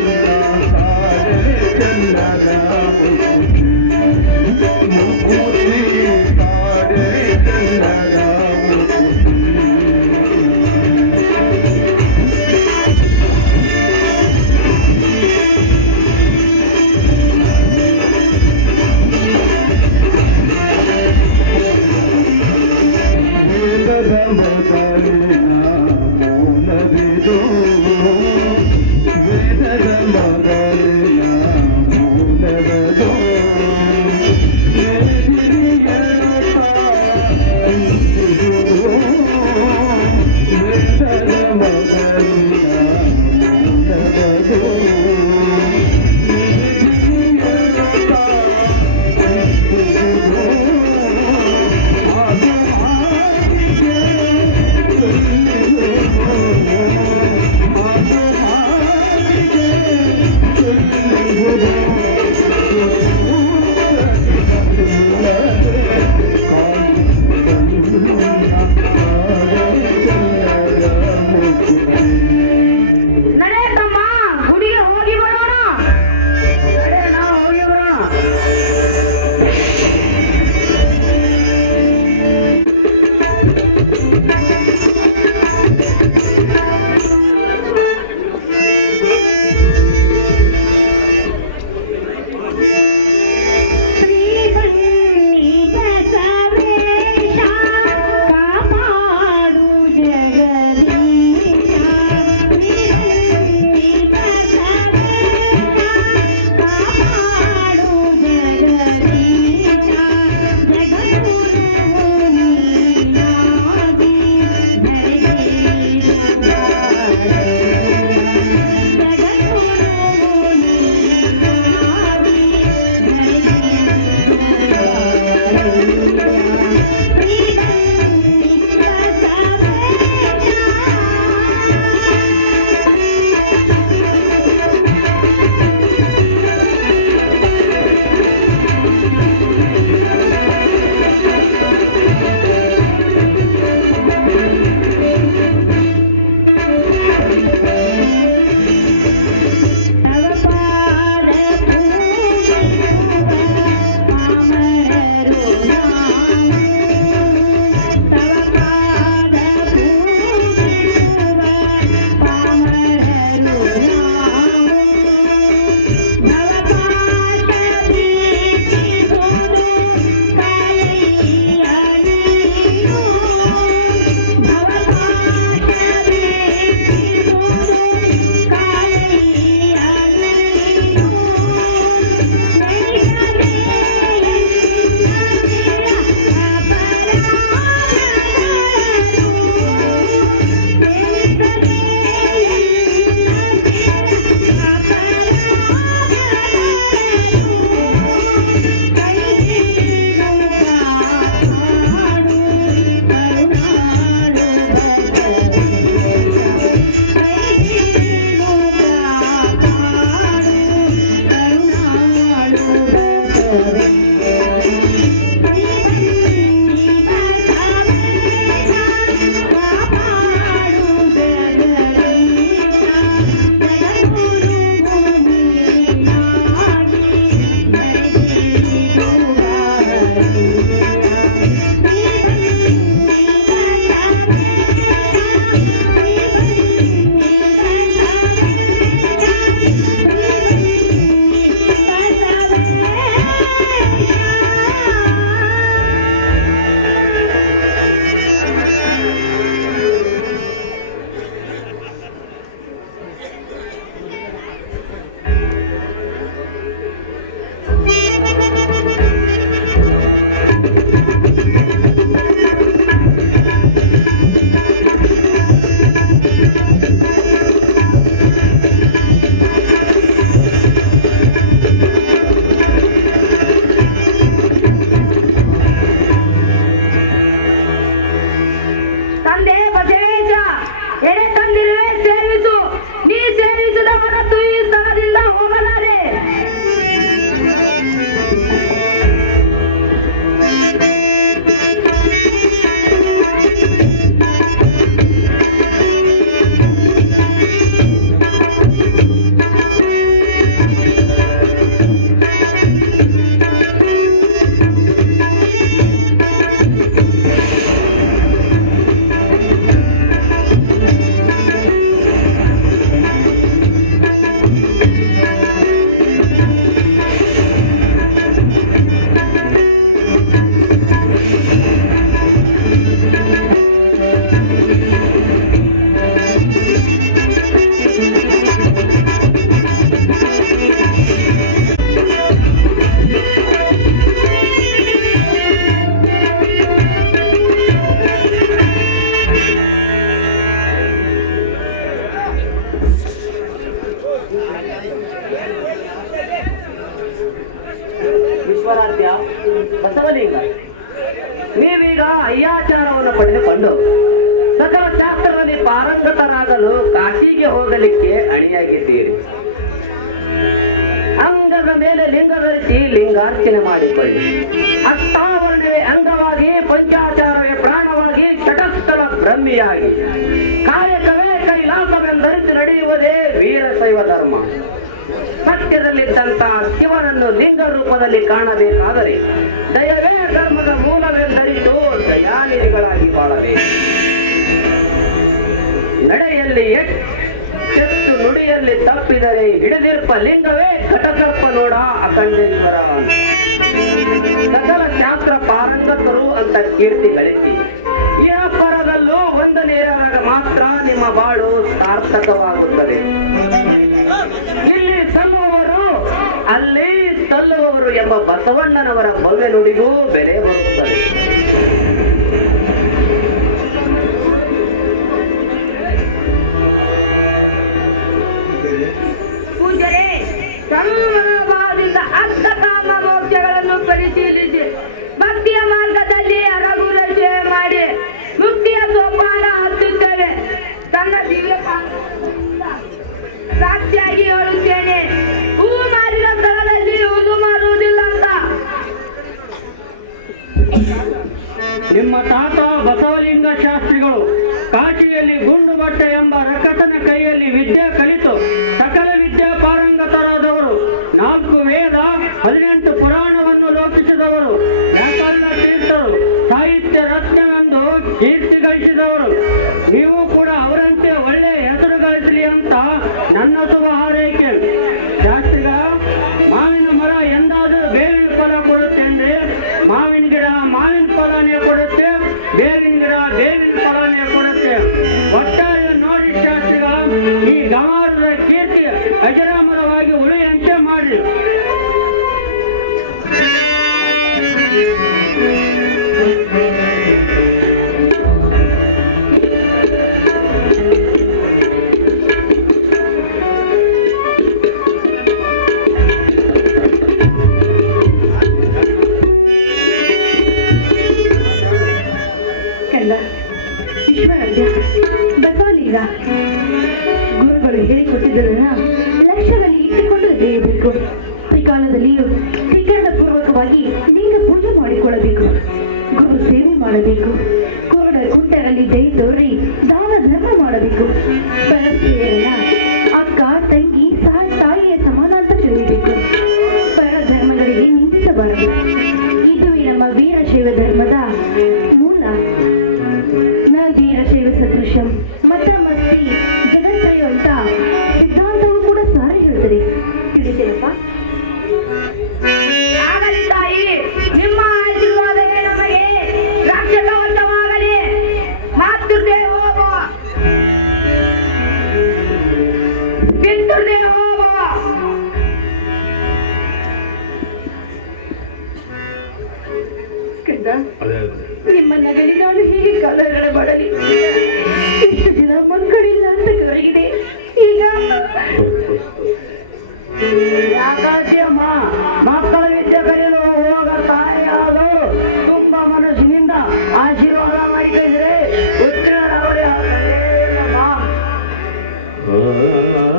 ವಿಶ್ವರಾಧ್ಯ ಬಸವಲಿಂಗ, ನೀವೀಗ ಅಯ್ಯಾಚಾರವನ್ನು ಪಡೆದುಕೊಂಡು ಸಕಲ ಶಾಸ್ತ್ರದಲ್ಲಿ ಪಾರಂಗತರಾಗಲು ಕಾಶಿಗೆ ಹೋಗಲಿಕ್ಕೆ ಅಣಿಯಾಗಿದ್ದೀರಿ. ಅಂಗದ ಮೇಲೆ ಲಿಂಗ ಧರಿಸಿ ಲಿಂಗಾರ್ಚನೆ ಮಾಡಿಕೊಳ್ಳಿ. ಅಷ್ಟಾವರಣವೇ ಅಂಗವಾಗಿ, ಪಂಚಾಚಾರವೇ ಪ್ರಾಣವಾಗಿ, ತಟಸ್ಥಳ ಬ್ರಹ್ಮಿಯಾಗಿ, ಕಾಯಕವೇ ಕೈಲಾಸವೆಂದರಿಸಿ ನಡೆಯುವುದೇ ವೀರಶೈವ ಧರ್ಮ. ಸತ್ಯದಲ್ಲಿದ್ದಂತಹ ಶಿವನನ್ನು ಲಿಂಗ ರೂಪದಲ್ಲಿ ಕಾಣಬೇಕಾದರೆ ದಯವೇ ಧರ್ಮದ ಮೂಲವೆಂದರಿತು ದಯಾನಿಧಿಗಳಾಗಿ ಬಾಳಬೇಕು. ನಡೆಯಲ್ಲಿ ಎತ್ತು ನುಡಿಯಲ್ಲಿ ತಪ್ಪಿದರೆ ಹಿಡಿದಿರ್ಪ ಲಿಂಗವೇ ಘಟಸರ್ಪ ನೋಡ ಅಖಂಡೇಶ್ವರ. ಸಕಲ ಶಾಸ್ತ್ರ ಪಾರಂಗತರು ಅಂತ ಕೀರ್ತಿ ಗಳಿಸಿ ಈ ಪರದಲ್ಲೂ ಒಂದು ನೇರವಾಗ ಮಾತ್ರ ನಿಮ್ಮ ಬಾಳು ಸಾರ್ಥಕವಾಗುತ್ತದೆ. ಇಲ್ಲಿ ಸಲ್ಲುವವರು ಅಲ್ಲಿ ಸಲ್ಲುವವರು ಎಂಬ ಬಸವಣ್ಣನವರ ಭವ್ಯ ನುಡಿಗೂ ಬೆಲೆ ಬರುತ್ತದೆ. ಪೂಜರೆ, ಸಂಭ್ರಮದಿಂದ ಅರ್ಥಕಾಮ ಮೋಕ್ಷಗಳನ್ನು ಪರಿಶೀಲಿಸಿ ಭಕ್ತಿಯ ಮಾರ್ಗದಲ್ಲಿ ಅರಗುಲ ಸೇವೆ ಮಾಡಿ ಮುಕ್ತಿಯ ಸೋಪಾನ ಹತ್ತುತ್ತೇವೆ. ತನ್ನ ದಿವ್ಯ ಸಾಕ್ಷಿಯಾಗಿ ಹೇಳುತ್ತೇನೆ, ಹೂ ಮಾರಿದ ಸ್ಥಳದಲ್ಲಿ ಉದು ಮಾರುವುದಿಲ್ಲ ಅಂತ. ನಿಮ್ಮ ತಾತ ಬಸವಲಿಂಗ ಶಾಸ್ತ್ರಿಗಳು ಕಾಶಿಯಲ್ಲಿ ಗುಂಡು ಬಟ್ಟೆ ಎಂಬ ರಕ್ಕಸನ ಕೈಯಲ್ಲಿ ವಿದ್ಯೆ ಕಲಿತು ಸಕಲ ವಿದ್ಯಾ ಪಾರಂಗತರಾದವರು. 4 ವೇದ 18 ಪುರಾಣವನ್ನು ಲೋಕಿಸಿದವರು. ವ್ಯಾಕರಣ ತೀರ್ಥರು, ಸಾಹಿತ್ಯ ರತ್ನವೆಂದು ಕೀರ್ತಿ ಗಳಿಸಿದವರು. ನೀವು ಕೂಡ ಅವರಂತೆ ಒಳ್ಳೆಯ ಹೆಸರು ಗಳಿಸಲಿ ಅಂತ ನನ್ನ ಶುಭ ಹಾರೈಕೆ. ಶಾಸ್ತ್ರಿಗ, ಮಾವಿನ ಮರ ಎಂದಾದರೂ ಬೇವಿನ ಫಲ ಕೊಡುತ್ತೇಂದ್ರೆ ಮಾವಿನ ಗಿಡ ಮಾವಿನ ಫಲನೇ ಕೊಡುತ್ತೆ, ಬೇವಿನ ಗಿಡ ಬೇವಿನ ಫಲನೇ ಕೊಡುತ್ತೆ. ಒಟ್ಟಾರೆ ನೋಡಿ ಶಾಸ್ತ್ರಿಗ, ಈ ಗಮಾರದ ಕೀರ್ತಿ ಅಜರಾಮರವಾಗಿ ಉಳಿಯಂತೆ ಮಾಡಿ. ವಿಶ್ವರಾಧ್ಯ ಬಸವಲಿಂಗ, ಗುರುಗಳು ಹೇಳಿಕೊಟ್ಟಿದ್ದರನ್ನ ಲಕ್ಷ್ಯದಲ್ಲಿ ಇಟ್ಟುಕೊಂಡು ನಡೆಯಬೇಕು. ತ್ರಿಕಾಲದಲ್ಲಿಯೂ ತ್ರಿಕರಣ ಪೂರ್ವಕವಾಗಿ ಲಿಂಗ ಪೂಜೆ ಮಾಡಿಕೊಳ್ಳಬೇಕು. ಗುರು ಸೇವೆ ಮಾಡಬೇಕು. ಕೋರಡ ಕುಂಟರಲ್ಲಿ ದಯ ತೋರಿ ದಾನ ಧರ್ಮ ಮಾಡಬೇಕು. ಪರಸ್ತ್ರೀಯರನ್ನ ಅಕ್ಕ ತಂಗಿ ಸಹ ತಾಯಿಯ ಸಮಾನ ಅಂತ ತಿಳಿಯಬೇಕು. ಪರ ಧರ್ಮಗಳಿಗೆ ನಿಂದಿಸಬಾರದು. ಇದುವೇ ನಮ್ಮ ವೀರಶೈವ ಧರ್ಮದ ಮೂಲ. ವೀರಶೈವ ಸದೃಶ್ಯಂ ಮತ ಮಸ್ತಿ ಜಗತ್ರಯ ಅಂತ ಸಿದ್ಧಾಂತವು ಕೂಡ ಸಾರಿ ಹೇಳ್ತದೆ. ತಿಳಿತೇನಪ್ಪ? ಆಗಲಿ ತಾಯಿ, ನಿಮ್ಮ ಆಶೀರ್ವಾದವೇ ನಮಗೆ ರಾಕ್ಷಸವಂತವಾಗಲಿ. ಮಾತುರ್ದೇ ಹೋಗೋ, ಬಿತ್ತುರ್ದೇ ಹೋಗೋ. ನಿಮ್ಮ ನಗಲಿ ನಾನು ಹೀಗೆ ಕಾಲಗಳ ಮಾಡಲಿ. ಇಷ್ಟು ದಿನ ಮಕ್ಕಳಿಲ್ಲ ಅಂತ ಕರಗಿದೆ. ಈಗ ಯಾಕಾದ್ಯಮ್ಮ ಮಕ್ಕಳ ವಿದ್ಯೆ ಕಲಿಯಲು ಹೋಗ ತಾಯಿಯಾದವರು ತುಂಬಾ ಮನಸ್ಸಿನಿಂದ ಆಶೀರ್ವಾದ ಮಾಡಿದ್ರೆ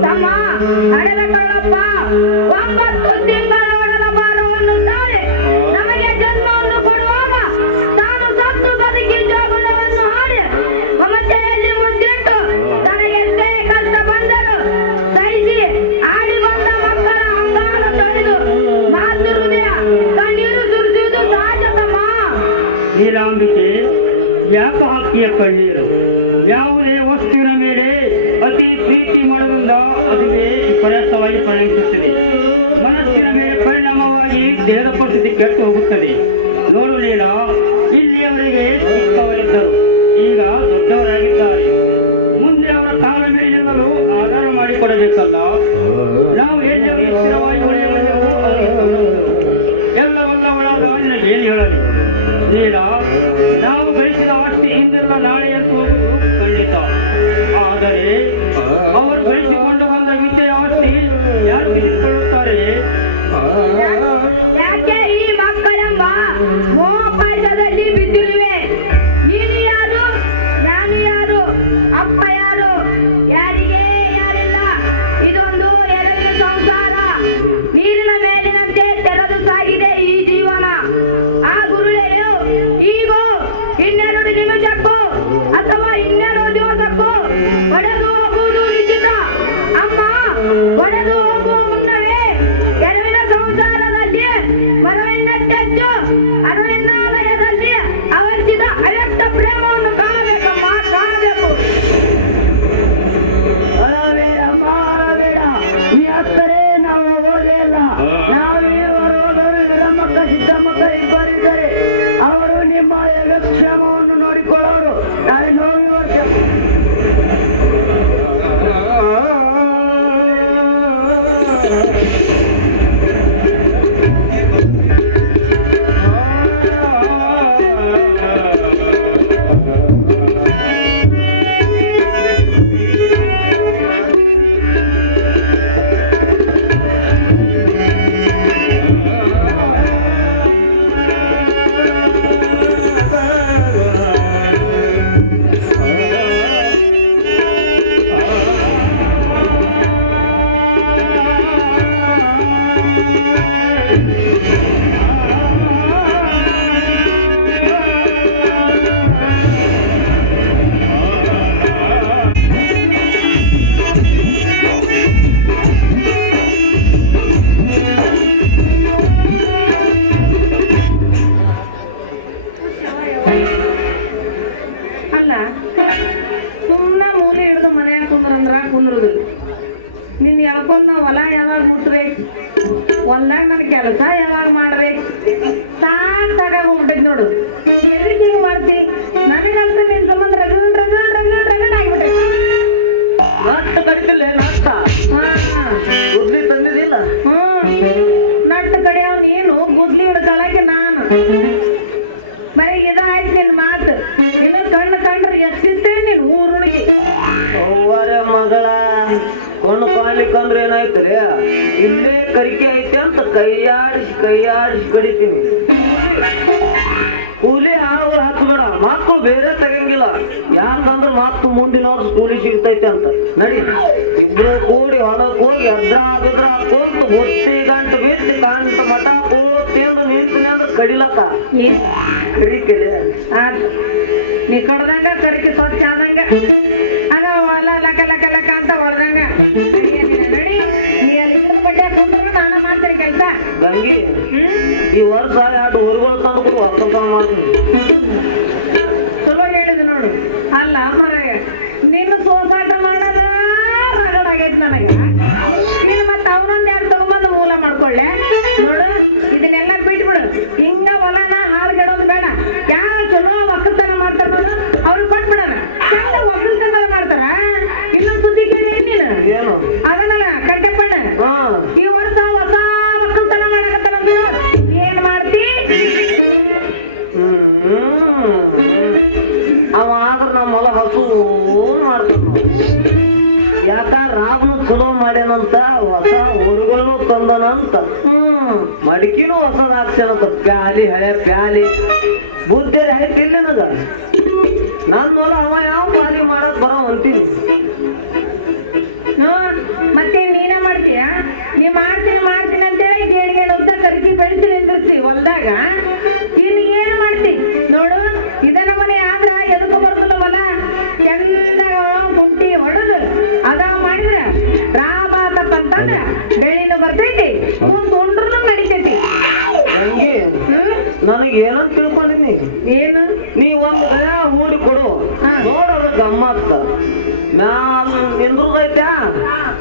ತಮ್ಮ ಹಣದ ಕಳ್ಳಪ್ಪ 9 ತಿಂಗಳ ಒಡಲ ಭಾರವನ್ನು ತಾರೆ ನಮಗೆ ಜನ್ಮವನ್ನು ಕೊಡುವಾಗ ತಾನು ಸತ್ತು ಬದುಕಿ ಜೋಗುಳವನ್ನು ಹಾಡಿ ಮಮತೆಯಲ್ಲಿ ಮುದ್ದಿಟ್ಟು ತನಗೆಷ್ಟೇ ಕಷ್ಟ ಬಂದರು ಸಹಿಸಿ ಆಡಿ ಬಂದ ಮಕ್ಕಳ ಯಾಕ ಹಾಕಿಯ ಕಣ್ಣೀರು? ಯಾವುದೇ ವಸ್ತುವಿನ ಮೇಲೆ ಅತಿ ಪ್ರೀತಿ ಮಾಡೋದ್ರಿಂದ ಅದುವೇ ವಿಪರ್ಯಾಸವಾಗಿ ಪರಿಣಮಿಸುತ್ತದೆ. ಮನಸ್ಸಿನ ಮೇಲೆ ಪರಿಣಾಮವಾಗಿ ದೇಹದ ಪರಿಸ್ಥಿತಿ ಕೆಟ್ಟು ಹೋಗುತ್ತದೆ. ನೋಡು ಲೀಲಾ, ಇಲ್ಲಿಯವರೆಗೆ ಚಿಕ್ಕವರಿದ್ದರು, ಈಗ ದೊಡ್ಡವರಾಗಿದ್ದಾರೆ. ಮುಂದೆ ಅವರ ಕಾಲ ಮೇಲೆ ನಿಲ್ಲಲು ಆಧಾರ ಮಾಡಿಕೊಡಬೇಕಲ್ಲ. ನಾವು ಎಲ್ಲಿ ಸ್ಥಿರವಾಗಿ ಉಳಿಯಬೇಕು, ಎಲ್ಲವಲ್ಲ ಒಳಗ ನಿನಗೇನು ಹೇಳಲಿ ಲೀಲಾ? ನಾವು ಗಳಿಸಿದ ಆಸ್ತಿ ಹಿಂದೆಲ್ಲ ನಾಳೆ ಅಂತ ಹೋಗುವುದು ಖಂಡಿತ. ಆದರೆ ಅವರು ಗಳಿಸಿಕೊಂಡು ಬಂದ ವಿದ್ಯೆಯ ಆಸ್ತಿ ಯಾರು ಗಳಿಸಿಕೊಳ್ಳುತ್ತಾರೆ? ಯಾಕೆ ಈ ಮಕ್ಕಳೆಂಬ ಮೋಪಾಠದಲ್ಲಿ ಬಿದ್ದಿರುವೆ? ನೀನು ಯಾರು, ನಾನು ಯಾರು, ಅಪ್ಪ ಯಾರು, ಯಾರಿಗೆ ಯಾರಿಲ್ಲ. ಇದೊಂದು ಎರಗಿನ ಸಂಸಾರ. ನೀರಿನ ಮೇಲಿನಂತೆ ತೆರೆದು ಸಾಗಿದೆ ಈ ಜೀವನ. ಆ ಗುರುಳೆಯು ಈಗೋ ಇನ್ನೆರಡು ನಿಮಿಷಕ್ಕೂ ಅಥವಾ ಇನ್ನೆರಡು ದಿವಸಕ್ಕೂ ಒಡೆದು ಹೋಗುವುದು ನಿಶ್ಚಿತ. ಅಮ್ಮ, ಒಡೆದು ಹೋಗುವ ಮುನ್ನವೇ ಎರವಿನ ಸಂಸಾರದಲ್ಲಿ ಮರವಿನಟ್ಟೆಚ್ಚು ಅರವಿಂದಾಲಯದಲ್ಲಿ ಅವರಿಸಿದ ಅವ್ಯಕ್ತ ಪ್ರೇಮವನ್ನು ಕಾಣಬೇಕಮ್ಮ, ಕಾಣಬೇಕು. ಅಳಬೇಡಮ್ಮ, ಅಳಬೇಡ. ಈ ಹತ್ತರೆ ನಾವು ಹೋಗಲೇ ಇಲ್ಲ. ನಾವೇ ಬರುವುದರು ವಿಳಂಬಕ್ಕ ಸಿದ್ದಮ್ಮಕ್ಕ ಇಬ್ಬರಿದ್ದಾರೆ. ಅವರು ನಿಮ್ಮ ಯೋಗಕ್ಷೇಮವನ್ನು ನೋಡಿಕೊಳ್ಳೋರು. ನಾಳೆ ನೋಡಿ ವರ್ಷ ಅಲ್ಲ, ಸುಮ್ಮನೆ ಮೂಲೆ ಹಿಡಿದು ಮನ್ಯಾಗ ಕುಂದ್ರಂದ್ರ ಕುಂದ್ರುದಿಲ್ಲ. ನಿನ್ ಎಳ್ಕೊಂಡ್ ನಾ ಹೊಲ ಯಾವಾಗ ಮುಟ್ಬೇಕು, ಹೊಲ್ದಾಗ ನನ್ ಕೆಲಸ ಯಾವಾಗ ಮಾಡ್ಬೇಕು, ಸಾಕಾಗೋಗ್ಬಿಟ್ಟೈತಿ ನೋಡು. ಎದಕ್ಕೆ ಹಿಂಗ್ ಮಾಡ್ತಿ? ನನಗಂತ ನಿನ್ ಸಂಬಂಧ ರಗಡ್ ರಗಡ್ ರಗಡ್ ರಗಡ್ ಆಗ್ಬಿಟ್ಟೈತಿ. ನಟ್ಟು ಕಡಿತಿಲ್ಲ, ನಟ್ಟ ಗುದ್ಲಿ ತಂದಿದ್ದಿಲ್ಲ. ನಟ್ಟು ಕಡಿಯವ್ ನೀನು, ಗುದ್ಲಿ ಹಿಡ್ಕೊಳಕ್ಕೆ ನಾನು. ಬರೀ ಇದಾಯ್ತು ನಿನ್ ಮಾತು. ಇನ್ನು ಕಣ್ಣು ಕಂಡ್ರೆ ಎಷ್ಟಿರ್ತೇನೆ ನೀನು ಊರುಣಿಗೆ. ಅವ್ವರ ಮಗಳ ಕಣ್ಣು ಕಾಣ್ಲಿಕ್ಕಂದ್ರೆ ಏನಾಯ್ತ್ರಿ? ಇಲ್ಲೇ ಕರಿಕೆ ಐತೆ ಅಂತ ಕೈಯಾಡಿಸಿ ಕಡಿತೀನಿ. ಕೂಲಿ ಅವ್ರು ಹತ್ಬೇಡ, ಮಕ್ಕಳು ಬೇರೆ ತಗಂಗಿಲ್ಲ. ಯಾಕಂದ್ರೆ ಮಕ್ಕಳು ಮುಂದಿನ ವರ್ಷ ಕೂಲಿ ಸಿಗ್ತೈತೆ ಅಂತ. ನಡಿ ಇಬ್ರು ಕೂಡಿ ಹೊಲಕ್ಕೆ ಹೋಗಿ ಎದ್ರ ಕುಂತು ಒತ್ತಿ ಗಂಟು ಬಿಟ್ಟು ಗಂಟು ಮಠ ಕೂತೇನು ನಿಂತೀನಿ ಅಂದ್ರೆ ಕಡಿಲಕ್ಕ ಕರಿಕೆಲೆ. ನೀ ಕಡ್ದಂಗ ಕರಿಕೆ ಸ್ವಚ್ಛ ಆದಂಗ ಆಗ ಹೊಲ ಲಕ ಲಕ ಲಕ ಅಂತ ಹೊಳ್ದಂಗ ನಡಿ. ನೀ ಅಲ್ಲಿ ಪಡ್ಯ ಕುಂದ್ರು ನಾನು ಮಾಡ್ತೇನೆ ಕೆಲಸ. ಗಂಗಿ, ಈ ವರ್ಷ ಎರಡು ಊರುಗಳು ತಂದು ಒಕ್ಕಲ್ತನ ಮಾಡ್ತೀನಿ. ಚಲೋ ಹೇಳಿದೆ ನೋಡು. ಅಲ್ಲ ಮರಗ ನಿನ್ನ ಸೋಸಾಟ ಮಾಡೋದ ರಗಡಾಗೈತಿ ನನಗ. ನೀನು ಮತ್ತೆ ಅವನೊಂದ್ ಎರಡು ತಗೊಂಬಂದು ಮೂಲ ಮಾಡ್ಕೊಳ್ಳೆ ನೋಡು. ಇದನ್ನೆಲ್ಲ ಬಿಟ್ಬಿಡು. ಹಿಂಗ ಹೊಲನ ಹಾಳ್ಗೆಡೋದು ಬೇಡ. ಯಾರು ಚಲೋ ಒಕ್ಕಲ್ತನ ಮಾಡ್ತಾರ ನೋಡು, ಅವ್ರಿಗೆ ಕೊಟ್ಬಿಡೋಣ. ಚಂದ ಒಕ್ಕಲ್ತನ ಮಾಡ್ತಾರ. ಇನ್ನೊಂದು ಸುದ್ದಿ ಕೇಳಿ ನೀನು ಏನು ಅದನ್ನ ಕಟ್ಟೆಪ್ಪಣ್ಣ ಈ ವರ್ಷ ಹೊಸ ಒಕ್ಕಲ್ತನ ಮಾಡಕತ್ತಾರ. ಏನ್ ಮಾಡ್ತಿ? ಅವ ಆದ್ರ ನಮ್ಮ ಹೊಲ ಹಸು ಮಾಡ್ತಾನ. ಯಾಕ ರಾಮನು ಚಲೋ ಮಾಡ್ಯಾನಂತ ಹೊಸ ಊರುಗಳು ತಂದನಂತ. ಮಡಿಕಿನೂ ಹೊಸದ ಹಾಕ್ಸೇನಂತ. ಪ್ಯಾಲಿ ಹಳೆ ಪ್ಯಾಲಿ ಬುದ್ಧಿ ಹಾಕಿಲ್ಲ ನನಗ. ನನ್ನ ಹೊಲ ಅವ ಯಾವ ಪಾಲಿ ಮಾಡೋದ್ ಬರೋ ಅಂತೀನಿ. ಮತ್ತೆ ನೀನ ಮಾಡ್ತೀಯ? ನೀ ಮಾಡ್ತೀನಿ ಅಂತೇಳಿ ಗೇಣಿಗೆ ಉದ್ದ ಕರಿಸಿ ಬೆಳೆಸಿ ನಿಂದಿರ್ತಿ ಹೊಲ್ದಾಗ. ಇನ್ನು ಏನು ಮಾಡ್ತಿ ನೋಡು. ಇದನ್ನ ಮನೆ ಆದ್ರ ಎದಕ್ಕೂ ಬರ್ತಲ್ಲ ಹೊಲ. ಎಲ್ಲ ಗುಂಟಿ ಹೊಡೆದು ಅದಾವ ಮಾಡಿದ್ರ ರಾಮ ಅಂತಂದ್ರ ಬೆಳಿನೂ ಬರ್ತೈತಿ, ತೊಂಡ್ರೂ ನಡಿತೈತಿ. ನನಗೆ ಏನಂತ ತಿಳ್ಕೊಂಡಿನಿ? ಏನು ನೀ ಒಂದ್ ಗಯ ಹೂಡಿ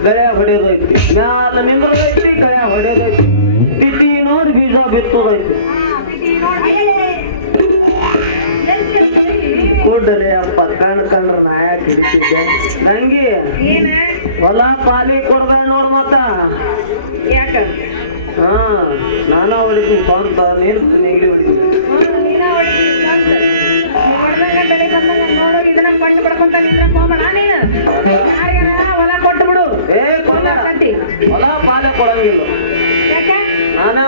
ಗಳೆ ಹೊಡೆಯೋದೈತಿ ಮ್ಯಾಲ ನಿಂದ್ರದೈತಿ ಗಳೆ ಹೊಡೆಯೋದೈತಿ ತಿಥಿ ನೋಡಿ ಬೀಜ ಬಿತ್ತೋದೈತಿ ಕೂಡಲೇ ಅಪ್ಪ ಕಂಡ್ರ ನಾಯಕ ಇರ್ತಿದ್ದೆ ನಂಗೆ ಹೊಲ ಪಾಲಿ ಕೊಡ್ಬೇಡ ನೋಡ್ ಮತ್ತ ಯಾಕ ಹಾ ನಾನಾ ಹೊಡಿತೀನಿ ಸ್ವಂತ ನೀರು ನೆಗಡಿ ಹೊಡಿತೀನಿ ಇದನ್ನ ಕೊಂಡು ಬಿಡ್ಕೊಂತ ಹೋಗಣ ನೀನು ಯಾರಿಗಾರ ಹೊಲ ಕೊಟ್ಟು ಬಿಡು ಏ ಕೊಲ್ಲ ಹೊಲ ಪಾಲೆ ಕೊಡಂಗಿಲ್ಲ ಯಾಕೆ ನಾನಾ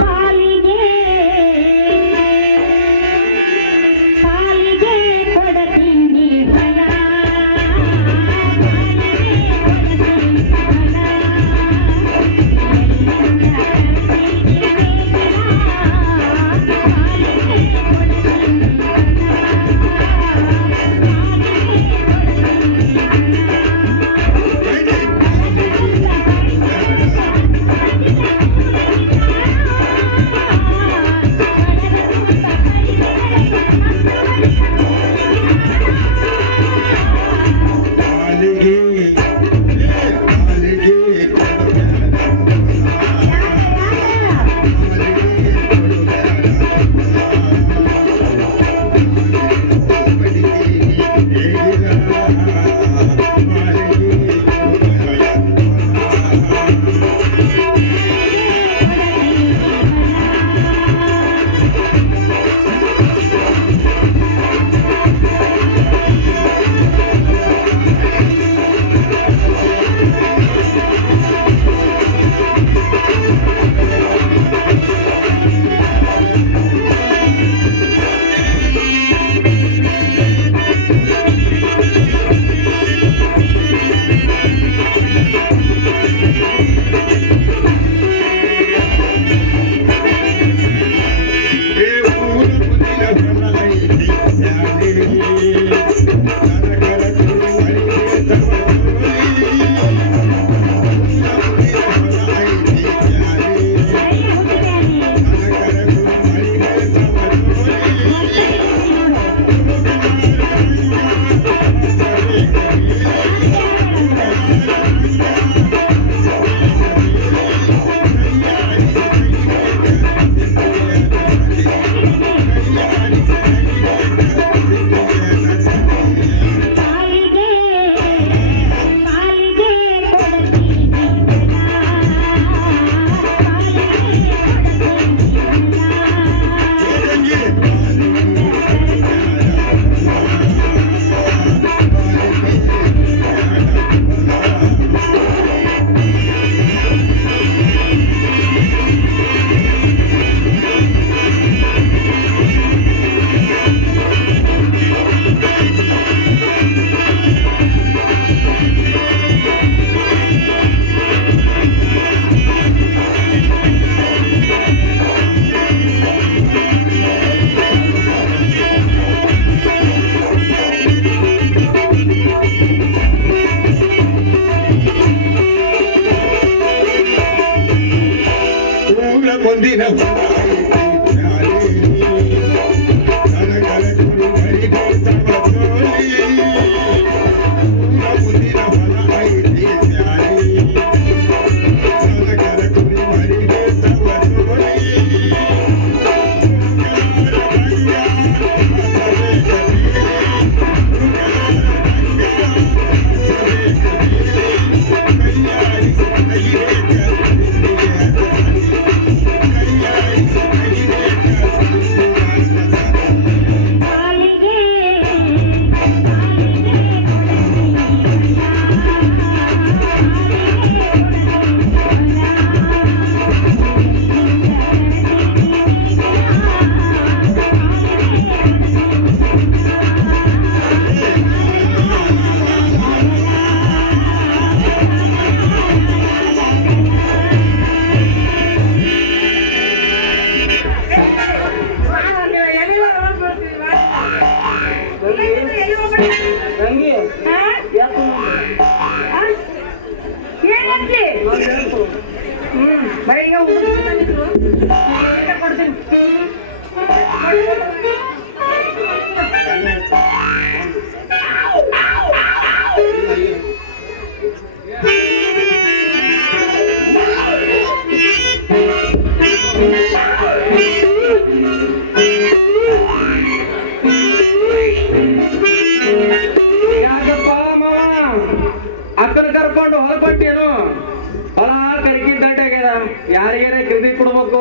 ಯಾರಿಗಾರ ಕಿರ್ದಿ ಕೊಡ್ಬೇಕು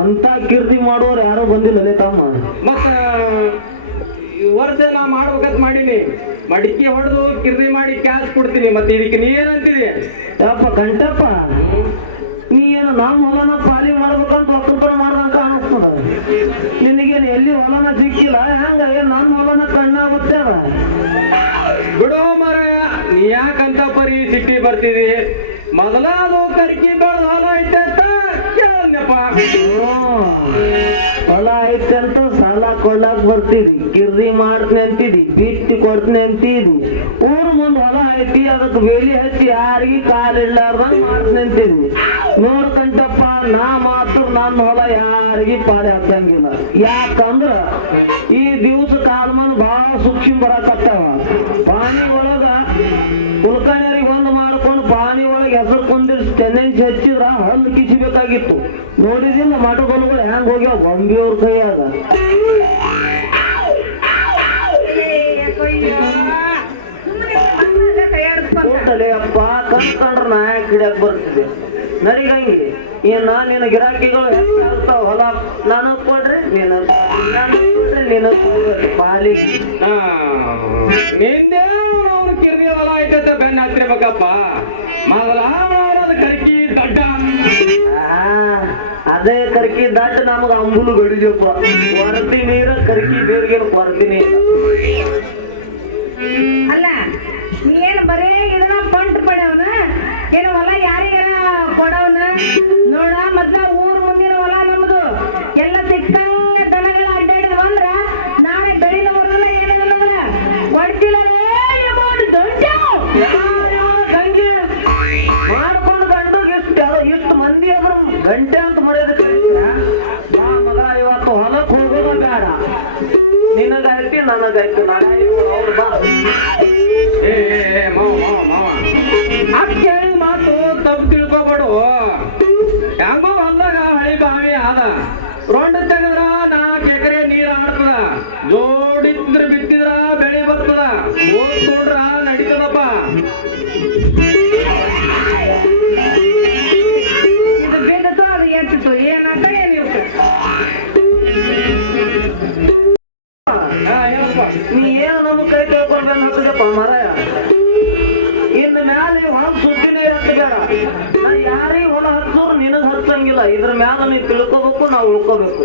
ಅಂತ ಕೀರ್ತಿ ಮಾಡೋರು ಯಾರೋ ಬಂದಿಲ್ಲಲೇ ತಮ್ಮ. ಮತ್ತ ಈ ವರ್ಷ ನಾ ಮಾಡ್ಬೇಕಂತ ಮಾಡೀನಿ. ಮಡಿಕೆ ಹೊಡೆದು ಕಿರ್ದಿ ಮಾಡಿ ಕ್ಯಾಶ್ ಕೊಡ್ತೀನಿ. ಮತ್ತೆ ಇದಕ್ಕೆ ನೀ ಏನಂತಿದಿ? ಯಪ್ಪ ಗಂಟಪ್ಪ, ನೀ ಏನು ನಮ್ಮ ಹೊಲನ ಪಾಲಿ ಮಾಡ್ಬೇಕಂತ ಒಕ್ಕಲ್ಪನ ಮಾಡ್ದಂಗ ಅನಿಸ್ತದ. ನಿನಗೇನು ಎಲ್ಲಿ ಹೊಲನ ಸಿಕ್ಕಿಲ್ಲ ಹೆಂಗ? ಏನ್ ನನ್ನ ಹೊಲನ ಕಣ್ಣಾಗುತ್ತೆ ಅದ? ಬಿಡೋ ಮಾರಾಯ, ನೀ ಯಾಕಂತ ಪರಿ ಸಿಟ್ಟಿ ಬರ್ತಿದಿ? ಮೊದಲ ಅದು ಕರಿಕಿ ಬೆಳೆದ ಹೊಲ ಐತೆ ಅಂತ ಕೇಳಪ್ಪ. ಹೊಲ ಐತೆ ಅಂತ ಸಾಲ ಕೊಳ್ಳಾಕ್ ಬರ್ತಿದಿ, ಗಿರ್ದಿ ಮಾಡ್ತೀನಿ ಅಂತಿದಿ, ಬಿತ್ತಿ ಕೊಡ್ತೀನಿ ಅಂತಿದಿ. ಊರ್ ಮುಂದ್ ಹೊಲ ಐತಿ, ಅದಕ್ಕೆ ಬೇಲಿ ಹಚ್ಚಿ ಯಾರಿಗಿ ಕಾಲಿಡ್ಲಾರ್ದಂಗ್ ಮಾಡ್ತೀನಿ ಅಂತಿದಿ. ನೋಡ್ಕಂಟಪ್ಪ, ನಾ ಮಾತ್ರ ನನ್ನ ಹೊಲ ಯಾರಿಗಿ ಪಾಲಿ ಹಚ್ಚಂಗಿಲ್ಲ. ಯಾಕಂದ್ರ ಈ ದಿವಸ ಕಾಲಮಾನ ಬಹಳ ಸೂಕ್ಷ್ಮ ಬರಕತ್ತಾವ. ಪಾನಿ ಒಳಗ ಕುಲ್ಕರ್ಣಿಯರಿಗೆ ಒಂದು ಮಾಡ್ಕೊಂಡು ಪಾನಿ ಒಳಗೆ ಹೆಸರು ಕುಂದಿರಿಸಿ ಟೆನೆನ್ಸಿ ಹಚ್ಚಿದ್ರ ಹಲ್ಲು ಕಿಸಿಬೇಕಾಗಿತ್ತು. ನೋಡಿದಿಲ್ಲ ಮಟಗೊಲಗಳು ಹೆಂಗ್ ಹೋಗ್ಯಾವ ಗೊಂಬಿಯವ್ರ ಕೈಯಾಗ. ಕೂತಲೇ ಅಪ್ಪ, ಕಂಡ್ರ ನಾಯಕ್ ಹಿಡಿಯಕ್ ಬರ್ತಿದೆ. ನಡಿಗಂಗಿ ಏನ ನಿನ್ನ ಗಿರಾಕಿಗಳು ಹೆಚ್ಚಾಗ್ತಾವ. ಹೊಲ ನನಗ್ ಕೊಡ್ರಿ, ನಿನಗ್ ಕೊಡ್ರಿ, ನಿನಗ್ ಕೊಡ್ರಿ ಪಾಲಿ. ನಿನ್ನೆ ಅವ್ನು ಕಿರ್ದಿ ಹೊಲ ಐತೆ ಬೆನ್ನ ಹತ್ತಿರ್ಬೇಕಪ್ಪ. ಮೊದಲ ಮಾಡೋದು ಕರಿಕಿ ದಡ್ಡ. ಅದೇ ಕರ್ಕಿ ದಾಟ ನಮಗ ಅಂಬುಲು ಗಡಿಜಪ್ಪ. ಕೊರತಿ ನೀರ ಕರ್ಕಿ ಬೇರ್ಗೇನು ಕೊರತೀನಿ. ಅಲ್ಲ ನೀ ಏನು ಬರೇ ಇದನ್ನ ಪಂಟ್ ಪಡೆಯವನ ಏನು ಹೊಲ ಯಾರಿಗಾರ ಕೊಡವನ ನೋಡ. ಮೊದ್ಲ ಊರ್ ಮುಂದಿನ ಹೊಲ ನಮ್ದು ಎಲ್ಲ ಸಿಕ್ಕಂಗ ದನಗಳ ಅಡ್ಡಾಡಿದ ಬಂದ್ರ ನಾಳೆ ಬೆಳಿದ ಬರಲ್ಲ ಏನಿಲ್ಲ ಹೊಡ್ತಿಲ್ಲ ಮಾಡ್ಕೊಂಡು ಗಂಡು ಇಷ್ಟು ಮಂದಿ ಅದ್ರ ಗಂಟೆ ಅಂತ ಮಾಡೋದಕ್ಕೆ ಬಾ ಮಗ, ಇವತ್ತು ಹೊಲಕ್ ಹೋಗೋದು ಬೇಡ. ನಿನಗಾಯ್ತಿ ನನಗಾಯ್ತು, ನಾಳೆ ಅವ್ರು ಬಾ. ಕೇಳಿ ಮಾತು ತಪ್ಪು ತಿಳ್ಕೊಬೇಡು. ಹೆಂಗೋ ಹೊಲ್ದಾಗ ಹಳಿ ಬಾವಿ ಆದ, ರೊಂಡ ತೆಗದ್ರ 4 ಎಕರೆ ನೀರ್ ಆಡ್ತದ, ಜೋಡಿದ್ರ ಬಿತ್ತಿದ್ರ ಬೆಳಿ ಬರ್ತದ, ಓದ್ಕೊಂಡ್ರ ನಡೀತದಪ್ಪ. ಇದು ಬೇಡದು ಅದು ಎತ್ತಿತ್ತು ಏನಾಟ ಏನಿರುತ್ತೆ. ನೀ ಏನು ನಮ್ಮ ಕೈ ಕೇಳ್ಕೊಳ್ಬೇಕಂತ ಹತ್ತದಪ್ಪ ಮರಾಯ. ಇನ್ನು ಮ್ಯಾಲೆ ಹೊಲ ಸುದ್ದಿನೇ ಇರತ್ತೆ ಬೇಡ. ನಾ ಯಾರಿಗೆ ಹೊಲ ಹರಿಸೋರು ನಿನಗ್ ಹರ್ಸಂಗಿಲ್ಲ. ಇದ್ರ ಮ್ಯಾಲ ನೀ ತಿಳ್ಕೊಬೇಕು, ನಾವು ಉಳ್ಕೋಬೇಕು.